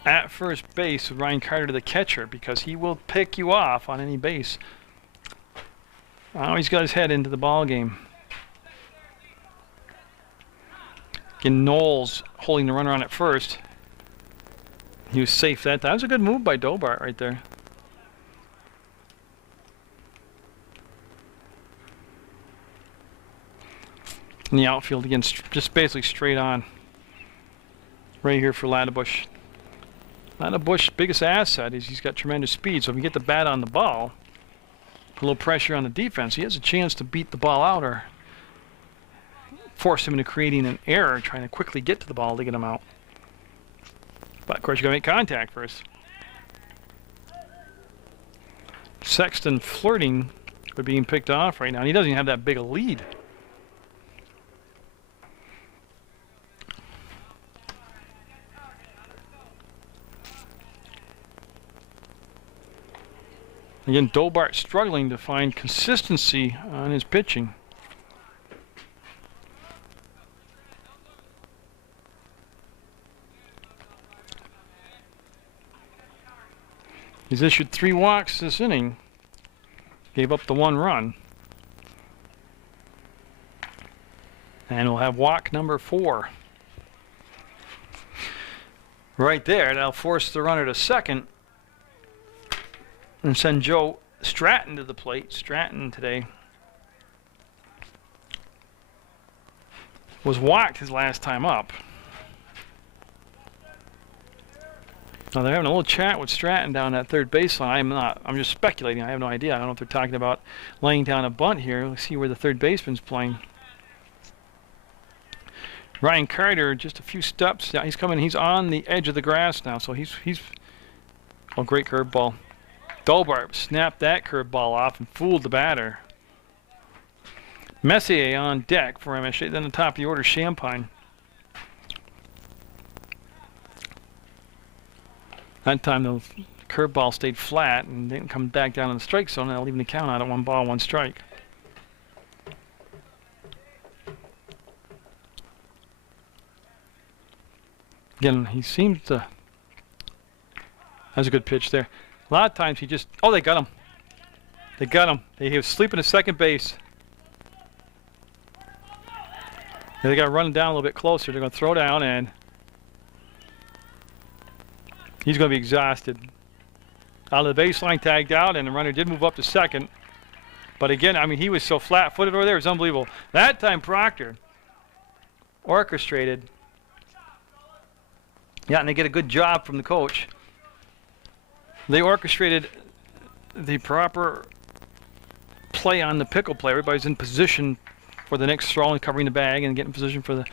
at first base with Ryan Carter, the catcher, because he will pick you off on any base. Oh, he's got his head into the ball game. Again, Knowles holding the runner on at first. He was safe that time. That was a good move by Dobart right there. In the outfield again, just basically straight on. Right here for Ladebush. Ladebush's biggest asset is he's got tremendous speed, so if you get the bat on the ball, a little pressure on the defense, he has a chance to beat the ball out or force him into creating an error, trying to quickly get to the ball to get him out. But of course you gotta make contact first. Sexton flirting with being picked off right now, and he doesn't even have that big a lead. Again, Dobart struggling to find consistency on his pitching. He's issued 3 walks this inning. Gave up the 1 run. And we'll have walk number 4. Right there, that'll force the runner to second. And send Joe Stratton to the plate. Stratton today was walked his last time up. Now they're having a little chat with Stratton down that third baseline. I'm just speculating. I have no idea. I don't know if they're talking about laying down a bunt here. Let's see where the third baseman's playing. Ryan Carter, just a few steps. Yeah, he's coming. He's on the edge of the grass now, so he's oh, great curveball. Dobart snapped that curveball off and fooled the batter. Messier on deck for MSJ. Then the top of the order, Champagne. That time the curveball stayed flat and didn't come back down in the strike zone, and leaving the count out at 1 ball, 1 strike. Again, he seems to. That's a good pitch there. A lot of times he just, oh, they got him. They got him. He was sleeping at second base. They got to run him down a little bit closer. They're going to throw down, and he's going to be exhausted. Out of the baseline, tagged out, and the runner did move up to second. But again, I mean, he was so flat-footed over there. It was unbelievable. That time, Proctor orchestrated. Yeah, and they get a good job from the coach. They orchestrated the proper play on the pickle play. Everybody's in position for the next throw and covering the bag and getting in position for the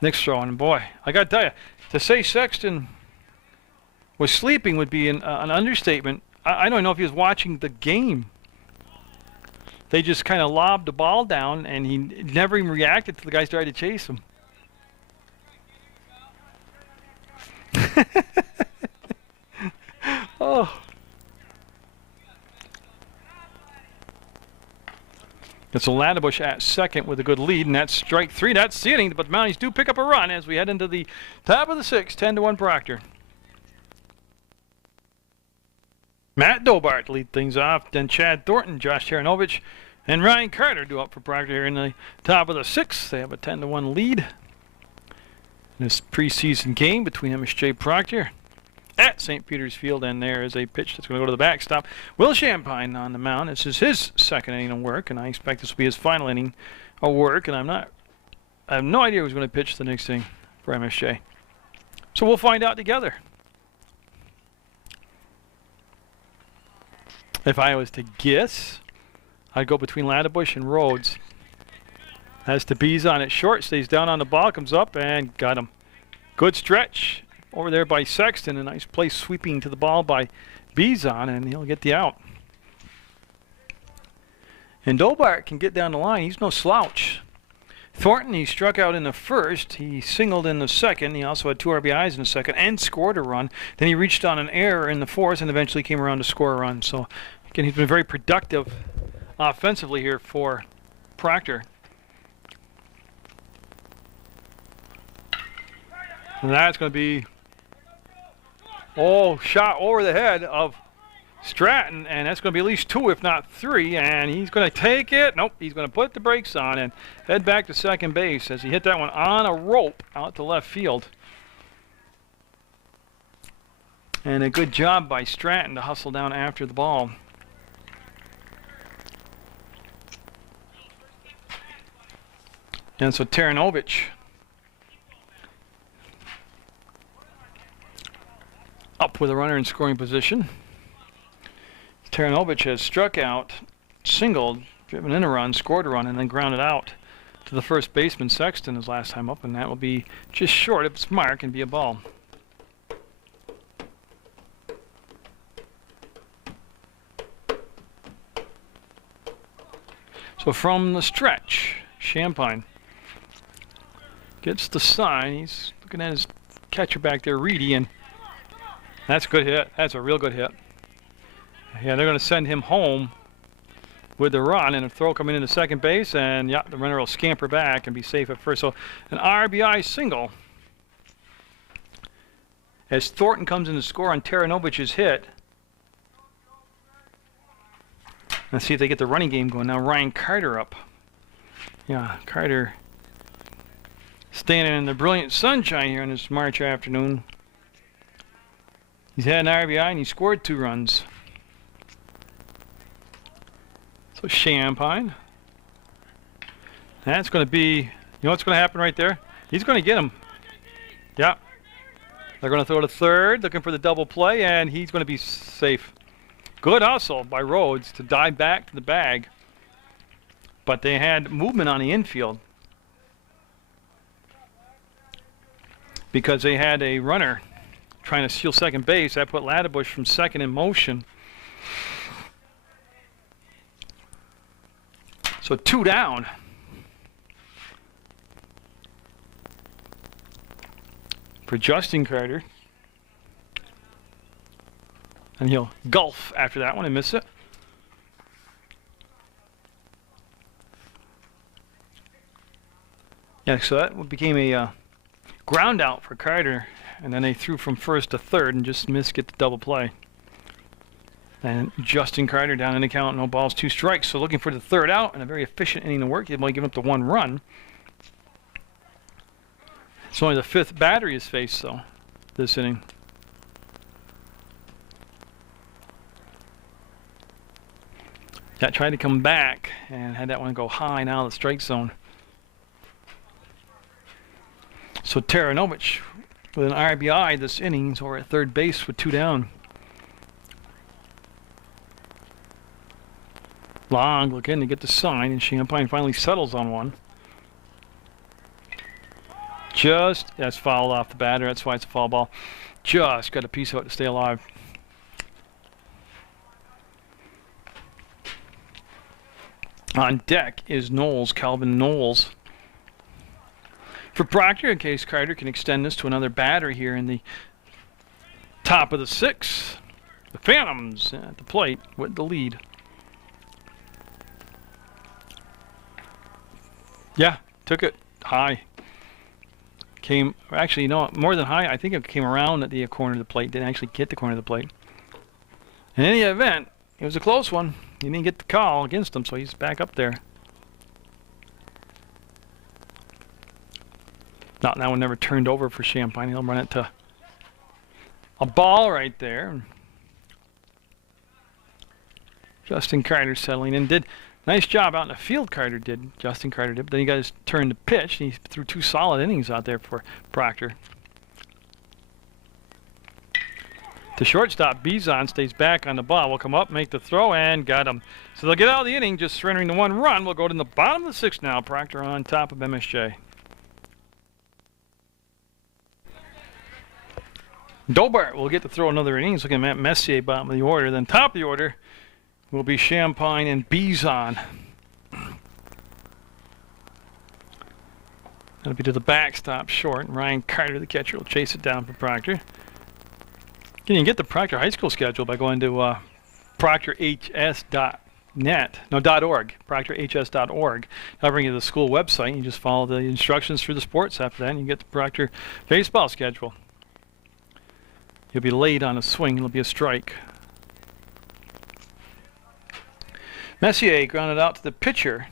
next throw. And boy, I got to tell you, to say Sexton was sleeping would be an understatement. I don't know if he was watching the game. They just kind of lobbed the ball down, and he never even reacted till the guys tried to chase him. Oh. It's a Ladebush at second with a good lead, and that's strike 3. That's the inning, but the Mounties do pick up a run as we head into the top of the 6th, 10-1 Proctor. Matt Dobart lead things off, then Chad Thornton, Josh Taranovich, and Ryan Carter do up for Proctor here in the top of the 6th. They have a 10-1 lead in this preseason game between MSJ Proctor at St. Peter's Field, and there is a pitch that's going to go to the backstop. Will Champagne on the mound. This is his second inning of work, and I expect this will be his final inning of work, and I have no idea who's going to pitch the next inning for MSJ. So we'll find out together. If I was to guess, I'd go between Ladderbush and Rhodes. As to Bees on it short, stays down on the ball, comes up and got him. Good stretch over there by Sexton. A nice play sweeping to the ball by Beeson, and he'll get the out. And Dobart can get down the line. He's no slouch. Thornton, he struck out in the first. He singled in the second. He also had 2 RBIs in the second and scored a run. Then he reached on an error in the fourth and eventually came around to score a run. So, again, he's been very productive offensively here for Proctor. And that's going to be, shot over the head of Stratton, and that's going to be at least 2, if not 3, and he's going to take it. Nope, he's going to put the brakes on and head back to second base as he hit that one on a rope out to left field. And a good job by Stratton to hustle down after the ball. And so Taranovich up with a runner in scoring position. Taranovich has struck out, singled, driven in a run, scored a run, and then grounded out to the first baseman Sexton his last time up, and that will be just short of its mark and be a ball. So from the stretch, Champagne gets the sign. He's looking at his catcher back there, Reedy, and that's a good hit. That's a real good hit. Yeah, they're going to send him home with the run and a throw coming into second base, and yeah, the runner will scamper back and be safe at first. So an RBI single as Thornton comes in to score on Taranovich's hit. Let's see if they get the running game going. Now Ryan Carter up. Yeah, Carter standing in the brilliant sunshine here on this March afternoon. He's had an RBI and he scored 2 runs. So Champagne. That's going to be, you know what's going to happen right there? He's going to get him. Yeah. They're going to throw to third, looking for the double play, and he's going to be safe. Good hustle by Rhodes to dive back to the bag. But they had movement on the infield because they had a runner trying to steal second base. That put Ladderbush from second in motion. So 2 down. For Justin Carter. And he'll gulp after that one and miss it. Yeah, so that became a ground out for Carter. And then they threw from first to third and just missed get the double play. And Justin Carter down in the count, no balls, 2 strikes. So looking for the third out and a very efficient inning to work. They've only given up the 1 run. It's only the 5th batter he's faced, though, this inning. That tried to come back and had that one go high now in the strike zone. So Taranovich with an RBI this inning, so we're at third base with 2 down. Long looking to get the sign, and Champagne finally settles on one. Just, that's fouled off the batter, that's why it's a foul ball. Just got a piece of it to stay alive. On deck is Knowles, Calvin Knowles. For Proctor, in case Carter can extend this to another batter here in the top of the 6th. The Phantoms at the plate with the lead. Yeah, took it high. Came, actually, no, more than high. I think it came around at the corner of the plate. Didn't actually hit the corner of the plate. In any event, it was a close one. He didn't get the call against him, so he's back up there. Not that one never turned over for Champagne. He'll run it to a ball right there. Justin Carter settling in. Did nice job out in the field, Carter did. Justin Carter did. But then he got his turn to pitch. And he threw 2 solid innings out there for Proctor. The shortstop, Bizon, stays back on the ball. Will come up, make the throw, and got him. So they'll get out of the inning, just surrendering the 1 run. We'll go to the bottom of the 6th now. Proctor on top of MSJ. Dobart will get to throw another inning. He's looking at Messier, bottom of the order. Then top of the order will be Champagne and Bizon. That'll be to the backstop short. And Ryan Carter, the catcher, will chase it down for Proctor. You can get the Proctor High School schedule by going to proctorhs.net. No, .org. proctorhs.org. That'll bring you to the school website. You just follow the instructions through the sports after that, and you get the Proctor baseball schedule. You'll be late on a swing. It'll be a strike. Messier grounded out to the pitcher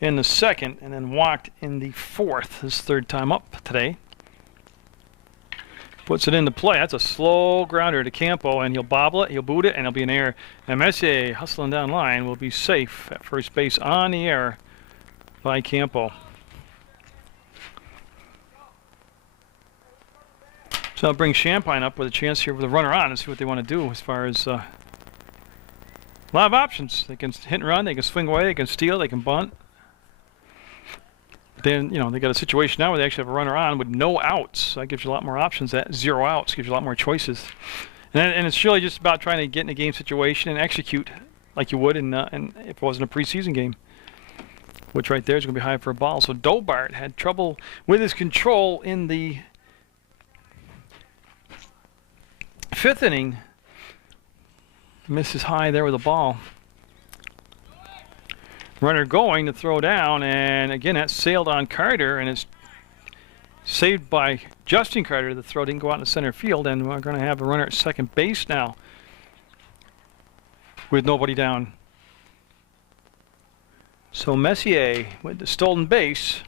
in the 2nd and then walked in the 4th. His 3rd time up today. Puts it into play. That's a slow grounder to Campo, and he'll bobble it, he'll boot it, and it'll be an error. And Messier, hustling down line, will be safe at first base on the error by Campo. So I'll bring Champagne up with a chance here with a runner on and see what they want to do as far as a lot of options. They can hit and run, they can swing away, they can steal, they can bunt. Then, you know, they got a situation now where they actually have a runner on with no outs. So that gives you a lot more options. That 0 outs gives you a lot more choices. And it's really just about trying to get in a game situation and execute like you would in if it wasn't a preseason game, which right there is going to be high for a ball. So Dobart had trouble with his control in the 5th inning. Misses high there with the ball. Runner going to throw down, and again that sailed on Carter, and it's saved by Justin Carter. The throw didn't go out in the center field, and we're going to have a runner at 2nd base now with nobody down. So Messier with the stolen base,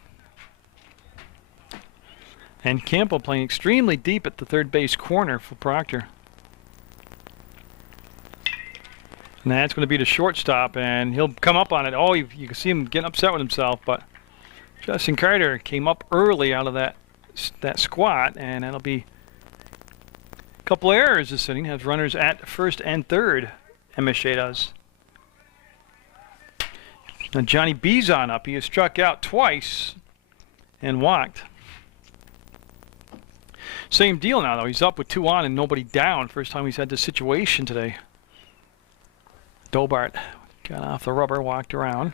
and Campo playing extremely deep at the 3rd base corner for Proctor. And that's going to be the shortstop, and he'll come up on it. Oh, you can see him getting upset with himself, but Justin Carter came up early out of that squat, and that'll be a couple of errors this inning. Has runners at 1st and 3rd, MSJ does. Now Johnny Bizon up. He has struck out twice and walked. Same deal now, though. He's up with 2 on and nobody down. First time he's had this situation today. Dobart got off the rubber, walked around.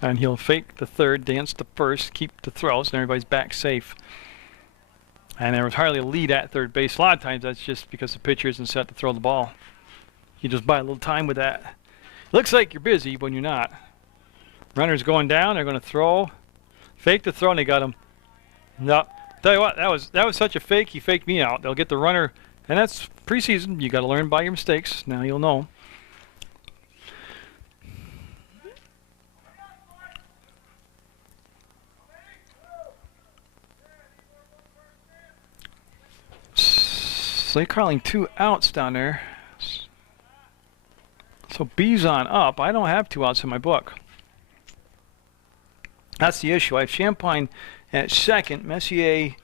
And he'll fake the 3rd, dance the 1st, keep the throws, and everybody's back safe. And there was hardly a lead at 3rd base. A lot of times that's just because the pitcher isn't set to throw the ball. You just buy a little time with that. Looks like you're busy when you're not. Runner's going down, they're going to throw. Fake the throw, and they got him. No. Tell you what, that was such a fake. He faked me out. They'll get the runner, and that's preseason. You got to learn by your mistakes. Now you'll know. So they're calling 2 outs down there. So Bizon up. I don't have 2 outs in my book. That's the issue. I have Champagne at 2nd, Messier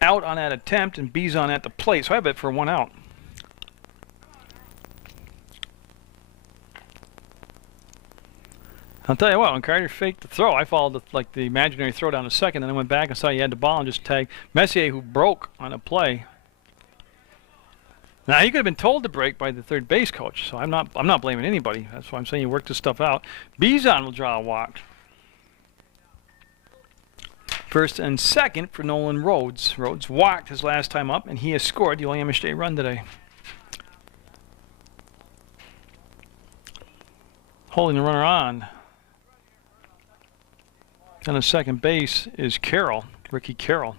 out on that attempt, and Bizon at the plate. So I have it for 1 out. I'll tell you what, when Carter faked the throw, I followed the imaginary throw down to 2nd, then I went back and saw he had the ball and just tagged Messier, who broke on a play. Now he could have been told to break by the 3rd base coach, so I'm not blaming anybody. That's why I'm saying you work this stuff out. Bizon will draw a walk. 1st and 2nd for Nolan Rhodes. Rhodes walked his last time up, and he has scored the only MSJ run today. Holding the runner on the 2nd base is Carroll, Ricky Carroll.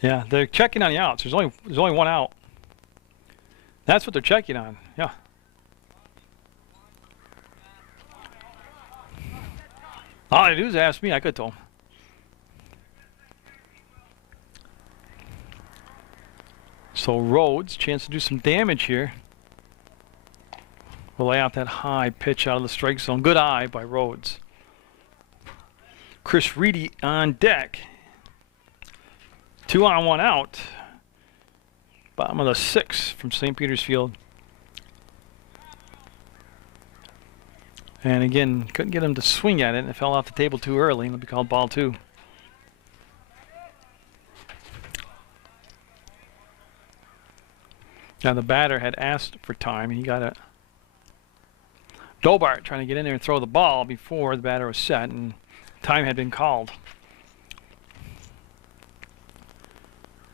Yeah, they're checking on the outs. There's only 1 out. That's what they're checking on. Yeah. All I do is ask me. I could have told him. So Rhodes, chance to do some damage here. will lay out that high pitch out of the strike zone. Good eye by Rhodes. Chris Reedy on deck. 2 on, 1 out. Bottom of the 6th from St. Peter's Field. And again, couldn't get him to swing at it, and it fell off the table too early, and it'll be called ball 2. Now the batter had asked for time, and he got it. Dobart trying to get in there and throw the ball before the batter was set, and time had been called.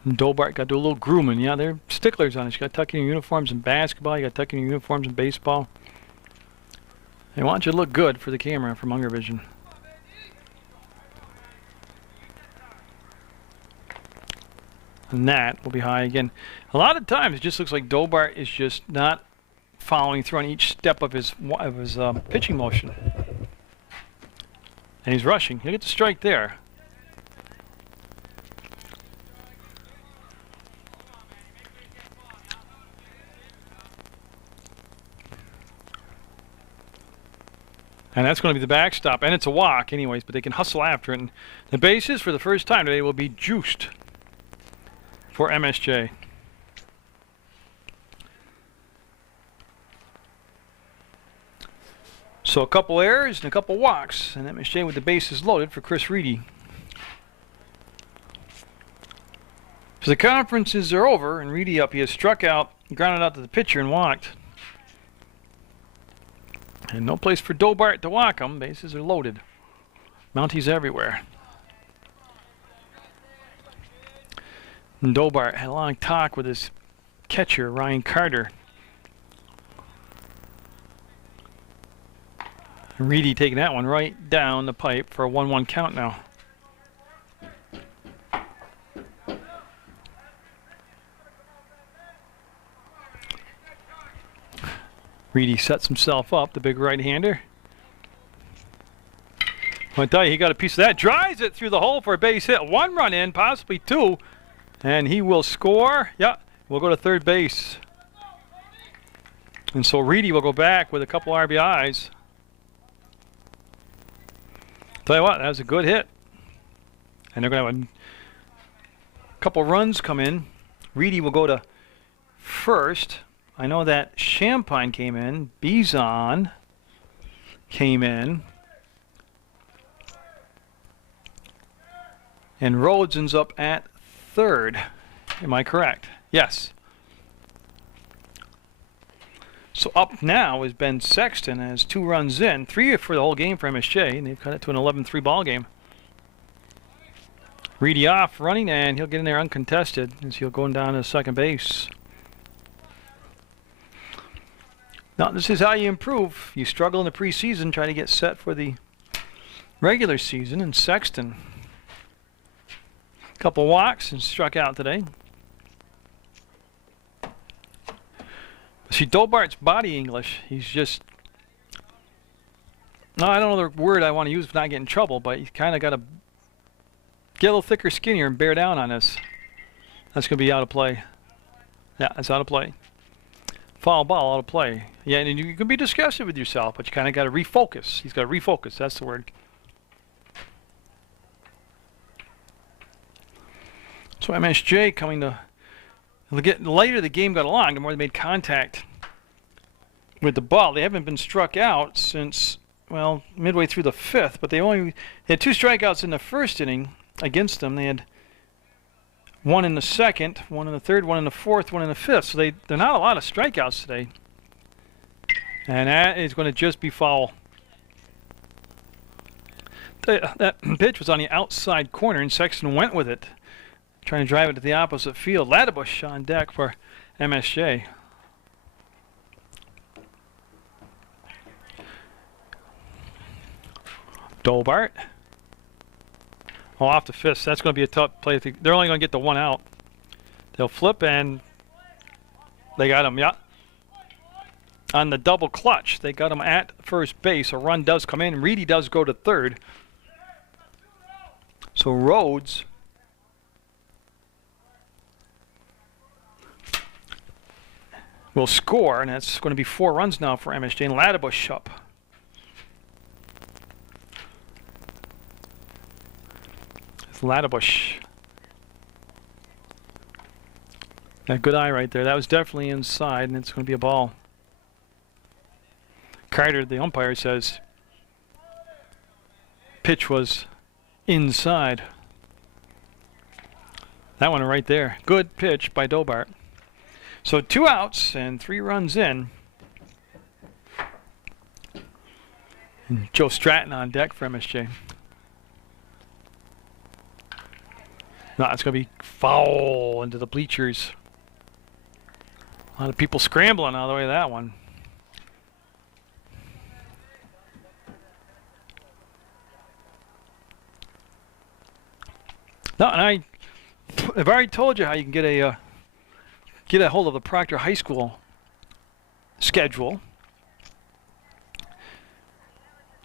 And Dobart got to do a little grooming. Yeah, they're sticklers on it. You got to tuck in your uniforms in basketball. You got to tuck in your uniforms in baseball. They want you to look good for the camera, for Munger Vision. And that will be high again. A lot of times it just looks like Dobart is just not following through on each step of his pitching motion. And he's rushing. He'll get the strike there. And that's going to be the backstop. And it's a walk anyways, but they can hustle after it. And the bases for the first time today will be juiced for MSJ. So a couple errors and a couple walks, and MSJ with the bases loaded for Chris Reedy. So the conferences are over, and Reedy up. He has struck out, grounded out to the pitcher, and walked. And no place for Dobart to walk him. Bases are loaded. Mounties everywhere. And Dobart had a long talk with his catcher, Ryan Carter. And Reedy taking that one right down the pipe for a 1-1 count now. Reedy sets himself up, the big right-hander. I tell you, he got a piece of that. Drives it through the hole for a base hit. 1 run in, possibly 2. And he will score. Yeah, we'll go to third base. And so Reedy will go back with a couple RBIs. Tell you what, that was a good hit. And they're going to have a couple runs come in. Reedy will go to first. I know that Champagne came in. Bizon came in. And Rhodes ends up at third. Am I correct? Yes. So up now is Ben Sexton as 2 runs in. 3 for the whole game for MSJ, and they've cut it to an 11-3 ball game. Reedy off running, and he'll get in there uncontested as he'll go down to second base. Now, this is how you improve. You struggle in the preseason, try to get set for the regular season, and Sexton. Couple walks and struck out today. See, Dobart's body English, he's just... No, I don't know the word I want to use if not get in trouble, but he's kind of got to get a little thicker, skinnier, and bear down on this. That's going to be out of play. Yeah, that's out of play. Foul ball, out of play. Yeah, and you can be disgusted with yourself, but you kind of got to refocus. He's got to refocus. That's the word. So MSJ coming to get later the game got along, the more they made contact with the ball. They haven't been struck out since, well, midway through the 5th, but they had 2 strikeouts in the first inning against them. They had 1 in the 2nd, 1 in the 3rd, 1 in the 4th, 1 in the 5th. So they're not a lot of strikeouts today. And that is going to just be foul. That pitch was on the outside corner, and Sexton went with it, trying to drive it to the opposite field. Laddebush on deck for MSJ. Dobart. Oh, off the fist. That's going to be a tough play. They're only going to get the 1 out. They'll flip, and they got him. Yeah. On the double clutch, they got him at first base. A run does come in. Reedy does go to third. So Rhodes will score, and that's going to be 4 runs now for MSJ. And Ladebush up. It's Ladebush. That good eye right there. That was definitely inside, and it's going to be a ball. Carter, the umpire, says pitch was inside. That one right there. Good pitch by Dobart. So 2 outs and 3 runs in. And Joe Stratton on deck for MSJ. No, it's going to be foul into the bleachers. A lot of people scrambling out of the way of that one. No, and I've already told you how you can get a hold of the Proctor High School schedule.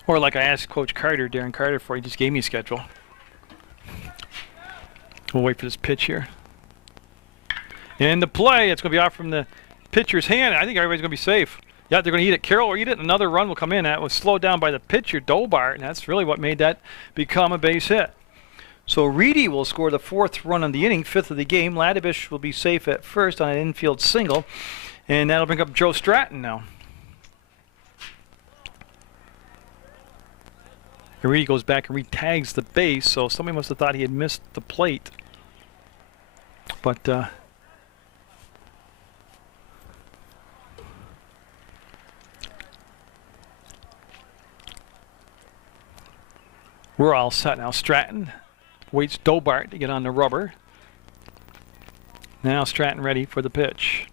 Or like I asked Coach Carter, Darren Carter, for, he just gave me a schedule. We'll wait for this pitch here. And the play, it's going to be off from the pitcher's hand. I think everybody's going to be safe. Yeah, they're going to eat it. Carroll will eat it. Another run will come in. That was slowed down by the pitcher, Dobart, and that's really what made that become a base hit. So Reedy will score the 4th run on the inning, 5th of the game. Ladebush will be safe at first on an infield single, and that'll bring up Joe Stratton now. And Reedy goes back and re-tags the base, so somebody must have thought he had missed the plate. But we're all set now. Stratton waits Dobart to get on the rubber. Now Stratton ready for the pitch.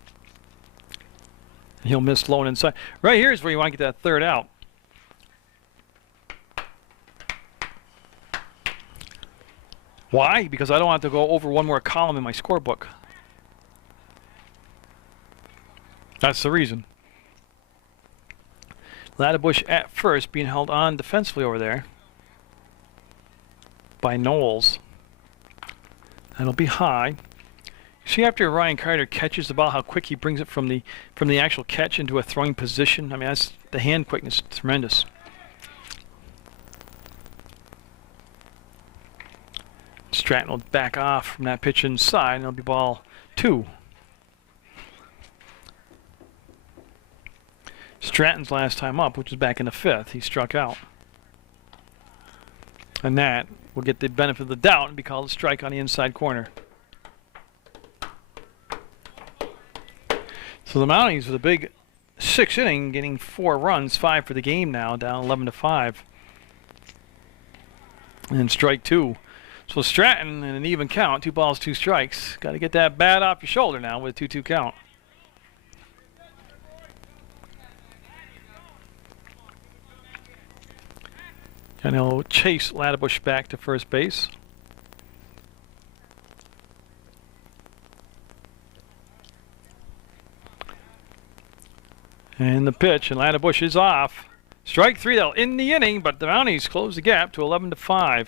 He'll miss low and inside. Right here is where you want to get that 3rd out. Why? Because I don't want to go over one more column in my scorebook. That's the reason. Ladebush at first, being held on defensively over there by Knowles. That'll be high. See, after Ryan Carter catches the ball, how quick he brings it from the actual catch into a throwing position. I mean, that's the hand quickness, tremendous. Stratton will back off from that pitch inside, and it'll be ball 2. Stratton's last time up, which was back in the 5th, he struck out. And that will get the benefit of the doubt and be called a strike on the inside corner. So the Mounties with a big 6th inning, getting 4 runs, 5 for the game now, down 11-5. And strike 2. So Stratton in an even count, 2 balls, 2 strikes. Got to get that bat off your shoulder now with a 2-2 count. And he'll chase Ladebush back to first base. And the pitch, and Ladebush is off. Strike 3 though in the inning, but the Mounties close the gap to 11-5.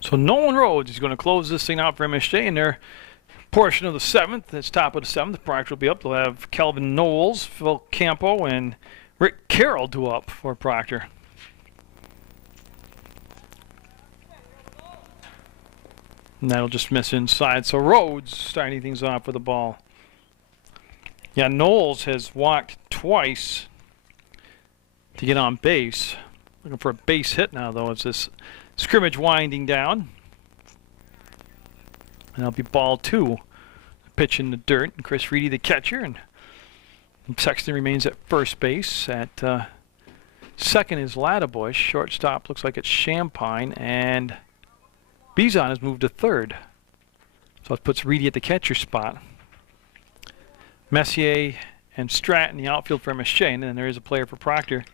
So Nolan Rhodes is going to close this thing out for MSJ in their portion of the 7th. That's top of the 7th. Proctor will be up. They'll have Kelvin Knowles, Phil Campo, and Rick Carroll due up for Proctor. And that'll just miss inside. So Rhodes starting things off with the ball. Yeah, Knowles has walked twice to get on base. Looking for a base hit now, though, as this scrimmage winding down. And that'll be ball 2. Pitch in the dirt. And Chris Reedy, the catcher. And Sexton remains at first base. At second is Ladebush. Shortstop looks like it's Champagne. And Bizon has moved to third. So it puts Reedy at the catcher spot. Messier and Stratton, the outfield for MSJ. And then there is a player for Proctor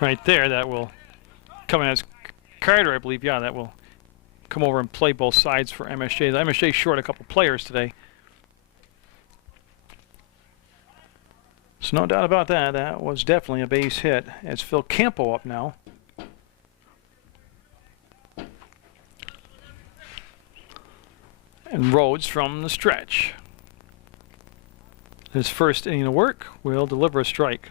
right there that will come in as Carter, I believe. Yeah, that will come over and play both sides for MSJ. The MSJ short a couple players today. So no doubt about that. That was definitely a base hit. It's Phil Campo up now. And Rhodes from the stretch. His first inning of work will deliver a strike.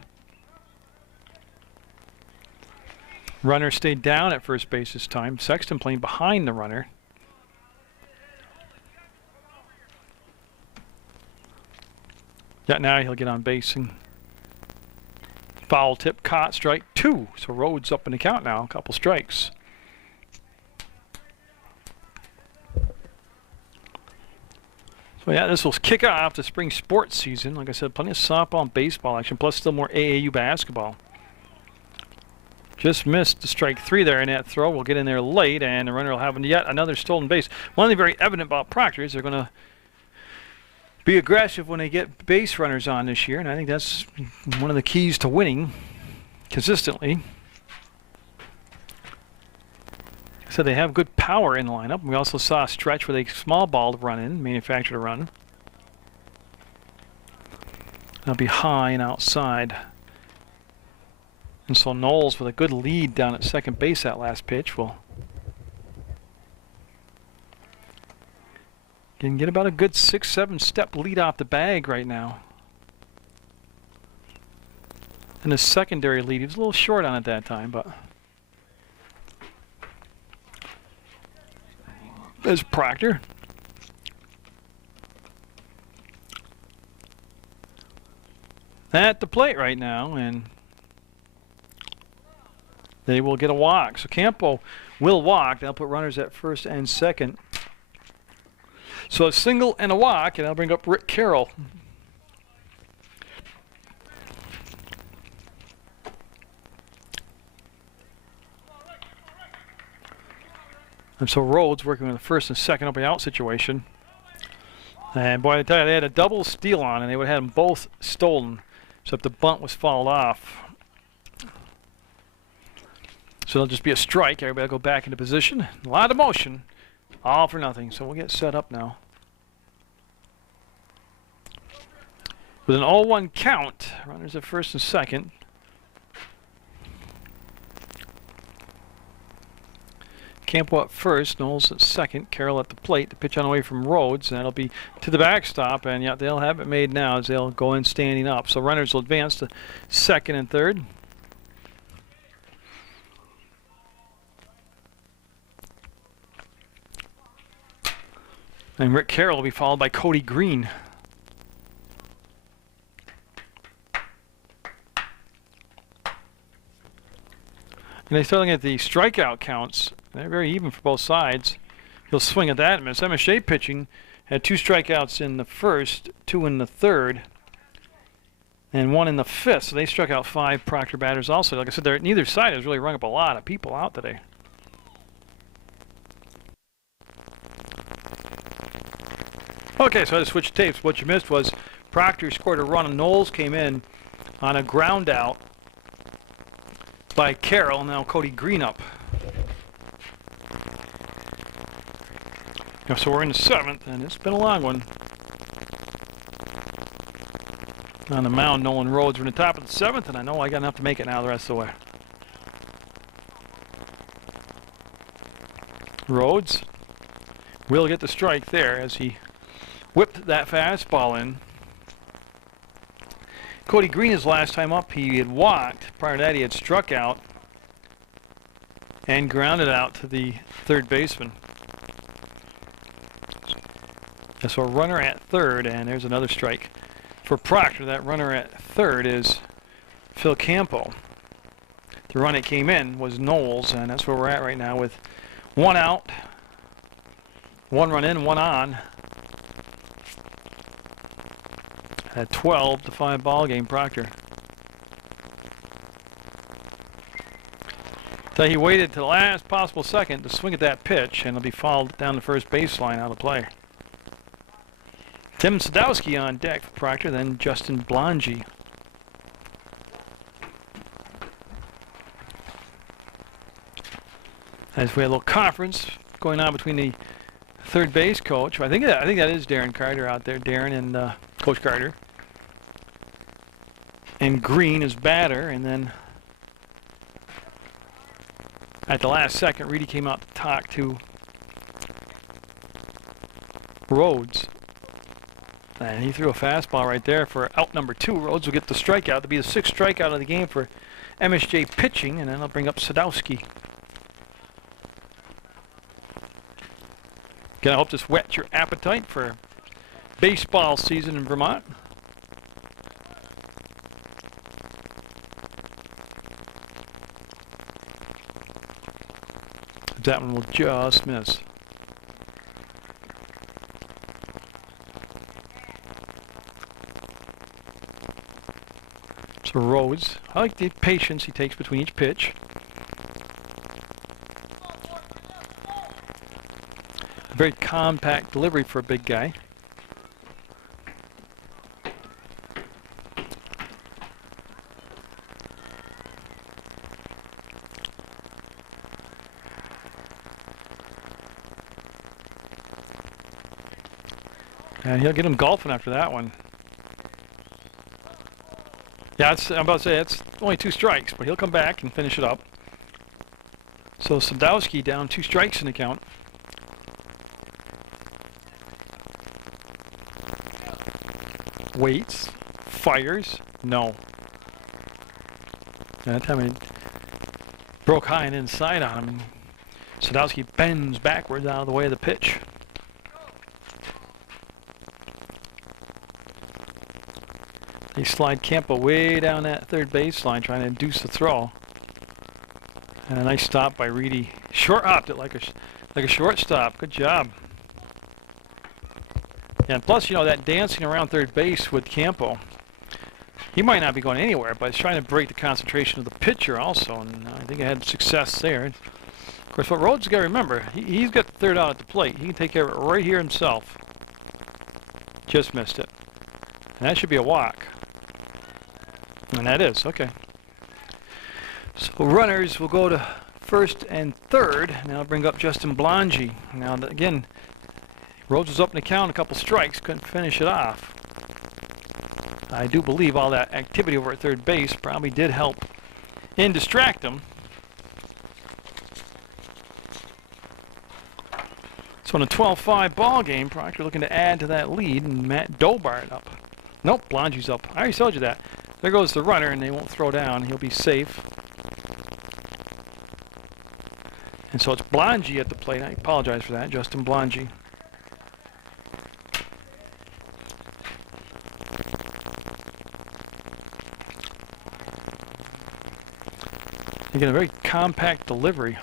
Runner stayed down at first base this time. Sexton playing behind the runner. Yeah, now he'll get on base and foul tip caught, strike 2. So Rhodes up in the count now, a couple strikes. So yeah, this will kick off the spring sports season. Like I said, plenty of softball and baseball action, plus still more AAU basketball. Just missed the strike 3 there in that throw. We'll get in there late, and the runner will have yet another stolen base. One thing very evident about Proctor is they're going to be aggressive when they get base runners on this year, and I think that's one of the keys to winning consistently. So they have good power in the lineup. We also saw a stretch with a small ball to run in, manufactured a run. They'll be high and outside. And so Knowles with a good lead down at second base that last pitch will can get about a good 6-7 step lead off the bag right now. And the secondary lead, he was a little short on it that time, but there's Proctor. At the plate right now, and they will get a walk. So Campo will walk. They'll put runners at first and second. So a single and a walk, and I'll bring up Rick Carroll. And so Rhodes working with the first and second opening out situation. And boy, I tell you, they had a double steal on, and they would have had them both stolen. So if the bunt was fouled off. So it'll just be a strike. Everybody will go back into position. A lot of motion. All for nothing. So we'll get set up now. With an 0-1 count, runners at first and second. Campo up first, Knowles at second, Carroll at the plate. The pitch on away from Rhodes, and that'll be to the backstop, and yeah, they'll have it made now as they'll go in standing up. So runners will advance to second and third. And Rick Carroll will be followed by Cody Green. And they start looking at the strikeout counts. They're very even for both sides. He'll swing at that. MSJ pitching had 2 strikeouts in the first, 2 in the third, and 1 in the fifth. So they struck out 5 Proctor batters also. Like I said, neither side has really rung up a lot of people out today. Okay, so I had to switch tapes. What you missed was Proctor scored a run, and Knowles came in on a ground out by Carroll. Now Cody Green up. So we're in the 7th, and it's been a long one. On the mound, Nolan Rhodes. We're in the top of the 7th, and I know I got enough to make it now the rest of the way. Rhodes will get the strike there as he whipped that fastball in. Cody Green, his last time up, he had walked. Prior to that, he had struck out and grounded out to the third baseman. So a runner at third, and there's another strike for Proctor. That runner at third is Phil Campo. The run that came in was Knowles, and that's where we're at right now with 1 out, 1 run in, 1 on. At 12-5 ball game, Proctor. So he waited to the last possible second to swing at that pitch, and it'll be fouled down the first baseline out of play. Tim Sadowski on deck for Proctor, then Justin Blongi. As we had a little conference going on between the third base coach. I think that is Darren Carter out there. Darren and Coach Carter. And Green is batter, and then at the last second, Reedy came out to talk to Rhodes. And he threw a fastball right there for out number 2. Rhodes will get the strikeout to be the 6th strikeout of the game for MSJ pitching, and then I'll bring up Sadowski. Again, I hope this whets your appetite for baseball season in Vermont. That one will just miss. So Rhodes, I like the patience he takes between each pitch. A very compact delivery for a big guy. And he'll get him golfing after that one. Yeah, I'm about to say it's only 2 strikes, but he'll come back and finish it up. So Sadowski down 2 strikes in the count. Waits, fires, no. That time it broke high and inside on him. Sadowski bends backwards out of the way of the pitch. They slide Campo way down that third baseline trying to induce the throw. And a nice stop by Reedy. Short hopped it like a shortstop. Good job. And plus, you know, that dancing around third base with Campo, he might not be going anywhere, but it's trying to break the concentration of the pitcher also, and I think I had success there. Of course, what Rhodes got to remember, he's got the third out at the plate. He can take care of it right here himself. Just missed it. And that should be a walk. And that is, okay. So runners will go to first and third. Now I'll bring up Justin Blongi. Now, again, Rhodes was up in the count, a couple strikes, couldn't finish it off. I do believe all that activity over at third base probably did help and distract him. So in a 12-5 ball game, Proctor looking to add to that lead, and Matt Dobart up. Nope, Blongi's up. I already told you that. There goes the runner, and they won't throw down. He'll be safe. And so it's Blongi at the plate. I apologize for that, Justin Blongi. Again, a very compact delivery,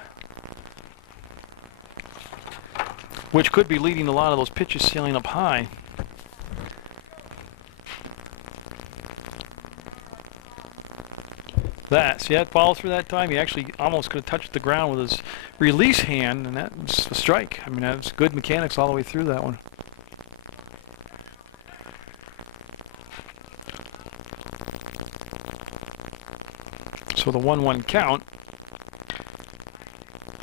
which could be leading a lot of those pitches sailing up high. See that follow through that time? He actually almost could have touched the ground with his release hand, and that was a strike. I mean, that was good mechanics all the way through that one. So the 1-1 count,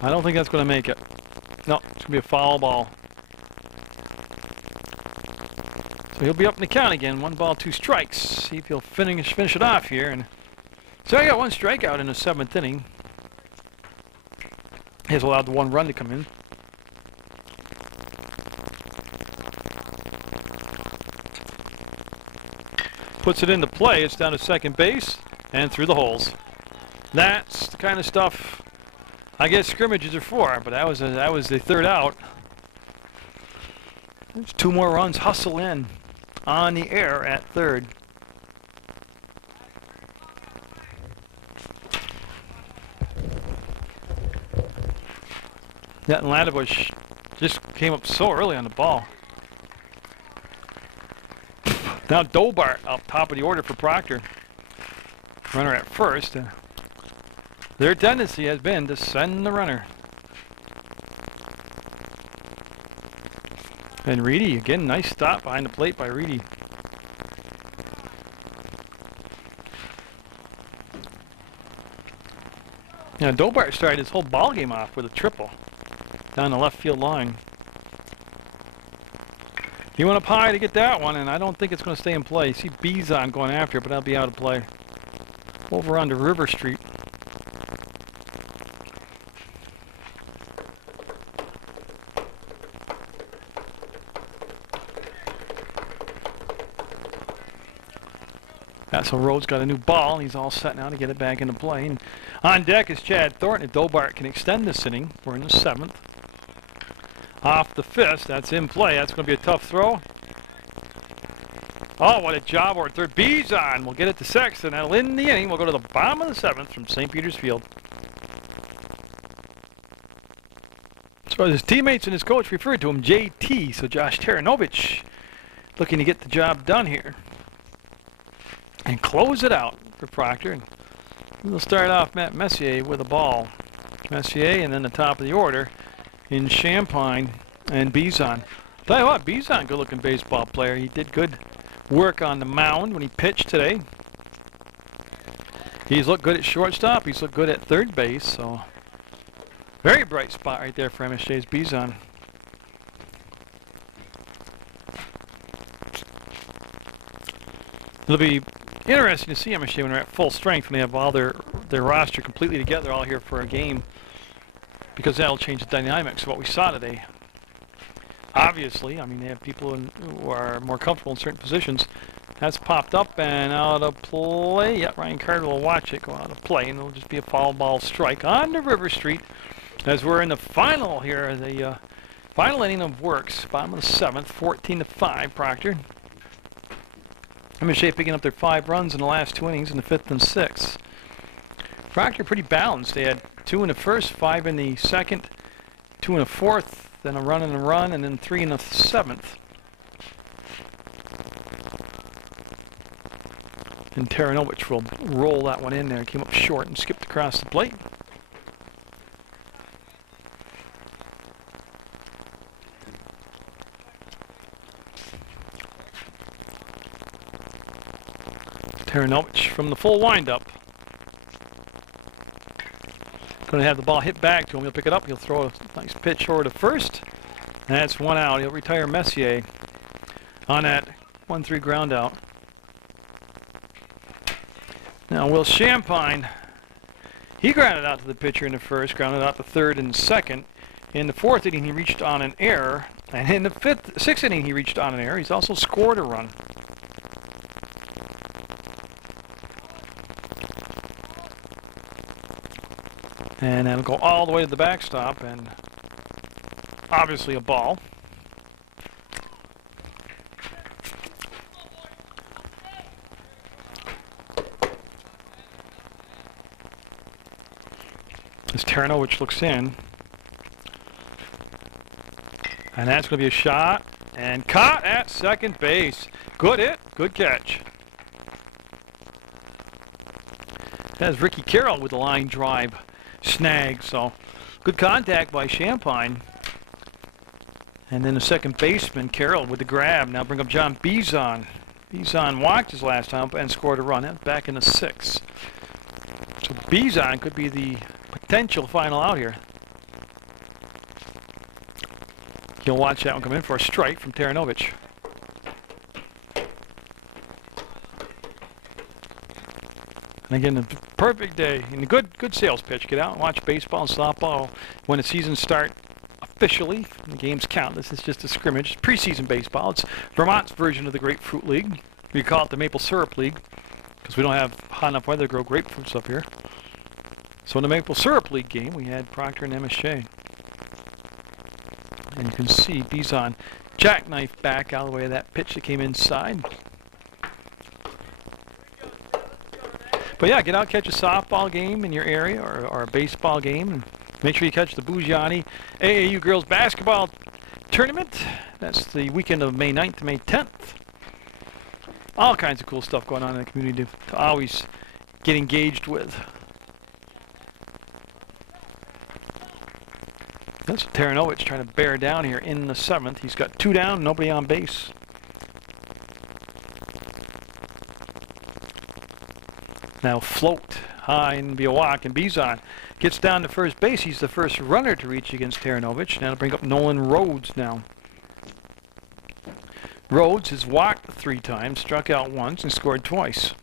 I don't think that's going to make it. No, it's going to be a foul ball. So he'll be up in the count again. 1 ball, 2 strikes. See if he'll finish it off here. And so I got 1 strikeout in the 7th inning. He has allowed the 1 run to come in. Puts it into play. It's down to second base and through the holes. That's the kind of stuff I guess scrimmages are for, but that was the third out. There's 2 more runs hustle in on the air at third. That Ladbush just came up so early on the ball. Now Dobart up top of the order for Proctor. Runner at first. Their tendency has been to send the runner. And Reedy, again, nice stop behind the plate by Reedy. Now Dobart started his whole ball game off with a triple down the left field line. He went up high to get that one, and I don't think it's going to stay in play. See Bizon going after it, but that'll be out of play. Over onto River Street. Yeah, so Rhodes got a new ball, and he's all set now to get it back into play. And on deck is Chad Thornton. If Dobart can extend this inning, we're in the 7th. Off the fist, that's in play. That's going to be a tough throw. Oh, what a job over third. Bizon will get it to Sexton. That'll end the inning. We'll go to the bottom of the 7th from St. Peter's Field. So his teammates and his coach referred to him JT. So Josh Taranovich looking to get the job done here and close it out for Proctor. And we'll start off Matt Messier with a ball. Messier, and then the top of the order in Champagne and Bizon. Tell you what, Bizon, good-looking baseball player. He did good work on the mound when he pitched today. He's looked good at shortstop. He's looked good at third base. So very bright spot right there for MSJ's Bizon. It'll be interesting to see MSJ when they're at full strength, when they have all their roster completely together all here for a game, because that'll change the dynamics of what we saw today. Obviously, I mean, they have people who are more comfortable in certain positions. That's popped up and out of play. Yeah, Ryan Carter will watch it go out of play, and it'll just be a foul ball strike on to River Street as we're in the final here, the final inning of Works, bottom of the 7th, 14-5, Proctor. MSJ picking up their 5 runs in the last 2 innings in the 5th and 6th. Proctor pretty balanced. They had 2 in the 1st, 5 in the 2nd, 2 in the 4th, then a run and a run, and then 3 in the 7th. And Taranovich will roll that one in there. Came up short and skipped across the plate. Taranovich from the full windup. Going to have the ball hit back to him. He'll pick it up. He'll throw a nice pitch over to first. That's 1 out. He'll retire Messier on that 1-3 ground out. Now Will Champagne, he grounded out to the pitcher in the 1st, grounded out the 3rd and 2nd. In the 4th inning, he reached on an error. And in the 6th inning, he reached on an error. He's also scored a run. And that'll go all the way to the backstop, and obviously a ball. As Taranovich looks in. And that's going to be a shot, and caught at second base. Good hit, good catch. That's Ricky Carroll with the line drive snag, so good contact by Champagne. And then the second baseman, Carroll, with the grab. Now bring up John Bizon. Bizon walked his last time and scored a run back in the 6th. So Bizon could be the potential final out here. He'll watch that one come in for a strike from Taranovich. And again, a perfect day and a good sales pitch. Get out and watch baseball and softball when the seasons start officially. The games count. This is just a scrimmage. It's preseason baseball. It's Vermont's version of the Grapefruit League. We call it the Maple Syrup League because we don't have hot enough weather to grow grapefruits up here. So in the Maple Syrup League game, we had Proctor and MSJ. And you can see Bizon jackknife back out of the way of that pitch that came inside. But yeah, get out, catch a softball game in your area or a baseball game. And make sure you catch the Bougiani AAU Girls Basketball Tournament. That's the weekend of May 9th to May 10th. All kinds of cool stuff going on in the community to always get engaged with. That's Taranovich trying to bear down here in the 7th. He's got 2 down, nobody on base. Now float high and be a walk, and Bizon gets down to first base. He's the first runner to reach against Taranovich. Now to bring up Nolan Rhodes now. Rhodes has walked 3 times, struck out once, and scored twice.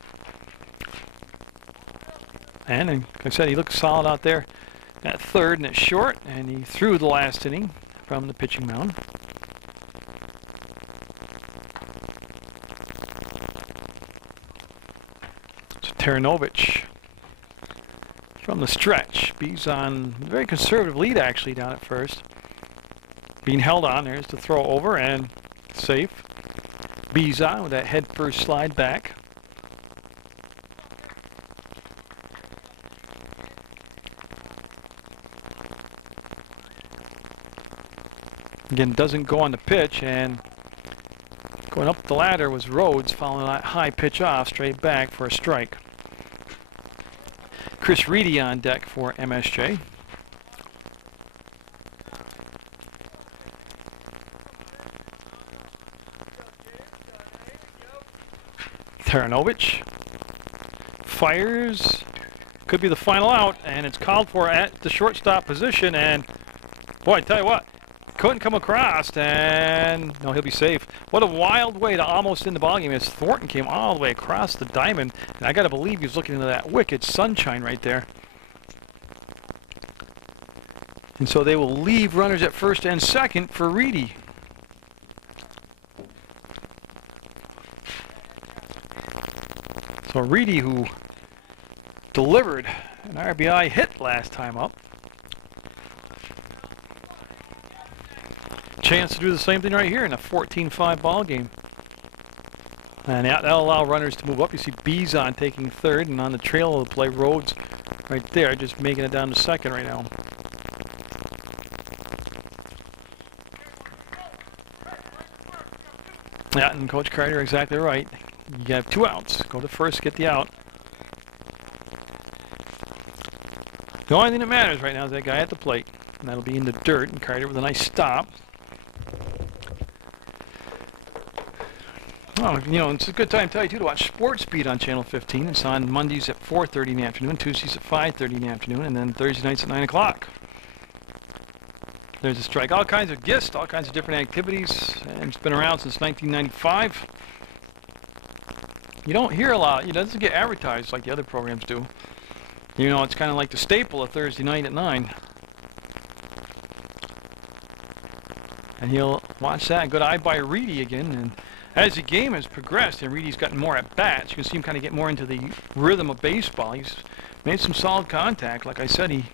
And like I said, he looked solid out there at third and at short, and he threw the last inning from the pitching mound. Taranovich from the stretch. B's on a very conservative lead actually down at first. Being held on. There's the throw over and safe. B's on with that head first slide back. Again, doesn't go on the pitch, and going up the ladder was Rhodes following that high pitch off straight back for a strike. Chris Reedy on deck for MSJ. Taranovich fires, could be the final out, and it's called for at the shortstop position, and boy, I tell you what, couldn't come across, and no, he'll be safe. What a wild way to almost end the ballgame as Thornton came all the way across the diamond, and I gotta believe he was looking into that wicked sunshine right there. And so they will leave runners at first and second for Reedy. So Reedy, who delivered an RBI hit last time up, chance to do the same thing right here in a 14-5 ball game. And that'll allow runners to move up. You see Bizon taking third, and on the trail of the play, Rhodes right there, just making it down to second right now. Yeah, and Coach Carter exactly right. You have 2 outs. Go to first, get the out. The only thing that matters right now is that guy at the plate, and that'll be in the dirt, and Carter with a nice stop. Oh, you know, it's a good time to tell you, too, to watch Sports Beat on Channel 15. It's on Mondays at 4:30 in the afternoon, Tuesdays at 5:30 in the afternoon, and then Thursday nights at 9 o'clock. There's a strike. All kinds of gifts, all kinds of different activities, and it's been around since 1995. You don't hear a lot. It doesn't get advertised like the other programs do. You know, it's kind of like the staple of Thursday night at 9. And you'll watch that. Good eye by Reedy again. And as the game has progressed and Reedy's gotten more at bats, you can see him kind of get more into the rhythm of baseball. He's made some solid contact. Like I said, he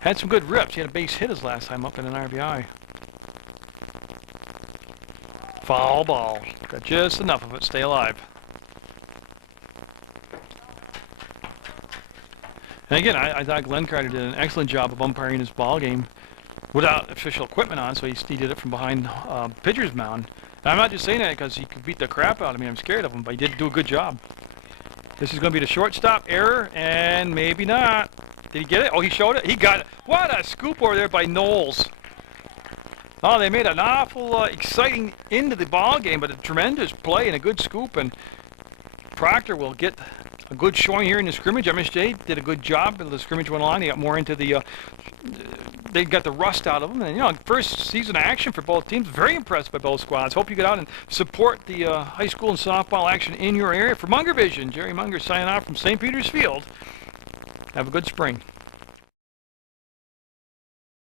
had some good rips. He had a base hit his last time up in an RBI. Foul ball. Got just enough of it. Stay alive. And again, I thought Glenn Carter did an excellent job of umpiring his ball game without official equipment on, so he did it from behind pitcher's mound. And I'm not just saying that because he could beat the crap out of me. I'm scared of him, but he did do a good job. This is going to be the shortstop error, and maybe not. Did he get it? Oh, he showed it. He got it. What a scoop over there by Knowles. Oh, they made an awful exciting end to the ball game, but a tremendous play and a good scoop, and Proctor will get a good showing here in the scrimmage. MSJ did a good job, and the scrimmage went along. They got more into the, they got the rust out of them. And, you know, first season action for both teams. Very impressed by both squads. Hope you get out and support the high school and softball action in your area. For Munger Vision, Jerry Munger signing off from St. Peter's Field. Have a good spring.